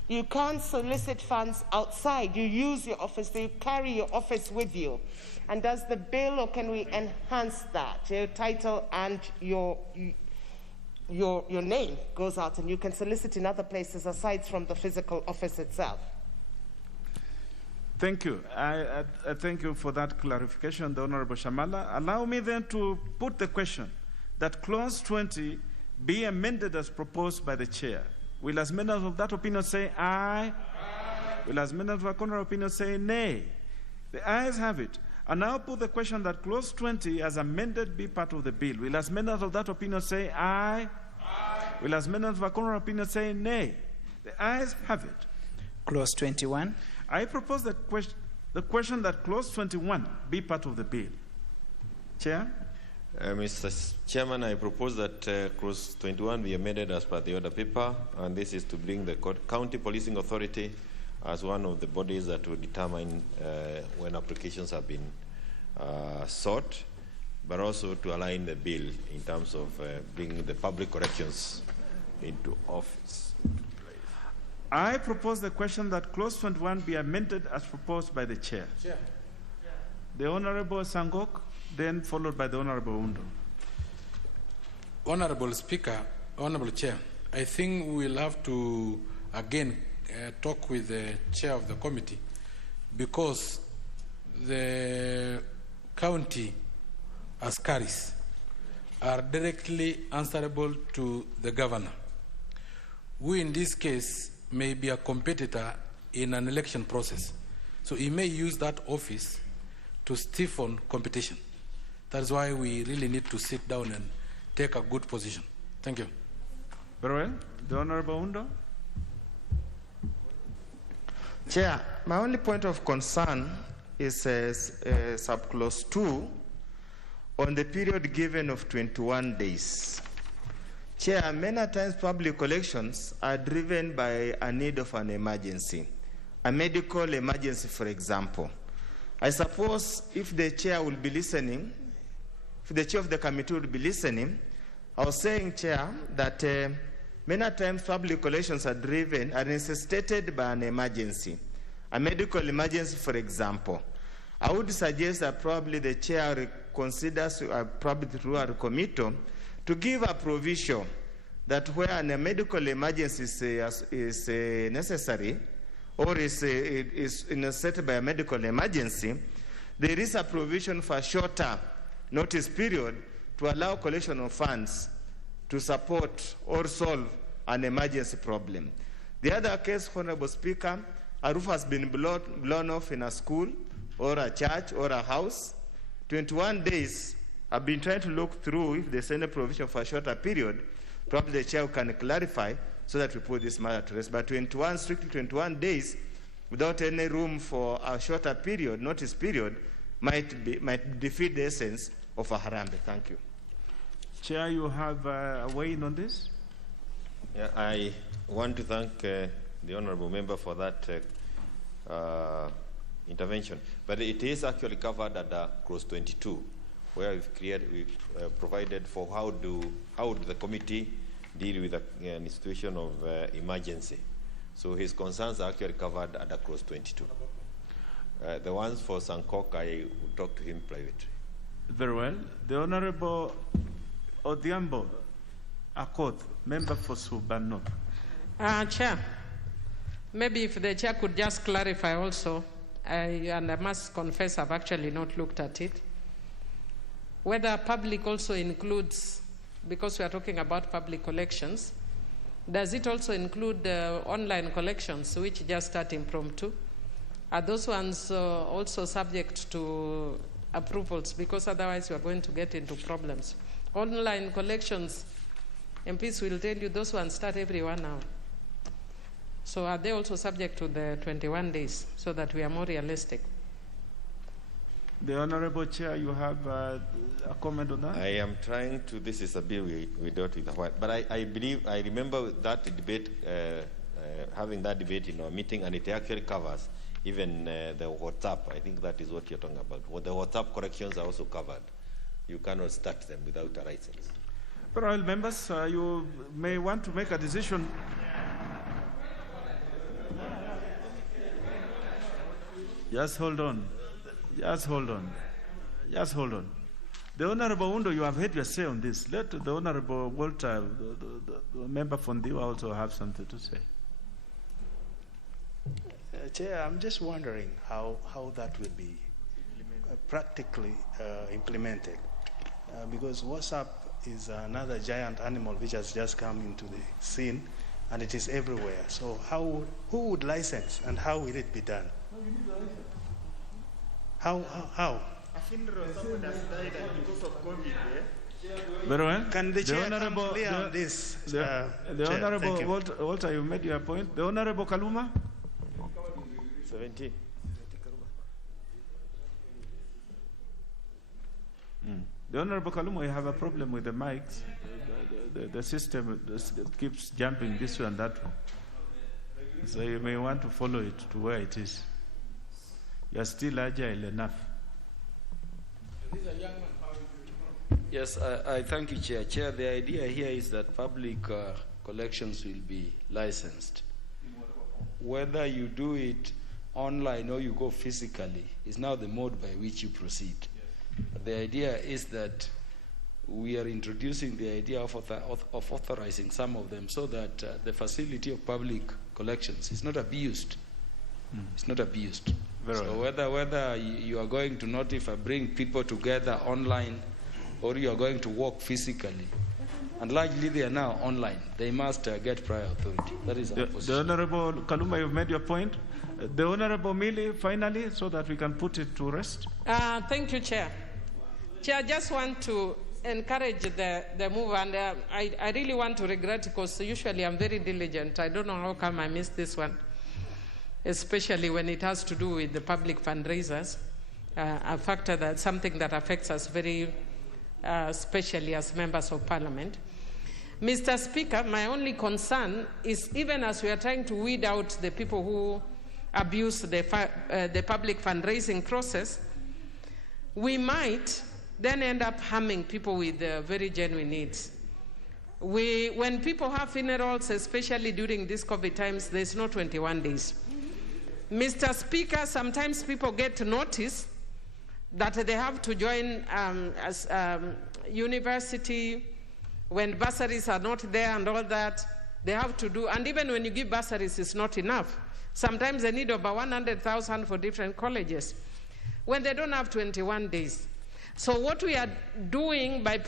You can't solicit funds outside. You use your office, so you carry your office with you. And does the bill, or can we enhance that? Your title and your name goes out, and you can solicit in other places aside from the physical office itself. Thank you. I thank you for that clarification, the Honorable Shamala. Allow me then to put the question that clause 20 be amended as proposed by the chair. Will as members of that opinion say aye? Aye. Will as members of a contrary opinion say nay? The ayes have it. And now put the question that clause 20 as amended be part of the bill. Will as members of that opinion say aye? Aye. Will as members of a contrary opinion say nay? The ayes have it. Clause 21. I propose the question that clause 21 be part of the bill. Chair? Mr. Chairman, I propose that clause 21 be amended as per the order paper, and this is to bring the County Policing Authority as one of the bodies that will determine when applications have been sought, but also to align the bill in terms of bringing the public corrections into office. I propose the question that clause 21 be amended as proposed by the chair. Chair. The Honorable Sangok, then followed by the Honorable Undo. Honorable Speaker, Honorable Chair, I think we'll have to again talk with the chair of the committee, because the county askaris are directly answerable to the governor, who in this case may be a competitor in an election process. So he may use that office to stiffen competition. That's why we really need to sit down and take a good position. Thank you. Very well. The Honorable Undo. Chair, my only point of concern is subclause 2 on the period given of 21 days. Chair, many times public elections are driven by a need of an emergency, a medical emergency, for example. I suppose if the chair will be listening, if the chair of the committee will be listening, I was saying, Chair, that many times public elections are driven, are necessitated by an emergency, a medical emergency, for example. I would suggest that probably the chair considers, probably through our committee, to give a provision that where a medical emergency is necessary or is necessitated by a medical emergency, there is a provision for a shorter notice period to allow collection of funds to support or solve an emergency problem. The other case, Honorable Speaker, a roof has been blown off in a school or a church or a house. 21 days, I've been trying to look through if there's any provision for a shorter period. Probably the chair can clarify so that we put this matter to rest. But 21, strictly 21 days, without any room for a shorter period, notice period, might defeat the essence of a Harambe. Thank you. Chair, you have a weigh in on this? Yeah, I want to thank the honourable member for that intervention. But it is actually covered under clause 22, where we've provided for how would the committee deal with a situation of emergency. So his concerns are actually covered under clause 22. The ones for Sankok, I will talk to him privately. Very well. The Honorable Odhiambo Akoth, member for Subano. Chair, maybe if the chair could just clarify also, and I must confess I've actually not looked at it, whether public also includes, because we are talking about public collections, does it also include online collections which just start impromptu? Are those ones also subject to approvals? Because otherwise we are going to get into problems. Online collections, MPs will tell you those ones start every 1 hour. So are they also subject to the 21 days so that we are more realistic? The Honorable Chair, you have a comment on that? I am trying to, this is a bill we dealt with a while, but I believe, I remember that debate, having that debate in our meeting, and it actually covers even the WhatsApp. I think that is what you're talking about. Well, the WhatsApp corrections are also covered. You cannot start them without a license. Well, members, you may want to make a decision. Just hold on. Just hold on. Just hold on. The Honorable Undo, you have heard your say on this. Let the Honorable Walter, the member from Diwa, also have something to say. Chair, I'm just wondering how that will be practically implemented. Because WhatsApp is another giant animal which has just come into the scene, and it is everywhere. So who would license, and how will it be done? How? Someone has died because of COVID, Very well. Can the chair come clear on this? The Honorable Walter, you made your point. The Honorable Kaluma? 17. The Honorable Kaluma, you have a problem with the mics. The system keeps jumping this way and that way. So you may want to follow it to where it is. You are still agile enough. Yes, I thank you, Chair. Chair, the idea here is that public collections will be licensed. whether you do it online or you go physically is now the mode by which you proceed. But the idea is that we are introducing the idea of authorizing some of them so that the facility of public collections is not abused. It's not abused. So whether you are going to notify, bring people together online, or you are going to work physically, and largely they are now online, they must get prior authority. That is our position. The Honorable Kaluma, you've made your point. The Honorable Mili, finally, so that we can put it to rest. Thank you, Chair. Chair, I just want to encourage the move, and I really want to regret, because usually I'm very diligent. I don't know how come I missed this one, especially when it has to do with the public fundraisers, a factor that something that affects us very especially as members of Parliament. Mr. Speaker, my only concern is, even as we are trying to weed out the people who abuse the public fundraising process, we might then end up harming people with very genuine needs. When people have funerals, especially during these COVID times, there's no 21 days. Mr. Speaker, sometimes people get notice that they have to join university when bursaries are not there and all that. They have to do, and even when you give bursaries, it's not enough. Sometimes they need over 100,000 for different colleges when they don't have 21 days. So what we are doing by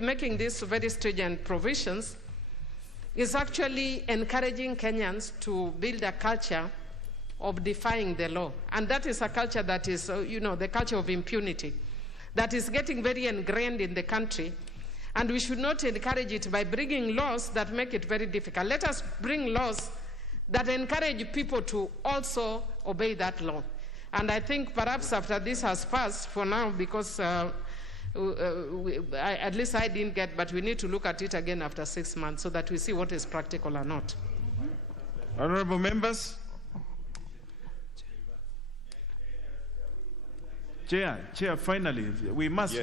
making these very stringent provisions is actually encouraging Kenyans to build a culture of defying the law. And that is a culture that is, the culture of impunity, that is getting very ingrained in the country. And we should not encourage it by bringing laws that make it very difficult. Let us bring laws that encourage people to also obey that law. And I think perhaps after this has passed for now, because at least I didn't get, but we need to look at it again after 6 months so that we see what is practical or not. Honorable members. Chair, finally, we must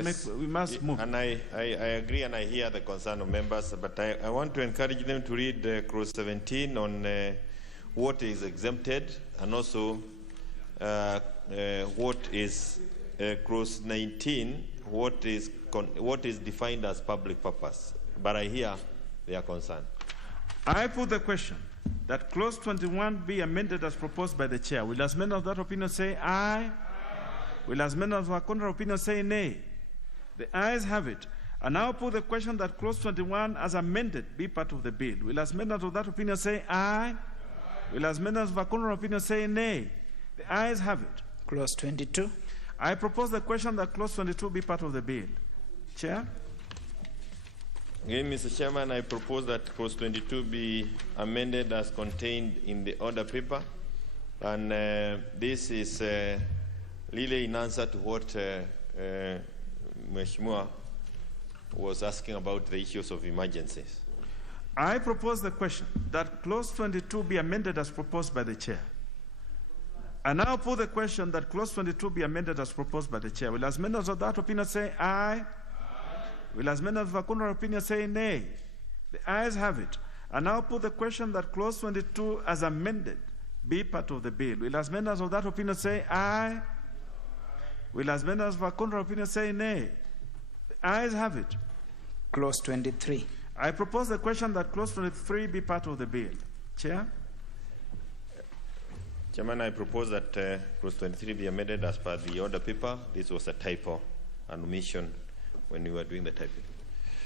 move. And I agree, and I hear the concern of members, but I want to encourage them to read clause 17 on what is exempted, and also what is clause 19, what is defined as public purpose. But I hear their concern. I put the question that clause 21 be amended as proposed by the chair. Will as many of that opinion say aye? Will as many of our contrary opinion say nay? The ayes have it. And now put the question that clause 21 as amended be part of the bill. Will as many of that opinion say aye? Will as many of our contrary opinion say nay? The ayes have it. Clause 22. I propose the question that clause 22 be part of the bill. Chair? Again, Mr. Chairman, I propose that clause 22 be amended as contained in the order paper. And this is really in answer to what Mheshimiwa was asking about the issues of emergencies. I propose the question that clause 22 be amended as proposed by the chair. I now put the question that clause 22 be amended as proposed by the chair. Will as many of that opinion say aye? Will as many of the contrary opinion say nay? The ayes have it. I now put the question that clause 22 as amended be part of the bill. Will as many of that opinion say aye? Will as many of our contrary opinion say nay? The ayes have it. Clause 23. I propose the question that clause 23 be part of the bill. Chair? Chairman, I propose that clause 23 be amended as per the order paper. This was a typo, an omission when we were doing the typing.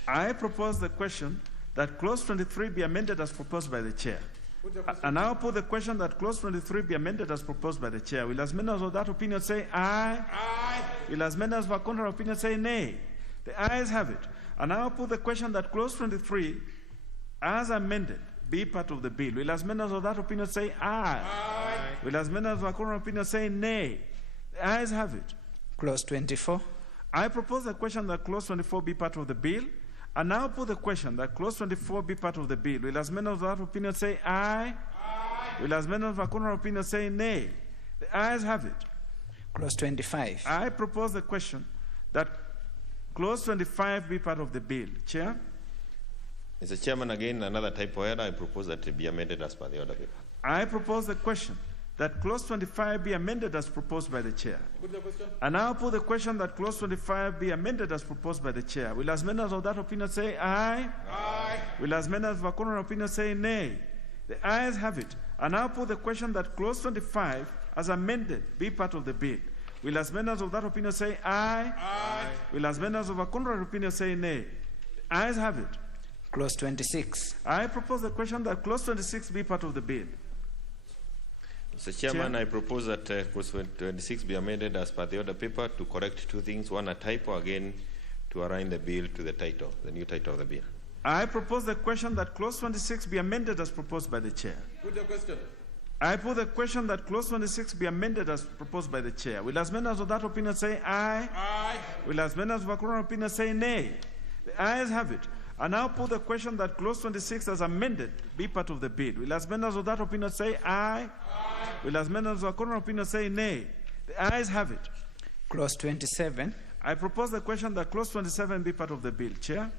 I propose the question that clause 23 be amended as proposed by the chair. And now put the question that clause 23 be amended as proposed by the chair. Will as many of that opinion say aye? Aye. Will as many of our contrary opinion say nay? The ayes have it. And now put the question that clause 23 as amended be part of the bill. Will as many of that opinion say aye? Aye. Will as many of our contrary opinion say nay? The ayes have it. Clause 24. I propose the question that clause 24 be part of the bill. And now put the question that clause 24 be part of the bill. Will as many of that opinion say aye? Aye. Will as many of our contrary opinion say nay? The ayes have it. Clause 25. I propose the question that clause 25 be part of the bill. Chair? Mr. Chairman, again, another typo error. I propose that it be amended as per the order paper. I propose the question that clause 25 be amended as proposed by the chair. Put the question. And now put the question that clause 25 be amended as proposed by the chair. Will as members of that opinion say aye? Aye. Will as members of a contrary opinion say nay? The ayes have it. And now put the question that clause 25 as amended be part of the bill. Will as members of that opinion say aye? Aye. Will as members of a contrary opinion say nay? The ayes have it. Clause 26. I propose the question that clause 26 be part of the bill. Mr. Chairman, I propose that clause 26 be amended as per the order paper to correct two things. One, a typo, again, to align the bill to the title, the new title of the bill. I propose the question that clause 26 be amended as proposed by the chair. Put the question. I put the question that clause 26 be amended as proposed by the chair. Will as members of that opinion say aye? Aye. Will as members of a contrary opinion say nay? The ayes have it. I now put the question that clause 26 as amended be part of the bill. Will as members of that opinion say aye? Aye. Will as members of a contrary opinion say nay? The ayes have it. Clause 27. I propose the question that clause 27 be part of the bill. Chair?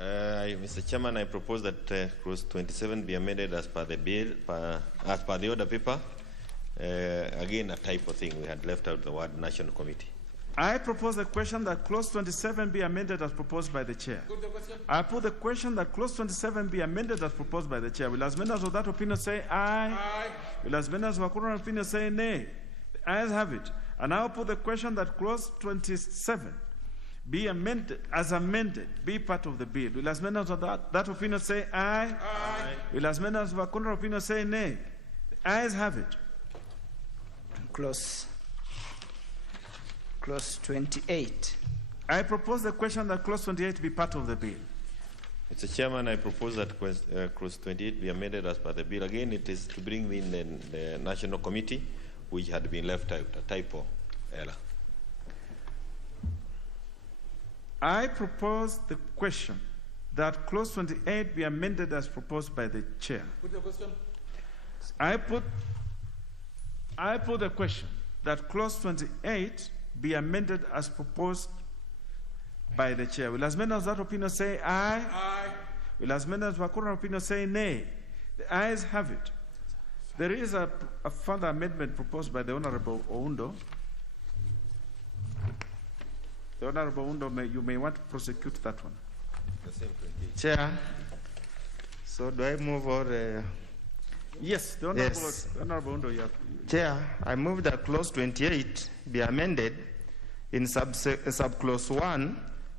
Mr. Chairman, I propose that clause 27 be amended as per the bill, as per the order paper. Again, a typo thing. We had left out the word National Committee. I propose the question that clause 27 be amended as proposed by the chair. Put the question. I put the question that clause 27 be amended as proposed by the chair. Will as members of that opinion say aye? Aye. Will as members of a contrary opinion say nay? The ayes have it. And I will put the question that clause 27 be amended, as amended, be part of the bill. Will as members of that opinion say aye? Aye. Will as members of a contrary opinion say nay? The ayes have it. Clause 28. I propose the question that clause 28 be part of the bill. Mr. Chairman, I propose that clause 28 be amended as per the bill. Again, it is to bring in the National Committee, which had been left out, a typo error. I propose the question that clause 28 be amended as proposed by the chair. Put the question. I put the question that clause 28 be amended as proposed by the chair. Will as members of that opinion say aye? Aye. Will as members of a contrary opinion say nay? The ayes have it. There is a further amendment proposed by the Honorable Oundo. The Honorable Oundo, you may want to prosecute that one. Chair, so do I move or? Yes, the Honorable Oundo, you have. Chair, I move that clause 28 be amended in subclause 1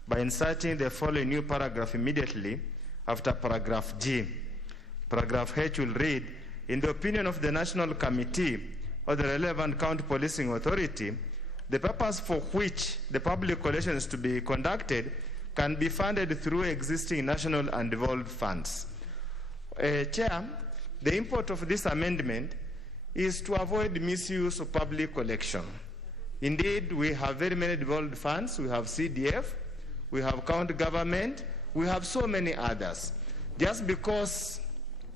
by inserting the following new paragraph immediately after paragraph G. Paragraph H will read, in the opinion of the National Committee or the relevant county policing authority, the purpose for which the public collation is to be conducted can be funded through existing national and devolved funds. Chair, the import of this amendment is to avoid misuse of public collection. Indeed, we have very many devolved funds. We have CDF, we have county government, we have so many others. Just because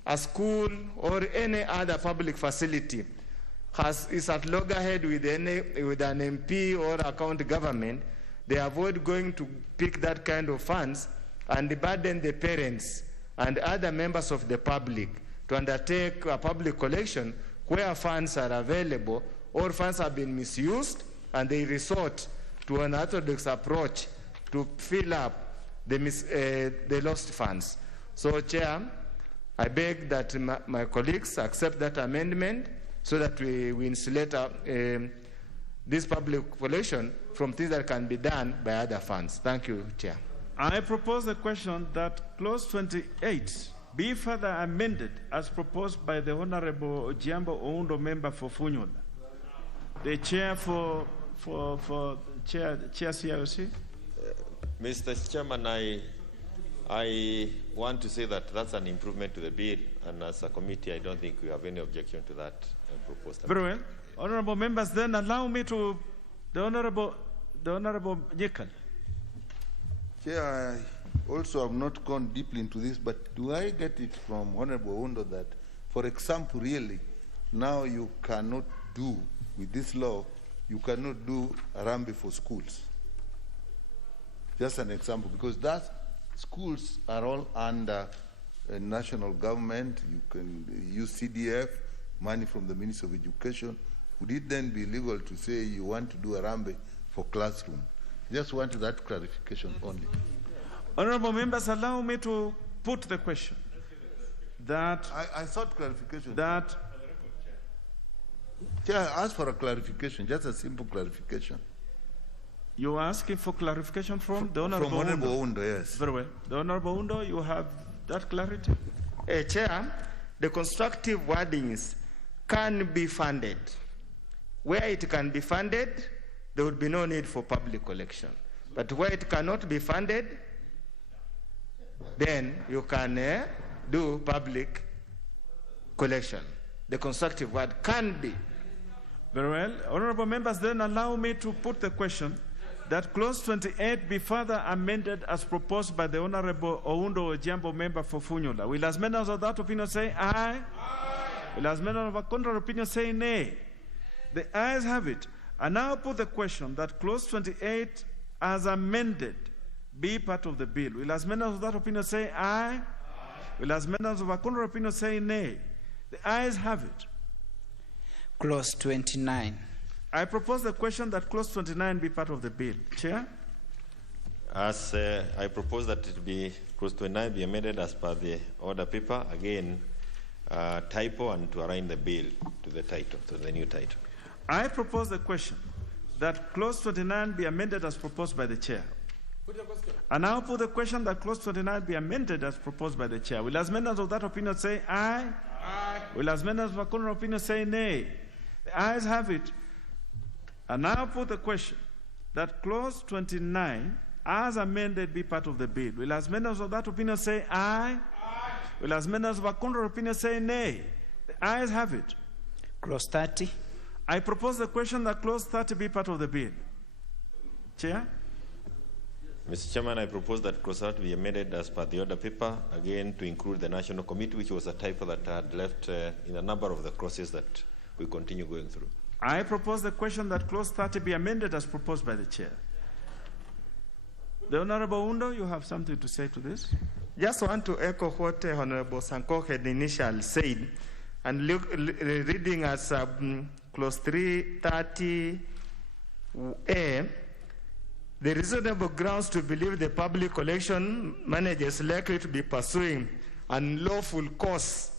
a school or any other public facility is at loggerhead with an MP or a county government, they avoid going to pick that kind of funds and burden the parents and other members of the public to undertake a public collection where funds are available or funds have been misused, and they resort to an orthodox approach to fill up the lost funds. So, Chair, I beg that my colleagues accept that amendment so that we insulate this public collection from things that can be done by other funds. Thank you, Chair. I propose the question that clause 28 be further amended as proposed by the Honorable Ojiambo Oundo, member for Funyula. The chair for Chair CIOC. Mr. Chairman, I want to say that that's an improvement to the bill, and as a committee, I don't think we have any objection to that proposed. Very well. Honorable members, then allow me to the Honorable Nyekal. Chair, I also have not gone deeply into this, but do I get it from Honorable Oundo that, for example, really, now you cannot do, with this law, you cannot do Arambe for schools? Just an example, because that schools are all under national government, you can use CDF, money from the Ministry of Education. Would it then be legal to say you want to do a rambe for classroom? Just wanted that clarification only. Honorable members, allow me to put the question. That I thought clarification. That Chair, I asked for a clarification, just a simple clarification. You are asking for clarification from the Honorable From Honorable Undo, yes. Very well. The Honorable Undo, you have that clarity? Chair, the constructive wordings can be funded. Where it can be funded, there would be no need for public collection. But where it cannot be funded, then you can do public collection. The constructive word can be. Very well. Honorable members, then allow me to put the question that clause 28 be further amended as proposed by the Honorable Oundo Ojambo, member for Funyula. Will as members of that opinion say aye? Aye. Will as members of a contrary opinion say nay? The ayes have it. I now put the question that clause 28 as amended be part of the bill. Will as members of that opinion say aye? Aye. Will as members of a contrary opinion say nay? The ayes have it. Clause 29. I propose the question that clause 29 be part of the bill. Chair? As I propose that it be clause 29 be amended as per the order paper, again, typo and to align the bill to the title, to the new title. I propose the question that clause 29 be amended as proposed by the chair. I now put the question that clause 29 be amended as proposed by the chair. Will as members of that opinion say aye? Aye. Will as members of a contrary opinion say nay? The ayes have it. I now put the question that clause 29 as amended be part of the bill. Will as members of that opinion say aye? Aye. Will as members of a contrary opinion say nay? The ayes have it. Clause 30. I propose the question that clause 30 be part of the bill. Chair? Mr. Chairman, I propose that clause 30 be amended as per the order paper, again to include the National Committee, which was a typo that had left in a number of the clauses that we continue going through. I propose the question that clause 30 be amended as proposed by the chair. The Honorable Undo, you have something to say to this? Just want to echo what Honorable Sanko had initially said, and reading as clause 330A, the reasonable grounds to believe the public collection manager is likely to be pursuing unlawful course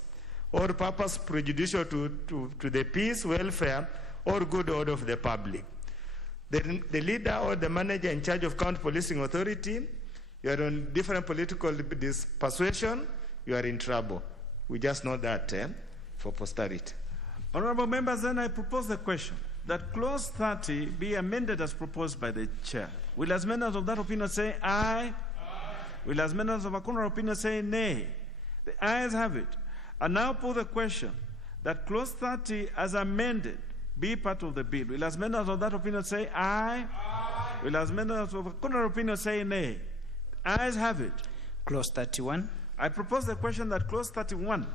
or purpose prejudicial to the peace, welfare, or good order of the public. The leader or the manager in charge of county policing authority, you are on different political persuasion, you are in trouble. We just know that for posterity. Honorable members, then I propose the question that clause 30 be amended as proposed by the chair. Will as members of that opinion say aye? Aye. Will as members of a contrary opinion say nay? The ayes have it. I now put the question that clause 30 as amended be part of the bill. Will as members of that opinion say aye? Aye. Will as members of a contrary opinion say nay? The ayes have it. Clause 31. I propose the question that clause 31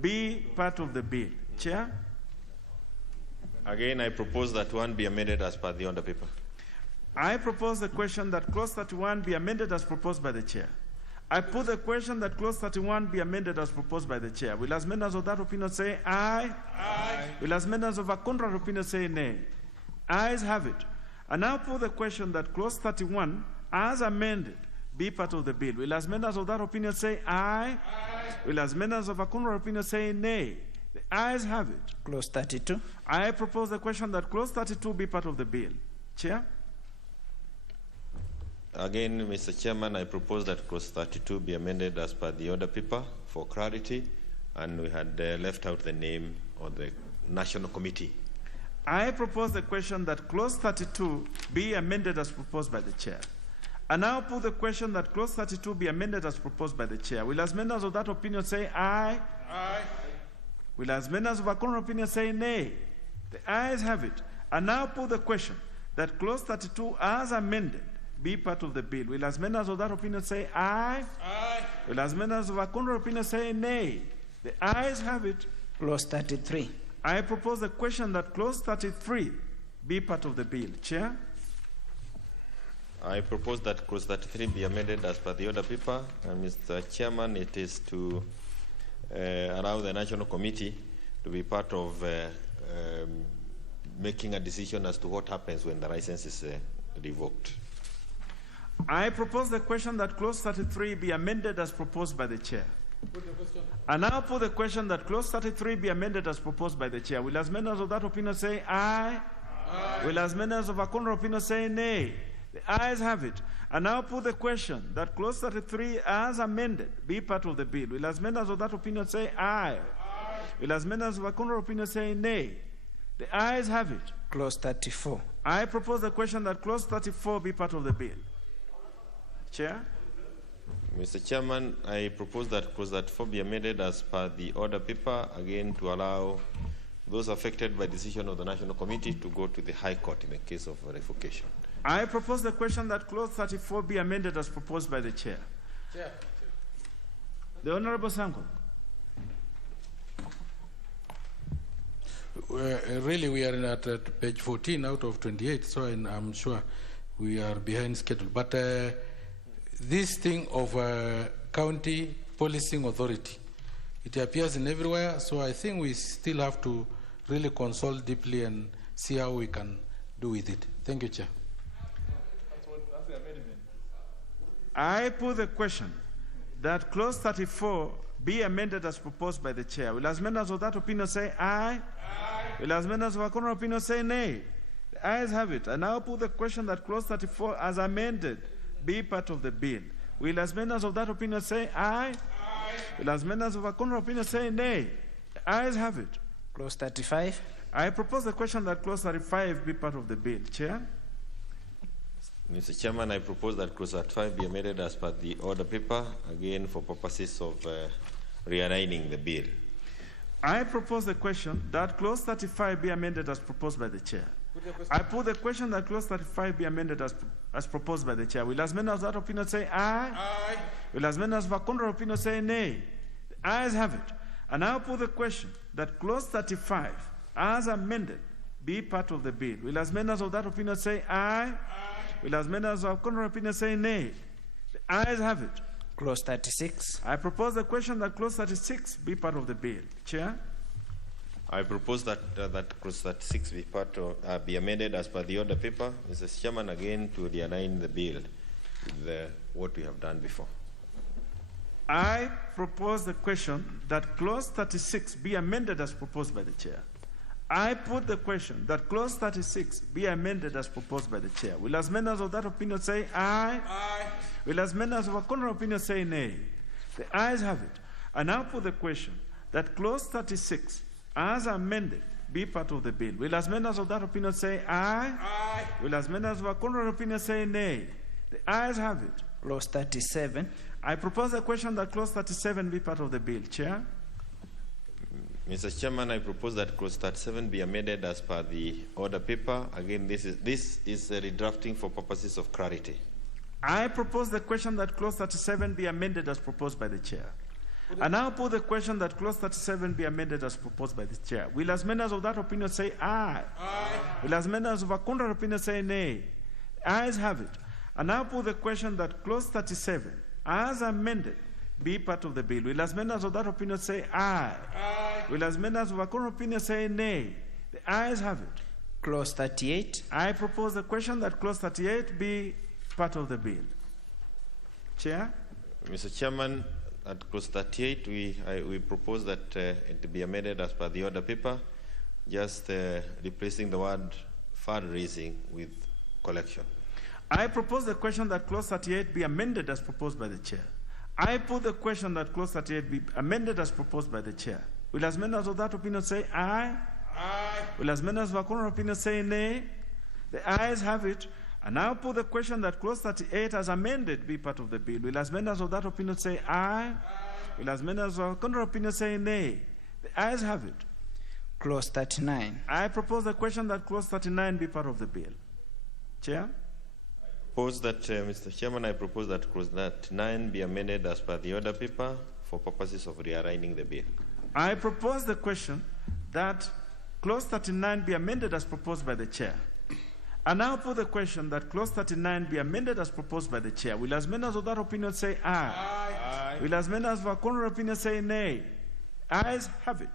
be part of the bill. Chair? Again, I propose that one be amended as per the order paper. I propose the question that clause 31 be amended as proposed by the chair. I put the question that clause 31 be amended as proposed by the chair. Will as members of that opinion say aye? Aye. Will as members of a contrary opinion say nay? Ayes have it. I now put the question that clause 31 as amended be part of the bill. Will as members of that opinion say aye? Aye. Will as members of a contrary opinion say nay? The ayes have it. Clause 32. I propose the question that clause 32 be part of the bill. Chair? Again, Mr. Chairman, I propose that clause 32 be amended as per the order paper for clarity, and we had left out the name of the National Committee. I propose the question that clause 32 be amended as proposed by the chair. I now put the question that clause 32 be amended as proposed by the chair. Will as members of that opinion say aye? Aye. Will as members of a contrary opinion say nay? The ayes have it. I now put the question that clause 32 as amended be part of the bill. Will as members of that opinion say aye? Aye. Will as members of a contrary opinion say nay? The ayes have it. Clause 33. I propose the question that clause 33 be part of the bill. Chair? I propose that clause 33 be amended as per the order paper. And Mr. Chairman, it is to allow the National Committee to be part of making a decision as to what happens when the license is revoked. I propose the question that clause 33 be amended as proposed by the chair. I now put the question that clause 33 be amended as proposed by the chair. Will as many of that opinion say aye? Aye. Will as many of a contrary opinion say nay? The ayes have it. I now put the question that clause 33 as amended be part of the bill. Will as many of that opinion say aye? Aye. Will as many of a contrary opinion say nay? The ayes have it. Clause 34. I propose the question that clause 34 be part of the bill. Chair? Mr. Chairman, I propose that clause 34 be amended as per the order paper, again to allow those affected by decision of the National Committee to go to the High Court in the case of revocation. I propose the question that clause 34 be amended as proposed by the chair. Chair. The Honorable Sanko. Really, we are at page 14 out of 28, so I'm sure we are behind schedule. But this thing of county policing authority, it appears in everywhere, so I think we still have to really consult deeply and see how we can do with it. Thank you, Chair. That's the amendment. I put the question that clause 34 be amended as proposed by the chair. Will as members of that opinion say aye? Aye. Will as members of a contrary opinion say nay? The ayes have it. I now put the question that clause 34 as amended be part of the bill. Will as members of that opinion say aye? Aye. Will as members of a contrary opinion say nay? The ayes have it. Clause 35. I propose the question that clause 35 be part of the bill. Chair? Mr. Chairman, I propose that clause 35 be amended as per the order paper, again for purposes of realigning the bill. I propose the question that clause 35 be amended as proposed by the chair. I put the question that clause 35 be amended as proposed by the chair. Will as many of that opinion say aye? Aye. Will as many of a contrary opinion say nay? The ayes have it. And I put the question that clause 35 as amended be part of the bill. Will as many of that opinion say aye? Aye. Will as many of a contrary opinion say nay? The ayes have it. Clause 36. I propose the question that clause 36 be part of the bill. Chair? I propose that that clause 36 be amended as per the order paper, Mr. Chairman, again to realign the bill with what we have done before. I propose the question that clause 36 be amended as proposed by the chair. I put the question that clause 36 be amended as proposed by the chair. Will as members of that opinion say aye? Aye. Will as members of a contrary opinion say nay? The ayes have it. I now put the question that clause 36 as amended be part of the bill. Will as members of that opinion say aye? Aye. Will as members of a contrary opinion say nay? The ayes have it. Clause 37. I propose the question that clause 37 be part of the bill. Chair? Mr. Chairman, I propose that clause 37 be amended as per the order paper. Again, this is a redrafting for purposes of clarity. I propose the question that clause 37 be amended as proposed by the chair. I now put the question that clause 37 be amended as proposed by the chair. Will as members of that opinion say aye? Aye. Will as members of a contrary opinion say nay? The ayes have it. I now put the question that clause 37 as amended be part of the bill. Will as members of that opinion say aye? Aye. Will as members of a contrary opinion say nay? The ayes have it. Clause 38. I propose the question that clause 38 be part of the bill. Chair? Mr. Chairman, at clause 38, we propose that it be amended as per the order paper, just replacing the word fundraising with collection. I propose the question that clause 38 be amended as proposed by the chair. I put the question that clause 38 be amended as proposed by the chair. Will as members of that opinion say aye? Aye. Will as members of a contrary opinion say nay? The ayes have it. And now put the question that clause 38 as amended be part of the bill. Will as members of that opinion say aye? Aye. Will as members of a contrary opinion say nay? The ayes have it. Clause 39. I propose the question that clause 39 be part of the bill. Chair? Mr. Chairman, I propose that clause 39 be amended as per the order paper for purposes of realigning the bill. I propose the question that clause 39 be amended as proposed by the chair. I now put the question that clause 39 be amended as proposed by the chair. Will as many as of that opinion say aye? Aye. Will as many as of a contrary opinion say nay? Ayes have it.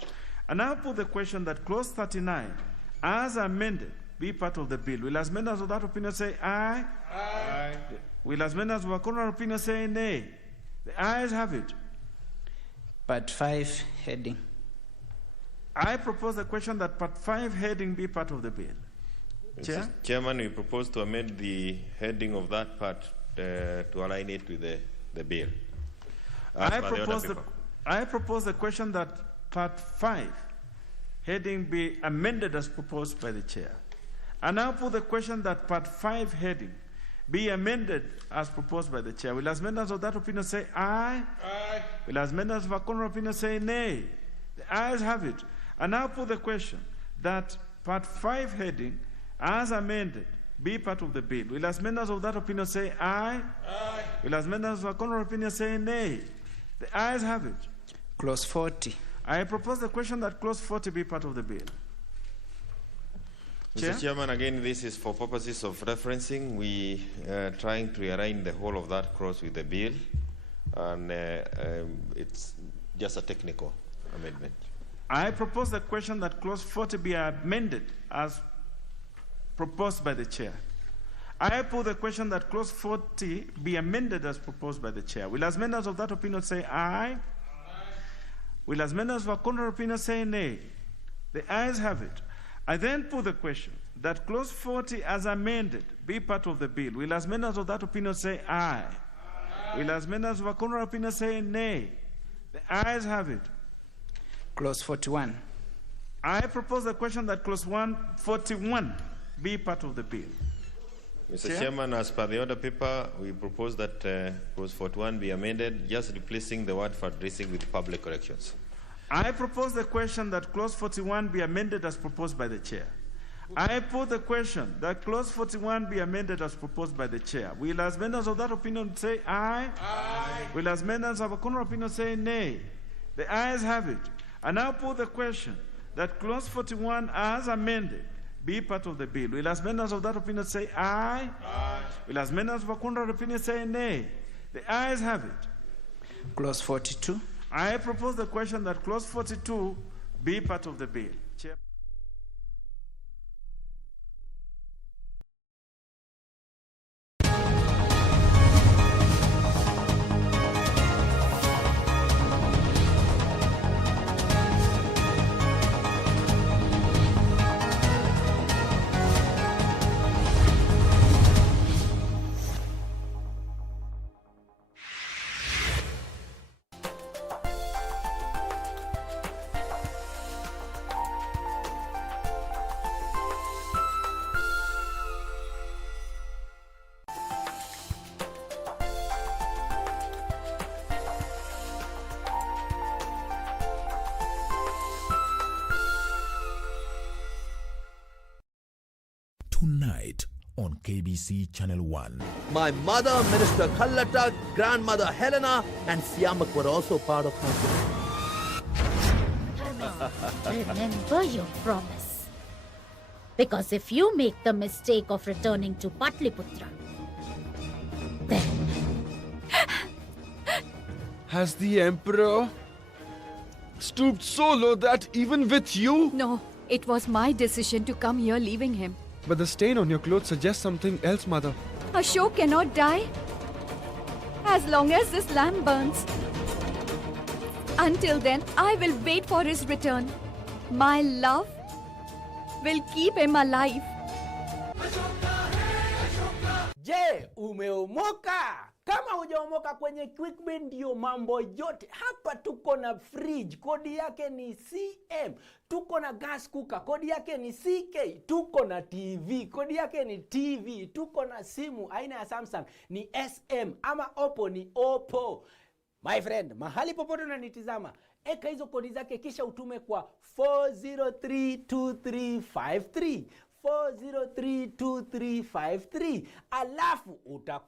I now put the question that clause 39 as amended be part of the bill. Will as many as of that opinion say aye? Aye. Will as many as of a contrary opinion say nay? The ayes have it. Part 5 heading. I propose the question that part 5 heading be part of the bill. Chair? Chairman, we propose to amend the heading of that part to align it with the bill. I propose the question that part 5 heading be amended as proposed by the chair. I now put the question that part 5 heading be amended as proposed by the chair. Will as many as of that opinion say aye? Aye. Will as many as of a contrary opinion say nay? The ayes have it. I now put the question that part 5 heading as amended be part of the bill. Will as many as of that opinion say aye? Aye. Will as many as of a contrary opinion say nay? The ayes have it. Clause 40. I propose the question that clause 40 be part of the bill. Mr. Chairman, again, this is for purposes of referencing. We are trying to align the whole of that clause with the bill, and it's just a technical amendment. I propose the question that clause 40 be amended as proposed by the chair. I put the question that clause 40 be amended as proposed by the chair. Will as many as of that opinion say aye? Aye. Will as many as of a contrary opinion say nay? The ayes have it. I then put the question that clause 40 as amended be part of the bill. Will as many as of that opinion say aye? Aye. Will as many as of a contrary opinion say nay? The ayes have it. Clause 41. I propose the question that clause 41 be part of the bill. Mr. Chairman, as per the order paper, we propose that clause 41 be amended, just replacing the word fundraising with public corrections. I propose the question that clause 41 be amended as proposed by the chair. I put the question that clause 41 be amended as proposed by the chair. Will as many as of that opinion say aye? Aye. Will as many as of a contrary opinion say nay? The ayes have it. I now put the question that clause 41 as amended be part of the bill. Will as many as of that opinion say aye? Aye. Will as many as of a contrary opinion say nay? The ayes have it. Clause 42. I propose the question that clause 42 be part of the bill. Chair. Tonight on KBC Channel 1. My mother, Minister Kallata, grandmother Helena, and Siamak were also part of my Remember your promise. Because if you make the mistake of returning to Patliputra, then... Has the Emperor stooped so low that even with you? No, it was my decision to come here leaving him. But the stain on your clothes suggests something else, Mother. Ashok cannot die as long as this lamp burns. Until then, I will wait for his return. My love will keep him alive. Je, umeomoka? Kama hujaomoka kwenye QuickBay ndio mambo yote. Hapa tuko na fridge, kodi yake ni CM. Tuko na gas cooker, kodi yake ni CK. Tuko na TV, kodi yake ni TV. Tuko na simu aina ya Samsung ni SM ama Oppo ni Oppo. My friend, mahali popote unanitizama, eka hizo kodi zake kisha utume kwa 4032353. 4032353. Alafu utakuwa